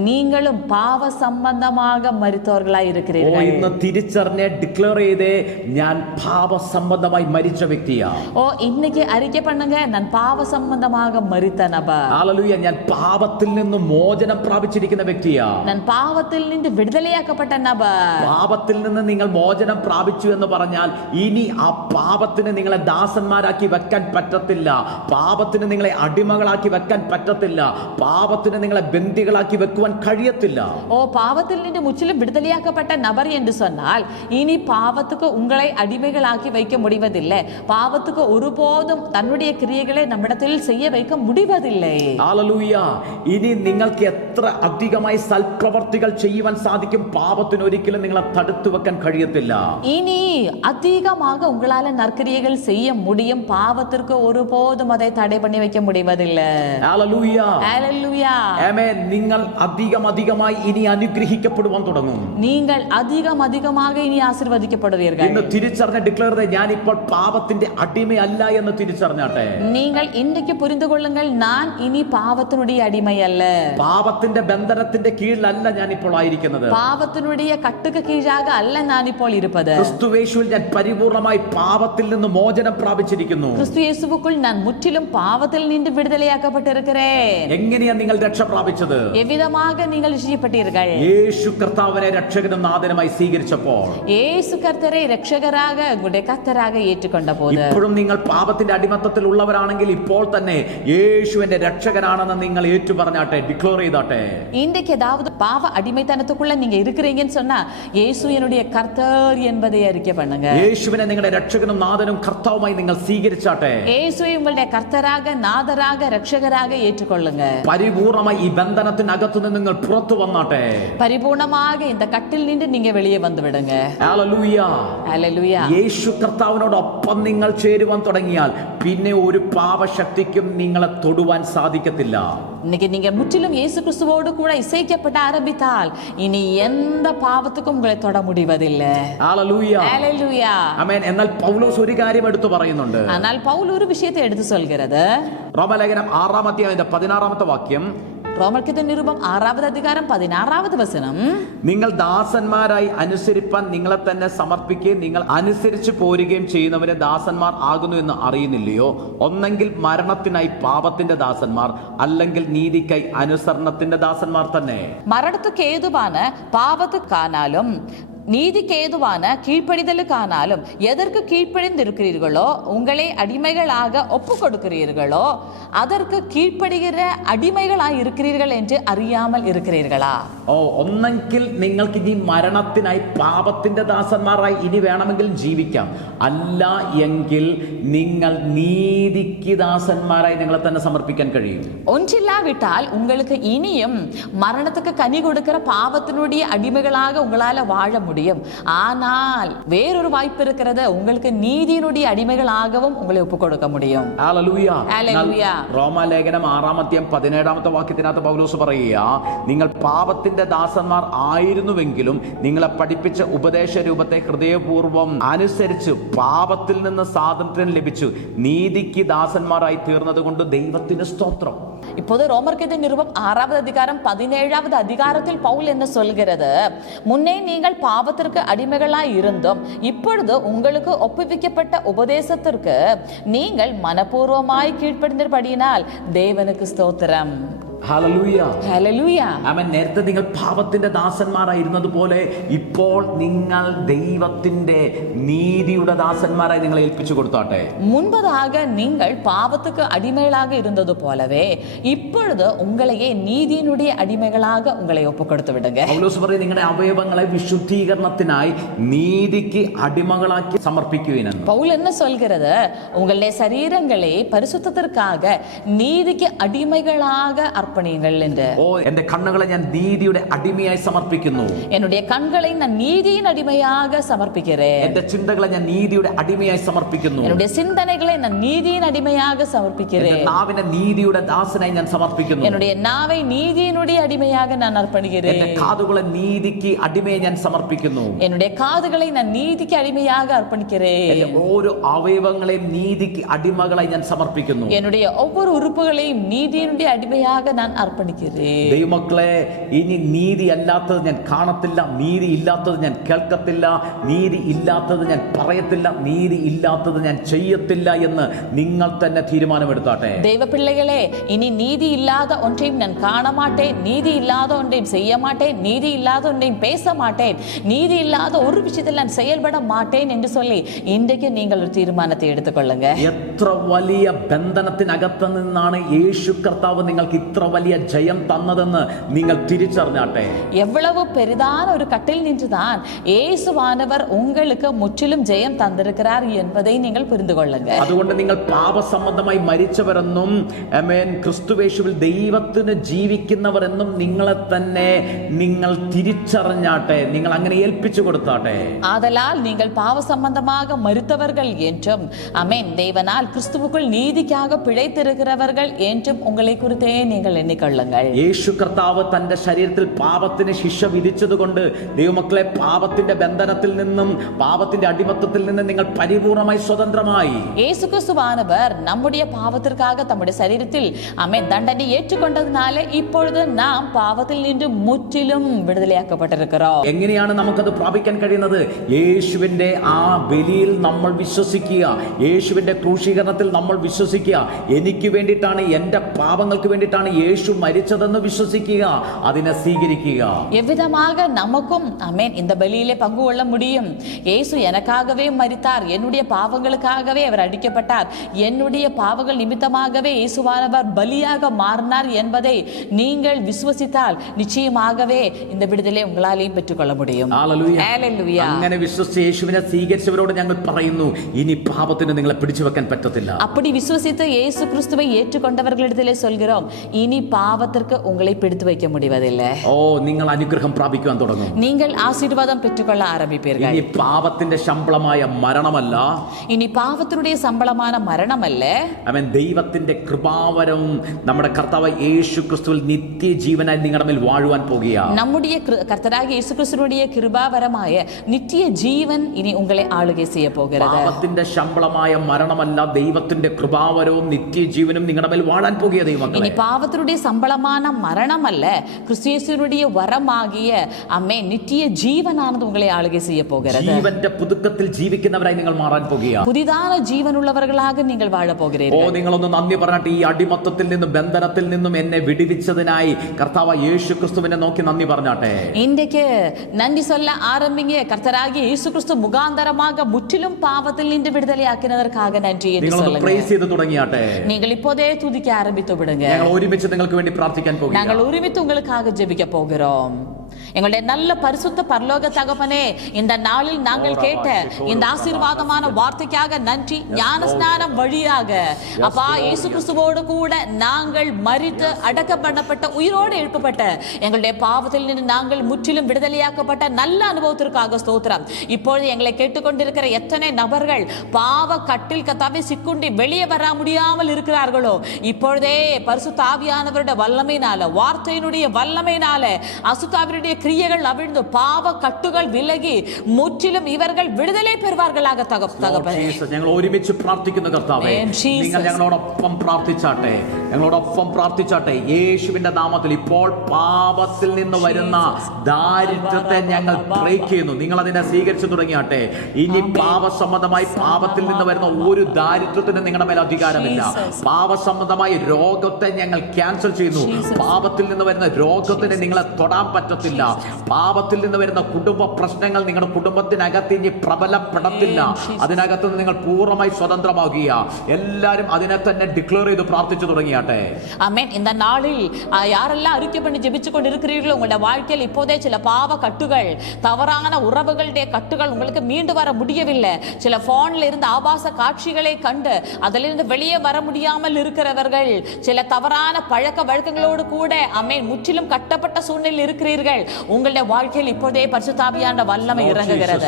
நீங்களும் பாவ சம்பந்தமாக மரித்தோர்களாய் இருக்கிறீர்கள். ഇന്ന് തിരിച്ചറിഞ്ഞ് ഡിക്ലെയർ ചെയ്തേ, ഞാൻ പാപസംബന്ധമായി മരിച്ച വ്യക്തിയാ. ഓ, ഇന്നേക്ക് അറിയിക്ക பண்ணுங்க, ഞാൻ പാപസംബന്ധமாக മരിച്ച നബർ. ഹല്ലേലൂയ. ഞാൻ പാപത്തിൽ നിന്ന് മോചനം പ്രാപിച്ചിരിക്കുന്ന വ്യക്തിയാ. ഞാൻ പാപത്തിൽ നിന്ന് വിടുതലയാക്കപ്പെട്ട നബർ. പാപത്തിൽ നിന്ന് നിങ്ങൾ മോചനം പ്രാപിച്ചു എന്ന് പറഞ്ഞാൽ ഇനി ആ പാപത്തിന് നിങ്ങളെ ദാസന്മാരാക്കി വെക്കാൻ പറ്റത്തില്ല. പാപത്തിന് നിങ്ങളെ അടിമകളാക്കി വെക്കാൻ പറ്റത്തില്ല. പാപത്തിന് നിങ്ങളെ ബന്ദികളാക്കി വെക്കുവാൻ കഴിയത്തില്ല. ഓ, പാപത്തിൽ നിന്ന് മുற்றிலும் വിടുതലയാക്കപ്പെട്ട നബർ എന്ന് சொன்னால் ഇനി പാപத்துக்கு உங்களை அடிமைகளாக்கி வைக்க முடிவதில்லை. பாவத்துக்கு ஒருபோதும் தன்னுடைய கிரியைகளை நம்மிடத்தில் செய்ய வைக்க முடிவதில்லை. ഹല്ലേലൂയ. ഇനി നിങ്ങൾക്ക് എത്ര അധികമായി സൽപ്രവർത്തികൾ ചെയ്യുവാൻ സാധിക്കും, പാപത്തിന് ഒരിക്കലും നിങ്ങളെ തടുത്തു വെക്കാൻ കഴിയത്തില്ല. இனி அதிகமாக உங்களால நற்கிரியைகள் செய்ய முடியும், பாவத்திற்கு ஒருபோதும் அதை தடை பண்ணி வைக்க முடிவதில்லை. ഹല്ലേലൂയ. ஹல்லேலூயா. ആമേൻ. നിങ്ങൾ അധികമായി ഇനി അനുഗ്രഹിക്കപ്പെടുവാൻ തുടങ്ങും. நீங்கள் அதிகமாக இனி ஆசீர்வதிக்கப்படுவீர்கள். ഇന്ന് തിരിച്ചറിഞ്ഞ ഡിക്ലെയർ ചെയ്ത്, ഞാൻ ഇപ്പോൾ പാപത്തിന്റെ അടിമയല്ല എന്ന് തിരിച്ചറിഞ്ഞാട്ടെ. நீங்கள் இன்றைக்கு புரிந்து கொள்ளுங்கள், நான் இனி பாவத்தினுடைய அடிமை அல்ல. പാപത്തിന്റെ ബന്ധനത്തിന്റെ കീഴിലല്ല ഞാൻ ഇപ്പോൾ ആയിരിക്കുന്നത്. പാപത്തിനുடைய കട്ടുക്ക് കീഴാക അല്ല ഞാൻ ഇപ്പോൾ ഇരുപ്പത്. ക്രിസ്തുയേശുവിൽ ഞാൻ പരിപൂർണമായി പാപത്തിൽ നിന്ന് മോചനം പ്രാപിച്ചിരിക്കുന്നു. ക്രിസ്തു യേശുവുക്കുൾ ഞാൻ മുற்றிலும் പാപത്തിൽ നിന്ന് വിടുതലയാക്കപ്പെട്ടിരിக்கிறேன். എങ്ങനെയാ നിങ്ങൾ രക്ഷ പ്രാപിച്ചത്? എவ்விதமாக நீங்கள் രക്ഷിക്കപ്പെട്ടீர்கள்? യേശു കർത്താവിനെ രക്ഷകനും നാഥനുമായി സ്വീകരിച്ചപ്പോൾ, യേശു കർത്തരെ രക്ഷകരാ ரட்சகராக உங்களுடைய கர்த்தராக ஏற்றுக்கொண்ட போது, ഇപ്പോഴും നിങ്ങൾ പാപത്തിന്റെ അടിമത്തത്തിൽ ഉള്ളവരാണെങ്കിൽ ഇപ്പോൾ തന്നെ യേശുവിന്റെ രക്ഷകനാണെന്ന് നിങ്ങൾ ഏറ്റുപറഞ്ഞാട്ടെ, ഡിക്ലെയർ ചെയ്താട്ടെ. இன்றைக்கு ஏதாவது பாவ அடிமைத்தனத்துக்குள்ள நீங்க இருக்கிறீங்கன்னு சொன்னா இயேசு என்னுடைய கர்த்தர் என்பதை அறிக்கை பண்ணுங்க. യേശുവിനെ നിങ്ങളുടെ രക്ഷകനും നാഥനും കർത്താവുമായി നിങ്ങൾ സ്വീകരിച്ചാട്ടെ. இயேசுவை உங்களுடைய கர்த்தராக நாதராக ரட்சகராக ஏற்றுக்கொள்ளுங்க. പരിപൂർണമായി ഈ ബന്ധനത്തിനകത്തു നിന്ന് നിങ്ങൾ പുറത്തു വന്നാട്ടെ. പരിപൂർണமாக இந்த கட்டில் நின்று நீங்க வெளியே வந்து விடுங்க. ഹല്ലേലൂയ. ഹല്ലേലൂയ. യേശു കർത്താവിനോടൊപ്പം നിങ്ങൾ ചേരുവാൻ തുടങ്ങിയാൽ പിന്നെ ഒരു പാപശക്തിക്കും നിങ്ങളെ തൊടുവാൻ സാധിക്കത്തില്ല. இன்னைக்கு நீங்க முற்றிலும் இயேசு கிறிஸ்துவோடு கூட இசைக்கப்பட ஆரம்பித்தால் இனி எந்த பாவத்துக்கும் உங்களை தொட முடிவதில்லை. ഹല്ലേലൂയ. ഹല്ലേലൂയ. ആമേൻ. എന്നാൽ പൗലോസ് ഒരു കാര്യം എടുത്തു പറയുന്നുണ്ട്. ஆனால் பவுல் ஒரு விஷயத்தை எடுத்து சொல்கிறது. റോമലേഖനം 6-ാം അധ്യായം 16-ാമത്തെ വാക്യം. റോമർക്ക് നിരുപം 6-ാമത് അധികാരം 16-ാമത് വചനം. നിങ്ങൾ ദാസന്മാരായി അനുസരിപ്പാൻ നിങ്ങളെ തന്നെ സമർപ്പിക്കുകയും നിങ്ങൾ അനുസരിച്ച് പോരുകയും ചെയ്യുന്നവരെ ദാസന്മാർ ആകുന്നു എന്ന് അറിയുന്നില്ലയോ? ഒന്നെങ്കിൽ മരണത്തിനായി പാപത്തിന്റെ ദാസന്മാർ, അല്ലെങ്കിൽ നീതിക്കായി അനുസരണത്തിന്റെ ദാസന്മാർ തന്നെ. മരണத்துக்கு ஏதுவான பாவத்துக்கானாலும் நீதிக்கு ஏதுவான கீழ்ப்படிதலுக்கானாலும் எதற்கு கீழ்ப்படிந்திருக்கிறீர்களோ, உங்களை அடிமைகளாக ஒப்பு கொடுக்கிறீர்களோ அதற்கு கீழ்ப்படுகிற அடிமைகளாய் இருக்கிறீர்கள் என்று அறியாமல் இருக்கிறீர்களா? ഒന്നെങ്കിൽ നിങ്ങൾക്ക് ഇനി മരണത്തിനായി പാപത്തിന്റെ ദാസന്മാരായി ഇനി വേണമെങ്കിൽ ജീവിക്കാം, അല്ല എങ്കിൽ നിങ്ങൾ നീതിക്ക് ദാസന്മാരായി നിങ്ങളെ തന്നെ സമർപ്പിക്കാൻ കഴിയും. ஒன்றில்லாவிட்டால் உங்களுக்கு இனியும் மரணத்துக்கு கனி கொடுக்கிற பாவத்தினுடைய அடிமைகளாக உங்களால வாழ முடியும். ஆனால் வேறொரு வாய்ப்பு இருக்கிறது, உங்களுக்கு நீதியினுடைய அடிமைகளாகவும் உங்களை ஒப்பு கொடுக்க முடியும். ഹല്ലേലൂയ. ഹല്ലേലൂയ. റോമാലേഖനം 6-ാം അധ്യായം 17-ാമത്തെ വാക്യത്തിനകത്ത് പൗലോസ് പറയുക, നിങ്ങൾ പാപത്തിന്റെ ദാസന്മാർ ആയിരുന്നുവെങ്കിലും നിങ്ങളെ പഠിപ്പിച്ച ഉപദേശ രൂപത്തെ ഹൃദയപൂർവ്വം അനുസരിച്ച് പാപത്തിൽ നിന്ന് സ്വാതന്ത്ര്യം ലഭിച്ചു നീതിക്ക് ദാസന്മാരായി തീർന്നത് കൊണ്ട് ദൈവത്തിന് സ്തോത്രം. இப்போது ரோமருக்கு நிருபம் 6-வது அதிகாரம் 17-வது அதிகாரத்தில் பவுல் என்ன சொல்கிறது? முன்னே நீங்கள் பாவத்திற்கு அடிமைகளாய் இருந்தும் இப்பொழுது உங்களுக்கு ஒப்புவிக்கப்பட்ட உபதேசத்திற்கு நீங்கள் மனப்பூர்வமாய் கீழ்ப்படிந்தபடியினால் தேவனுக்கு ஸ்தோத்திரம். ഹല്ലേലൂയ. ഹല്ലേലൂയ. ആമേൻ. നേരത്തെ നിങ്ങൾ പാപത്തിന്റെ ദാസന്മാരായിരുന്നത് പോലെ ഇപ്പോൾ നിങ്ങൾ ദൈവത്തിന്റെ നീതിയുടെ ദാസന്മാരായി നിങ്ങളെ ഏൽപ്പിച്ചു കൊടുത്താട്ടെ. முன்பதாக நீங்கள் பாவத்துக்கு அடிமைகளாக இருந்தது போலவே இப்பொழுது உங்களையே நீதியினுடைய அடிமைகளாக உங்களை ஒப்பு கொடுத்து விடுங்க. പൗലോസ് പറയും, നിങ്ങളുടെ അവയവങ്ങളെ വിശുദ്ധീകരണത്തിനായി നീതിക്ക് അടിമകളാക്കി സമർപ്പിക്കുവിനെന്ന്. பவுல் என்ன சொல்கிறது? உங்களுடைய சரீரங்களை பரிசுத்தத்திற்காக நீதிக்கு அடிமைகளாக அர்ப்பணியுங்கள் என்று. എന്റെ കണ്ണുകളെ ഞാൻ നീതിയുടെ അടിമയായി സമർപ്പിക്കുന്നു. என்னுடைய கண்களை நான் நீதியின் அடிமையாக சமர்ப்பிக்கிறேன். എന്റെ ചിന്തകളെ ഞാൻ നീതിയുടെ അടിമയായി സമർപ്പിക്കുന്നു. என்னுடைய சிந்தனைகளை நான் நீதியின் அடிமையாக சமர்ப்பிக்கிறேன். എന്റെ നാവിനെ നീതിയുടെ ദാസനായി ഞാൻ സമർപ്പിക്കുന്നു. என்னுடைய നാவை നീതിயினுடைய അടിമயாக நான் അർപ്പണിக்கிறேൻ. എന്റെ കാതുകളെ നീതിക്ക് അടിമയെ ഞാൻ സമർപ്പിക്കുന്നു. என்னுடைய காதுகளை நான் நீதிக்கு அடிமையாக அர்ப்பணிக்கிறேன். എന്റെ ഓരോ അവയവങ്ങളെയും നീതിക്ക് അടിമകളായി ഞാൻ സമർപ്പിക്കുന്നു. என்னுடைய ஒவ்வொரு உறுப்புகளையும் நீதியினுடைய அடிமையாக நான் അർപ്പണിக்கிறேൻ. ദൈവമക്കളെ, ഇനി നീതി അല്ലാത്തത് ഞാൻ കാണത്തില്ല, നീതി ഇല്ലാത്തത് ഞാൻ കേൾക്കത്തില്ല, നീതി ഇല്ലാത്തത് ഞാൻ പറയത്തില്ല, നീതി ഇല്ലാത്തത് ഞാൻ ചെയ്യത്തില്ല എന്ന് നിങ്ങൾ തന്നെ തീരുമാനമെടുത്താട്ടെ. தெய்வ பிள்ளைகளே, இனி நீதி இல்லாத ஒன்றையும் நான் காண மாட்டேன், நீதி இல்லாத ஒன்றையும் செய்ய மாட்டேன், நீதி இல்லாத ஒன்றையும் பேச மாட்டேன், நீதி இல்லாத ஒரு விஷயத்தில் நான் செயல்பட மாட்டேன் என்று சொல்லி இன்றைக்கு நீங்கள் ஒரு தீர்மானத்தை எடுத்துக்கொள்ளுங்க. എത്ര വലിയ ബന്ധനത്തിനകത്ത് നിന്നാണ് യേശു കർത്താവ് നിങ്ങൾക്ക് ഇത്ര വലിയ ജയം തന്നതെന്ന് നിങ്ങൾ തിരിച്ചറിഞ്ഞാട്ടെ. எவ்வளவு பெரிதான ஒரு கட்டில் நின்றுதான் இயேசுவானவர் உங்களுக்கு முற்றிலும் ஜெயம் தந்திருக்கிறார் என்பதை நீங்கள் புரிந்து கொள்ளுங்க. അതുകൊണ്ട് നിങ്ങൾ പാപസംബന്ധമായി മരിച്ചവരെന്നും ക്രിസ്തുവേശുവിൽ ദൈവത്തിന് ജീവിക്കുന്നവരെന്നും നിങ്ങളെ തന്നെ നിങ്ങൾ തിരിച്ചറിഞ്ഞാട്ടെ, നിങ്ങൾ അങ്ങനെ ഏൽപ്പിച്ചു കൊടുത്താട്ടെ. ஆதலால் நீங்கள் பாவ சம்பந்தமாக மரித்தவர்கள் என்றும் தேவனால் கிறிஸ்துவுக்குள் நீதிக்காக பிழைத்திருக்கிறவர்கள் என்றும் உங்களை குறித்தே நீங்கள் എണ്ണിക്കൊള്ളുங்கள். യേശു കർത്താവ് തന്റെ ശരീരത്തിൽ പാപത്തിന് ശിക്ഷ വിധിച്ചതുകൊണ്ട് ദൈവമക്കളെ, പാപത്തിന്റെ ബന്ധനത്തിൽ നിന്നും പാപത്തിന്റെ അടിമത്തത്തിൽ നിന്നും നിങ്ങൾ പരിപൂർണമായി സ്വതന്ത്രമായി. இயேசு கிறிஸ்துவானவர் நம்முடைய பாவத்திற்காக தம்முடைய சரீரத்தில் தண்டனை ஏற்றுக்கொண்டதினால இப்பொழுது நாம் பாவத்தில் நின்று முற்றிலும் വിടുതലയാക്കപ്പെട്ടിരിக்கிறோம். എങ്ങനെയാണ് നമുക്കത് പ്രാപിക്കാൻ കഴിയുന്നത്? യേശുവിന്റെ ആ ബലിയിൽ നമ്മൾ വിശ്വസിക്കുക, യേശുവിന്റെ ക്രൂശീകരണത്തിൽ നമ്മൾ വിശ്വസിക്കുക. എനിക്ക് വേണ്ടിയിട്ടാണ്, എന്റെ പാപങ്ങൾക്ക് വേണ്ടിയിട്ടാണ് യേശു മരിച്ചതെന്ന് വിശ്വസിക്കുക, അതിനെ സ്വീകരിക്കുക. எவ்விதமாக நமக்கும் ஆமென் இந்த பலியிலே பங்கு கொள்ள முடியும். இயேசு எனக்காகவே மரித்தார், என்னுடைய பாவங்களுக்காகவே அவர் அடிக்கப்பட்டார், என்னுடைய பாவங்கள் நிமித்தமாகவே இயேசுவானவர் பலியாக மாறினார் என்பதை நீங்கள் விசுவசித்தால் நிச்சயமாகவே இந்த விடுதலை உங்களாலேயும் பெற்றுக்கொள்ள முடியும். ഹല്ലേലൂയ. അങ്ങനെ വിശ്വസിച്ച് യേശുവിനെ സ്വീകരിച്ചവരോട് ഞങ്ങൾ പറയുന്നു, ഇനി പാപത്തിന് നിങ്ങളെ പിടിച്ചു വെക്കാൻ പറ്റത്തില്ല. அப்படி விசுவசித்து இயேசு கிறிஸ்துவை ஏற்றுக்கொண்டவர்களிடத்திலே சொல்கிறோம், இனி பாவத்திற்கு உங்களை பிடித்து வைக்க முடிவதில்லை. നിങ്ങൾ അനുഗ്രഹം പ്രാപിക്കാൻ തുടങ്ങും. நீங்கள் ஆசீர்வாதம் பெற்றுக்கொள்ள ஆரம்பிப்பீர்கள். ഇനി പാപത്തിന്റെ ശമ്പളമായ മരണമല്ല, இனி பாவத்தினுடைய சம்பளமான மரணமல்ல, അവൻ ദൈവത്തിന്റെ കൃപാവരം നമ്മുടെ കർത്താവ് യേശു ക്രിസ്തുവിൽ നിത്യജീവനായി നിങ്ങളുടെ മേൽ വാഴുവാൻ പോകുകയാണ്. நம்முடைய கர்த்தராகிய இயேசு கிறிஸ்துவினுடைய கிருபாவரമായ நித்திய ஜீவன் இனி உங்களை ஆளுகை செய்ய போகிறது. പാപത്തിന്റെ ശമ്പളമായ മരണമല്ല, ദൈവത്തിന്റെ കൃപാവരവും നിത്യജീവനും നിങ്ങളുടെ മേൽ വാഴാൻ പോകുക ദൈവമക്കളെ. இனி பாவத்தினுடைய சம்பளமான மரணம் அல்ல, கிறிஸ்துவினுடைய வரமாகிய அம்மே நித்திய ஜீவனானது உங்களை ஆளுகை செய்ய போகிறது. ജീവന്റെ പുതുക്കത്തിൽ ജീവിക്കുന്നവരായി നിങ്ങൾ മാറാൻ പോകുകയാണ്. புதிதான ஜீவனுள்ளவர்களாக நீங்கள் வாழ போகிறீர்கள். നിങ്ങളൊന്ന് നന്ദി പറഞ്ഞിട്ട്, ഈ അടിമത്തത്തിൽ നിന്നും ബന്ധനത്തിൽ നിന്നും എന്നെ വിടുവിച്ചതിനായി കർത്താവ് യേശു ക്രിസ്തുവിനെ നോക്കി നന്ദി പറഞ്ഞാട്ടെ. இன்றைக்கு நன்றி சொல்ல ஆரம்பிங்க. கர்த்தராகிய இயேசு கிறிஸ்து முகாந்தரமாக முற்றிலும் பாவத்தில் நின்று விடுதலையாக்கினதற்காக நன்றி என்று சொல்லுங்க. പ്രൈസ് ചെയ്തു തുടങ്ങിയാട്ടെ. நீங்கள் இப்போதே துதிக்க ஆரம்பித்து விடுங்க. ഞങ്ങൾ ഒരുമിച്ച് നിങ്ങൾക്ക് വേണ്ടി പ്രാർത്ഥിക്കാൻ പോകുന്നു. நாங்கள் ஒருமித்து உங்களுக்காக ஜெபிக்க போகிறோம். எங்களுடைய நல்ல பரிசுத்த பரலோக தகப்பனே, இந்த நாளில் நாங்கள் கேட்ட இந்த ஆசீர்வாதமான வார்த்தைக்காக நன்றி. ஞானஸ்நானம் வழியாக அப்பா இயேசு கிறிஸ்துவோடு கூட நாங்கள் மரித்து அடக்கம் பண்ணப்பட்ட, உயிரோடு எழுப்பப்பட்ட, எங்களுடைய பாவத்தில் நின்று நாங்கள் முற்றிலும் விடுதலையாக்கப்பட்ட நல்ல அனுபவத்திற்காக ஸ்தோத்திரம். இப்பொழுது எங்களை கேட்டுக்கொண்டிருக்கிற எத்தனை நபர்கள் பாவ கட்டில் கத்தாவே சிக்குண்டி வெளியே வர முடியாமல் இருக்கிறார்களோ, இப்பொழுதே பரிசுத்த ஆவியானவருடைய வல்லமையினால, வார்த்தையினுடைய வல்லமையினால அசுத்தாவினுடைய கிரியைகள் அவிழ்ந்து பாவ கட்டுகள் விலகி முற்றிலும் இவர்கள் விடுதலை பெறுவார்களாக தகப்பனே. ഞങ്ങൾ ഒരുമിച്ച് പ്രാർത്ഥിക്കുന്നു കർത്താവേ. നിങ്ങൾ ഞങ്ങളോടൊപ്പം പ്രാർത്ഥിച്ചാട്ടെ, ഞങ്ങളോടൊപ്പം പ്രാർത്ഥിച്ചാട്ടെ. യേശുവിന്റെ നാമത്തിൽ ഇപ്പോൾ പാപത്തിൽ നിന്ന് വരുന്ന ദാരിദ്ര്യത്തെ ഞങ്ങൾ ബ്രേക്ക് ചെയ്യുന്നു. നിങ്ങൾ അതിനെ സ്വീകരിച്ചു തുടങ്ങിയാട്ടെ. ഇനി പാപസംബന്ധമായി പാപത്തിൽ നിന്ന് വരുന്ന ഒരു ദാരിദ്ര്യത്തിന് നിങ്ങളുടെ മേൽ അധികാരമില്ല. പാപസംബന്ധമായ രോഗത്തെ ഞങ്ങൾ ക്യാൻസൽ ചെയ്യുന്നു. പാപത്തിൽ നിന്ന് വരുന്ന രോഗത്തിന് നിങ്ങളെ തൊടാൻ പറ്റത്തില്ല. പാപത്തിൽ നിന്ന് വരുന്ന കുടുംബ പ്രശ്നങ്ങൾ നിങ്ങളുടെ കുടുംബത്തിനകത്ത് ഇനി പ്രബലപ്പെടത്തില്ല. അതിനകത്ത് നിന്ന് നിങ്ങൾ പൂർണ്ണമായി സ്വതന്ത്രമാകുക. എല്ലാവരും അതിനെ തന്നെ ഡിക്ലെയർ ചെയ്ത് പ്രാർത്ഥിച്ചു തുടങ്ങിയാട്ടെ. ஆமென். இந்த நாளில் யாரெல்லாம் அறிக்கை பண்ணி ஜெபிச்சு கொண்டு இருக்கிறீர்களோ, உங்களுடைய வாழ்க்கையில் இப்போதே சில பாவ கட்டுகள், தவறான உறவுகளுடைய கட்டுகள் உங்களுக்கு மீண்டு வர முடியவில்லை. சில போன்ல இருந்து ஆபாச காட்சிகளை கண்டு அதிலிருந்து வெளியே வர முடியாமல் இருக்கிறவர்கள், சில தவறான பழக்க வழக்கங்களோடு கூட ஆமென் முற்றிலும் கட்டப்பட்ட சூழ்நிலையில் இருக்கிறீர்கள். உங்களுடைய வாழ்க்கையில் இப்போதே பரிசுத்த ஆவியான வல்லமை இறங்குகிறது.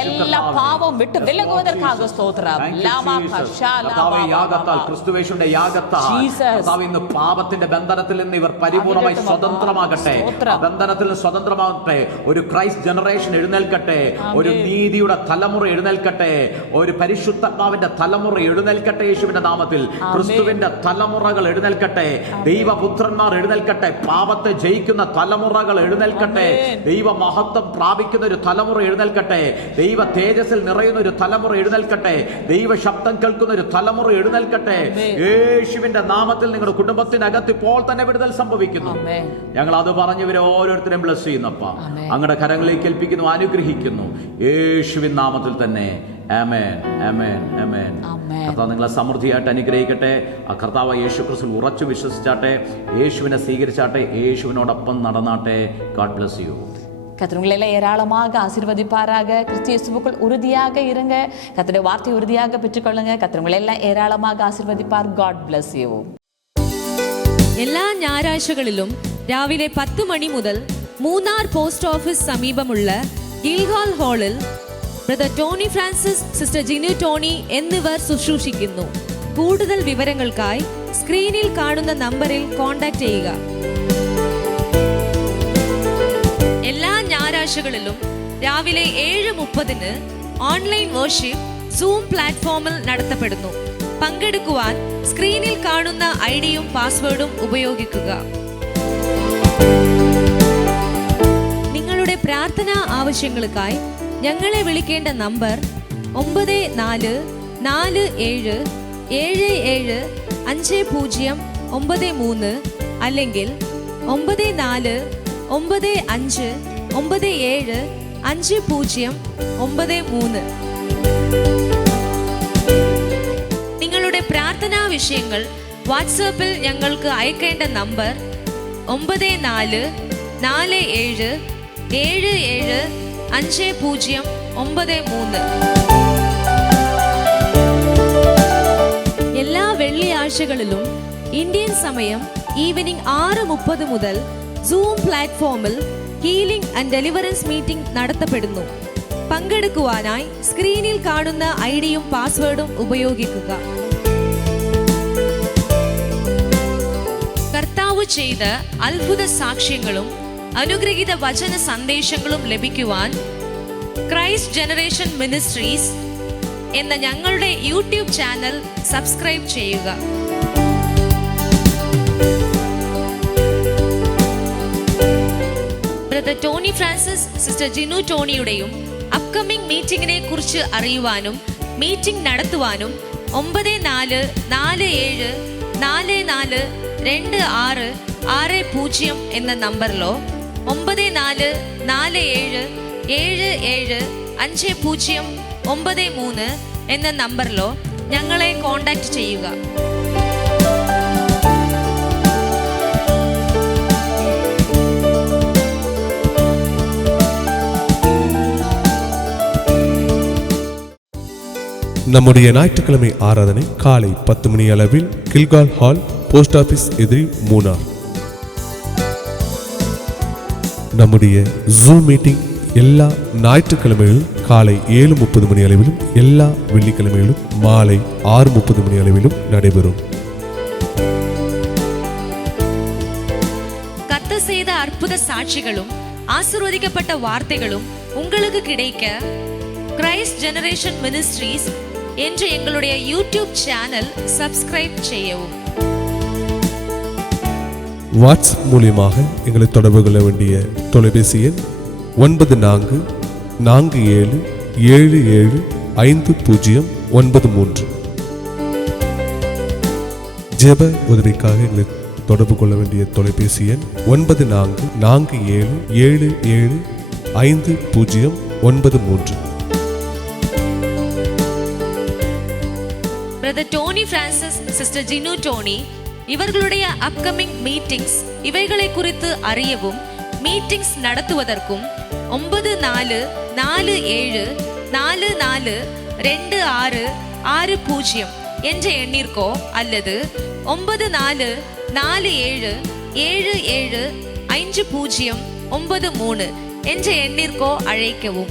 எல்லா பாவம் விட்டு விலகுவதற்காக ஸ்தோத்திரம். லாமா கஷா லாமா യാഗത്താൽ, ക്രിസ്തുവേശുവിന്റെ യാഗത്താൽ കർത്താവ് ഇന്ന് പാപത്തിന്റെ ബന്ധനത്തിൽ നിന്ന് ഇവർ പരിപൂർണമായി സ്വതന്ത്രമാകട്ടെ. ബന്ധനത്തിൽ നിന്ന് സ്വതന്ത്രമാകട്ടെ. ഒരു ക്രൈസ്റ്റ് ജനറേഷൻ എഴുന്നേൽക്കട്ടെ. ഒരു നീതിയുടെ തലമുറ എഴുന്നേൽക്കട്ടെ. ഒരു പരിശുദ്ധാത്മാവിന്റെ തലമുറ എഴുന്നേൽക്കട്ടെ. യേശുവിന്റെ നാമത്തിൽ ക്രിസ്തുവിന്റെ തലമുറകൾ എഴുന്നേൽക്കട്ടെ. ദൈവപുത്രന്മാർ എഴുന്നേൽക്കട്ടെ. പാപത്തെ ജയിക്കുന്ന തലമുറകൾ എഴുന്നേൽക്കട്ടെ. ദൈവ മഹത്വം പ്രാപിക്കുന്ന ഒരു തലമുറ എഴുന്നേൽക്കട്ടെ. ദൈവ തേജസ്സിൽ നിറയുന്ന ഒരു തലമുറ എഴുന്നേൽക്കട്ടെ. ദൈവ ശബ്ദം കേൾക്കുന്ന ഒരു തലമുറ എഴുന്നേൽക്കട്ടെ. യേശുവിന്റെ നാമത്തിൽ നിങ്ങളുടെ കുടുംബത്തിനകത്ത് ഇപ്പോൾ തന്നെ വിടുതൽ സംഭവിക്കുന്നു. ഞങ്ങൾ അത് പറഞ്ഞവരെ ഓരോരുത്തരെയും ബ്ലസ് ചെയ്യുന്നപ്പാ, അങ്ങയുടെ കരങ്ങളിലേക്ക് ഏൽപ്പിക്കുന്നു, അനുഗ്രഹിക്കുന്നു. യേശുവിൻ നാമത്തിൽ തന്നെ ആമേൻ, ആമേൻ, ആമേൻ. കർത്താവ് നിങ്ങളെ സമൃദ്ധിയായിട്ട് അനുഗ്രഹിക്കട്ടെ. ആ കർത്താവ് യേശു ക്രിസ്തുവിൽ ഉറച്ചു വിശ്വസിച്ചാട്ടെ. യേശുവിനെ സ്വീകരിച്ചാട്ടെ. യേശുവിനോടൊപ്പം നടന്നാട്ടെ. God bless you. கர்த்தருங்களெல்லாம் ஏராளமாக ஆசீர்வதிப்பாராக. கிறிஸ்து இயேசுவுக்குள் உறுதியாக இருங்க. கர்த்தருடைய வார்த்தை உறுதியாக பெற்றுக்கொள்ளுங்க. கர்த்தருங்களெல்லாம் ஏராளமாக ஆசீர்வதிப்பார். God bless U. എല്ലാ ഞായറാഴ്ചകളിലും രാവിലെ 10 മണി മുതൽ മൂന്നാർ പോസ്റ്റ് ഓഫീസ് സമീപമുള്ള ഗിൽഹാൾ ഹാളിൽ brother Tony Francis, sister Jinu Tony എന്നിവർ ശുശ്രൂഷിക്കുന്നു. കൂടുതൽ വിവരങ്ങൾക്കായി സ്ക്രീനിൽ കാണുന്ന നമ്പറിൽ കോൺടാക്ട് ചെയ്യുക. എല്ലാ ഞായറാഴ്ചകളിലും രാവിലെ 7:30 ഓൺലൈൻ വർഷിപ്പ് സൂം പ്ലാറ്റ്ഫോമിൽ നടത്തപ്പെടുന്നു. പങ്കെടുക്കുവാൻ സ്ക്രീനിൽ കാണുന്ന ഐഡിയും പാസ്വേഡും ഉപയോഗിക്കുക. നിങ്ങളുടെ പ്രാർത്ഥനാ ആവശ്യങ്ങൾക്കായി ഞങ്ങളെ വിളിക്കേണ്ട നമ്പർ 9447775093 അല്ലെങ്കിൽ 9495975093. നിങ്ങളുടെ പ്രാർത്ഥനാ വിഷയങ്ങൾ വാട്സാപ്പിൽ ഞങ്ങൾക്ക് അയക്കേണ്ട നമ്പർ 9447775093. എല്ലാ വെള്ളിയാഴ്ചകളിലും ഇന്ത്യൻ സമയം ഈവനിംഗ് 6:30 മുതൽ സൂം പ്ലാറ്റ്ഫോമിൽ ഹീലിംഗ് ആൻഡ് ഡെലിവറൻസ് മീറ്റിംഗ് നടത്തപ്പെടുന്നു. പങ്കെടുക്കുവാനായി സ്ക്രീനിൽ കാണുന്ന ഐഡിയും പാസ്വേഡും ഉപയോഗിക്കുക. കർത്താവ് ചെയ്ത അത്ഭുത സാക്ഷ്യങ്ങളും അനുഗ്രഹീത വചന സന്ദേശങ്ങളും ലഭിക്കുവാൻ ക്രൈസ്റ്റ് ജനറേഷൻ മിനിസ്ട്രീസ് എന്ന ഞങ്ങളുടെ യൂട്യൂബ് ചാനൽ സബ്സ്ക്രൈബ് ചെയ്യുക. Brother Tony Francis, sister Jinu ടോണിയുടെയും അപ്കമിംഗ് മീറ്റിംഗിനെ കുറിച്ച് അറിയുവാനും മീറ്റിംഗ് നടത്തുവാനും 9444242660 എന്ന നമ്പറിലോ 9447775093 എന്ന നമ്പറിലോ ഞങ്ങളെ കോൺടാക്റ്റ് ചെയ്യുക. நம்முடைய ஞாயிற்றுக்கிழமை ஆராதனை காலை 10 மணி அளவில் கில்கால் ஹால், போஸ்ட் ஆபீஸ் எதிரி, மூனார். நம்முடைய ஜூம் மீட்டிங் எல்லா ஞாயிற்றுக்கிழமைகளிலும் காலை 7:30 மணி அளவிலும் எல்லா வெள்ளிக்கிழமைகளிலும் மாலை 6:30 மணி அளவிலும் நடைபெறும். கர்த்தர் செய்த அற்புத சாட்சிகளும் ஆசீர்வதிக்கப்பட்ட வார்த்தைகளும் உங்களுக்கு கிடைக்க கிரைஸ்ட் ஜெனரேஷன் மினிஸ்ட்ரீஸ் என்ற எங்களுடைய யூடியூப் சேனல் சப்ஸ்கிரைப் செய்யவும். வாட்ஸ்அப் மூலியமாக எங்களை தொடர்பு கொள்ள வேண்டிய தொலைபேசி எண் 9447775093. ஜெப உதவிக்காக எங்களை தொடர்பு கொள்ள வேண்டிய தொலைபேசி எண் 9447775093. Brother Tony Francis, sister Jinu Tony இவர்களுடைய அப்கமிங் மீட்டிங்ஸ் இவைகளை குறித்து அறியவும் மீட்டிங்ஸ் நடத்துவதற்கும் 9444242660 என்ற எண்ணிற்கோ அல்லது 9447775093 என்ற எண்ணிற்கோ அழைக்கவும்.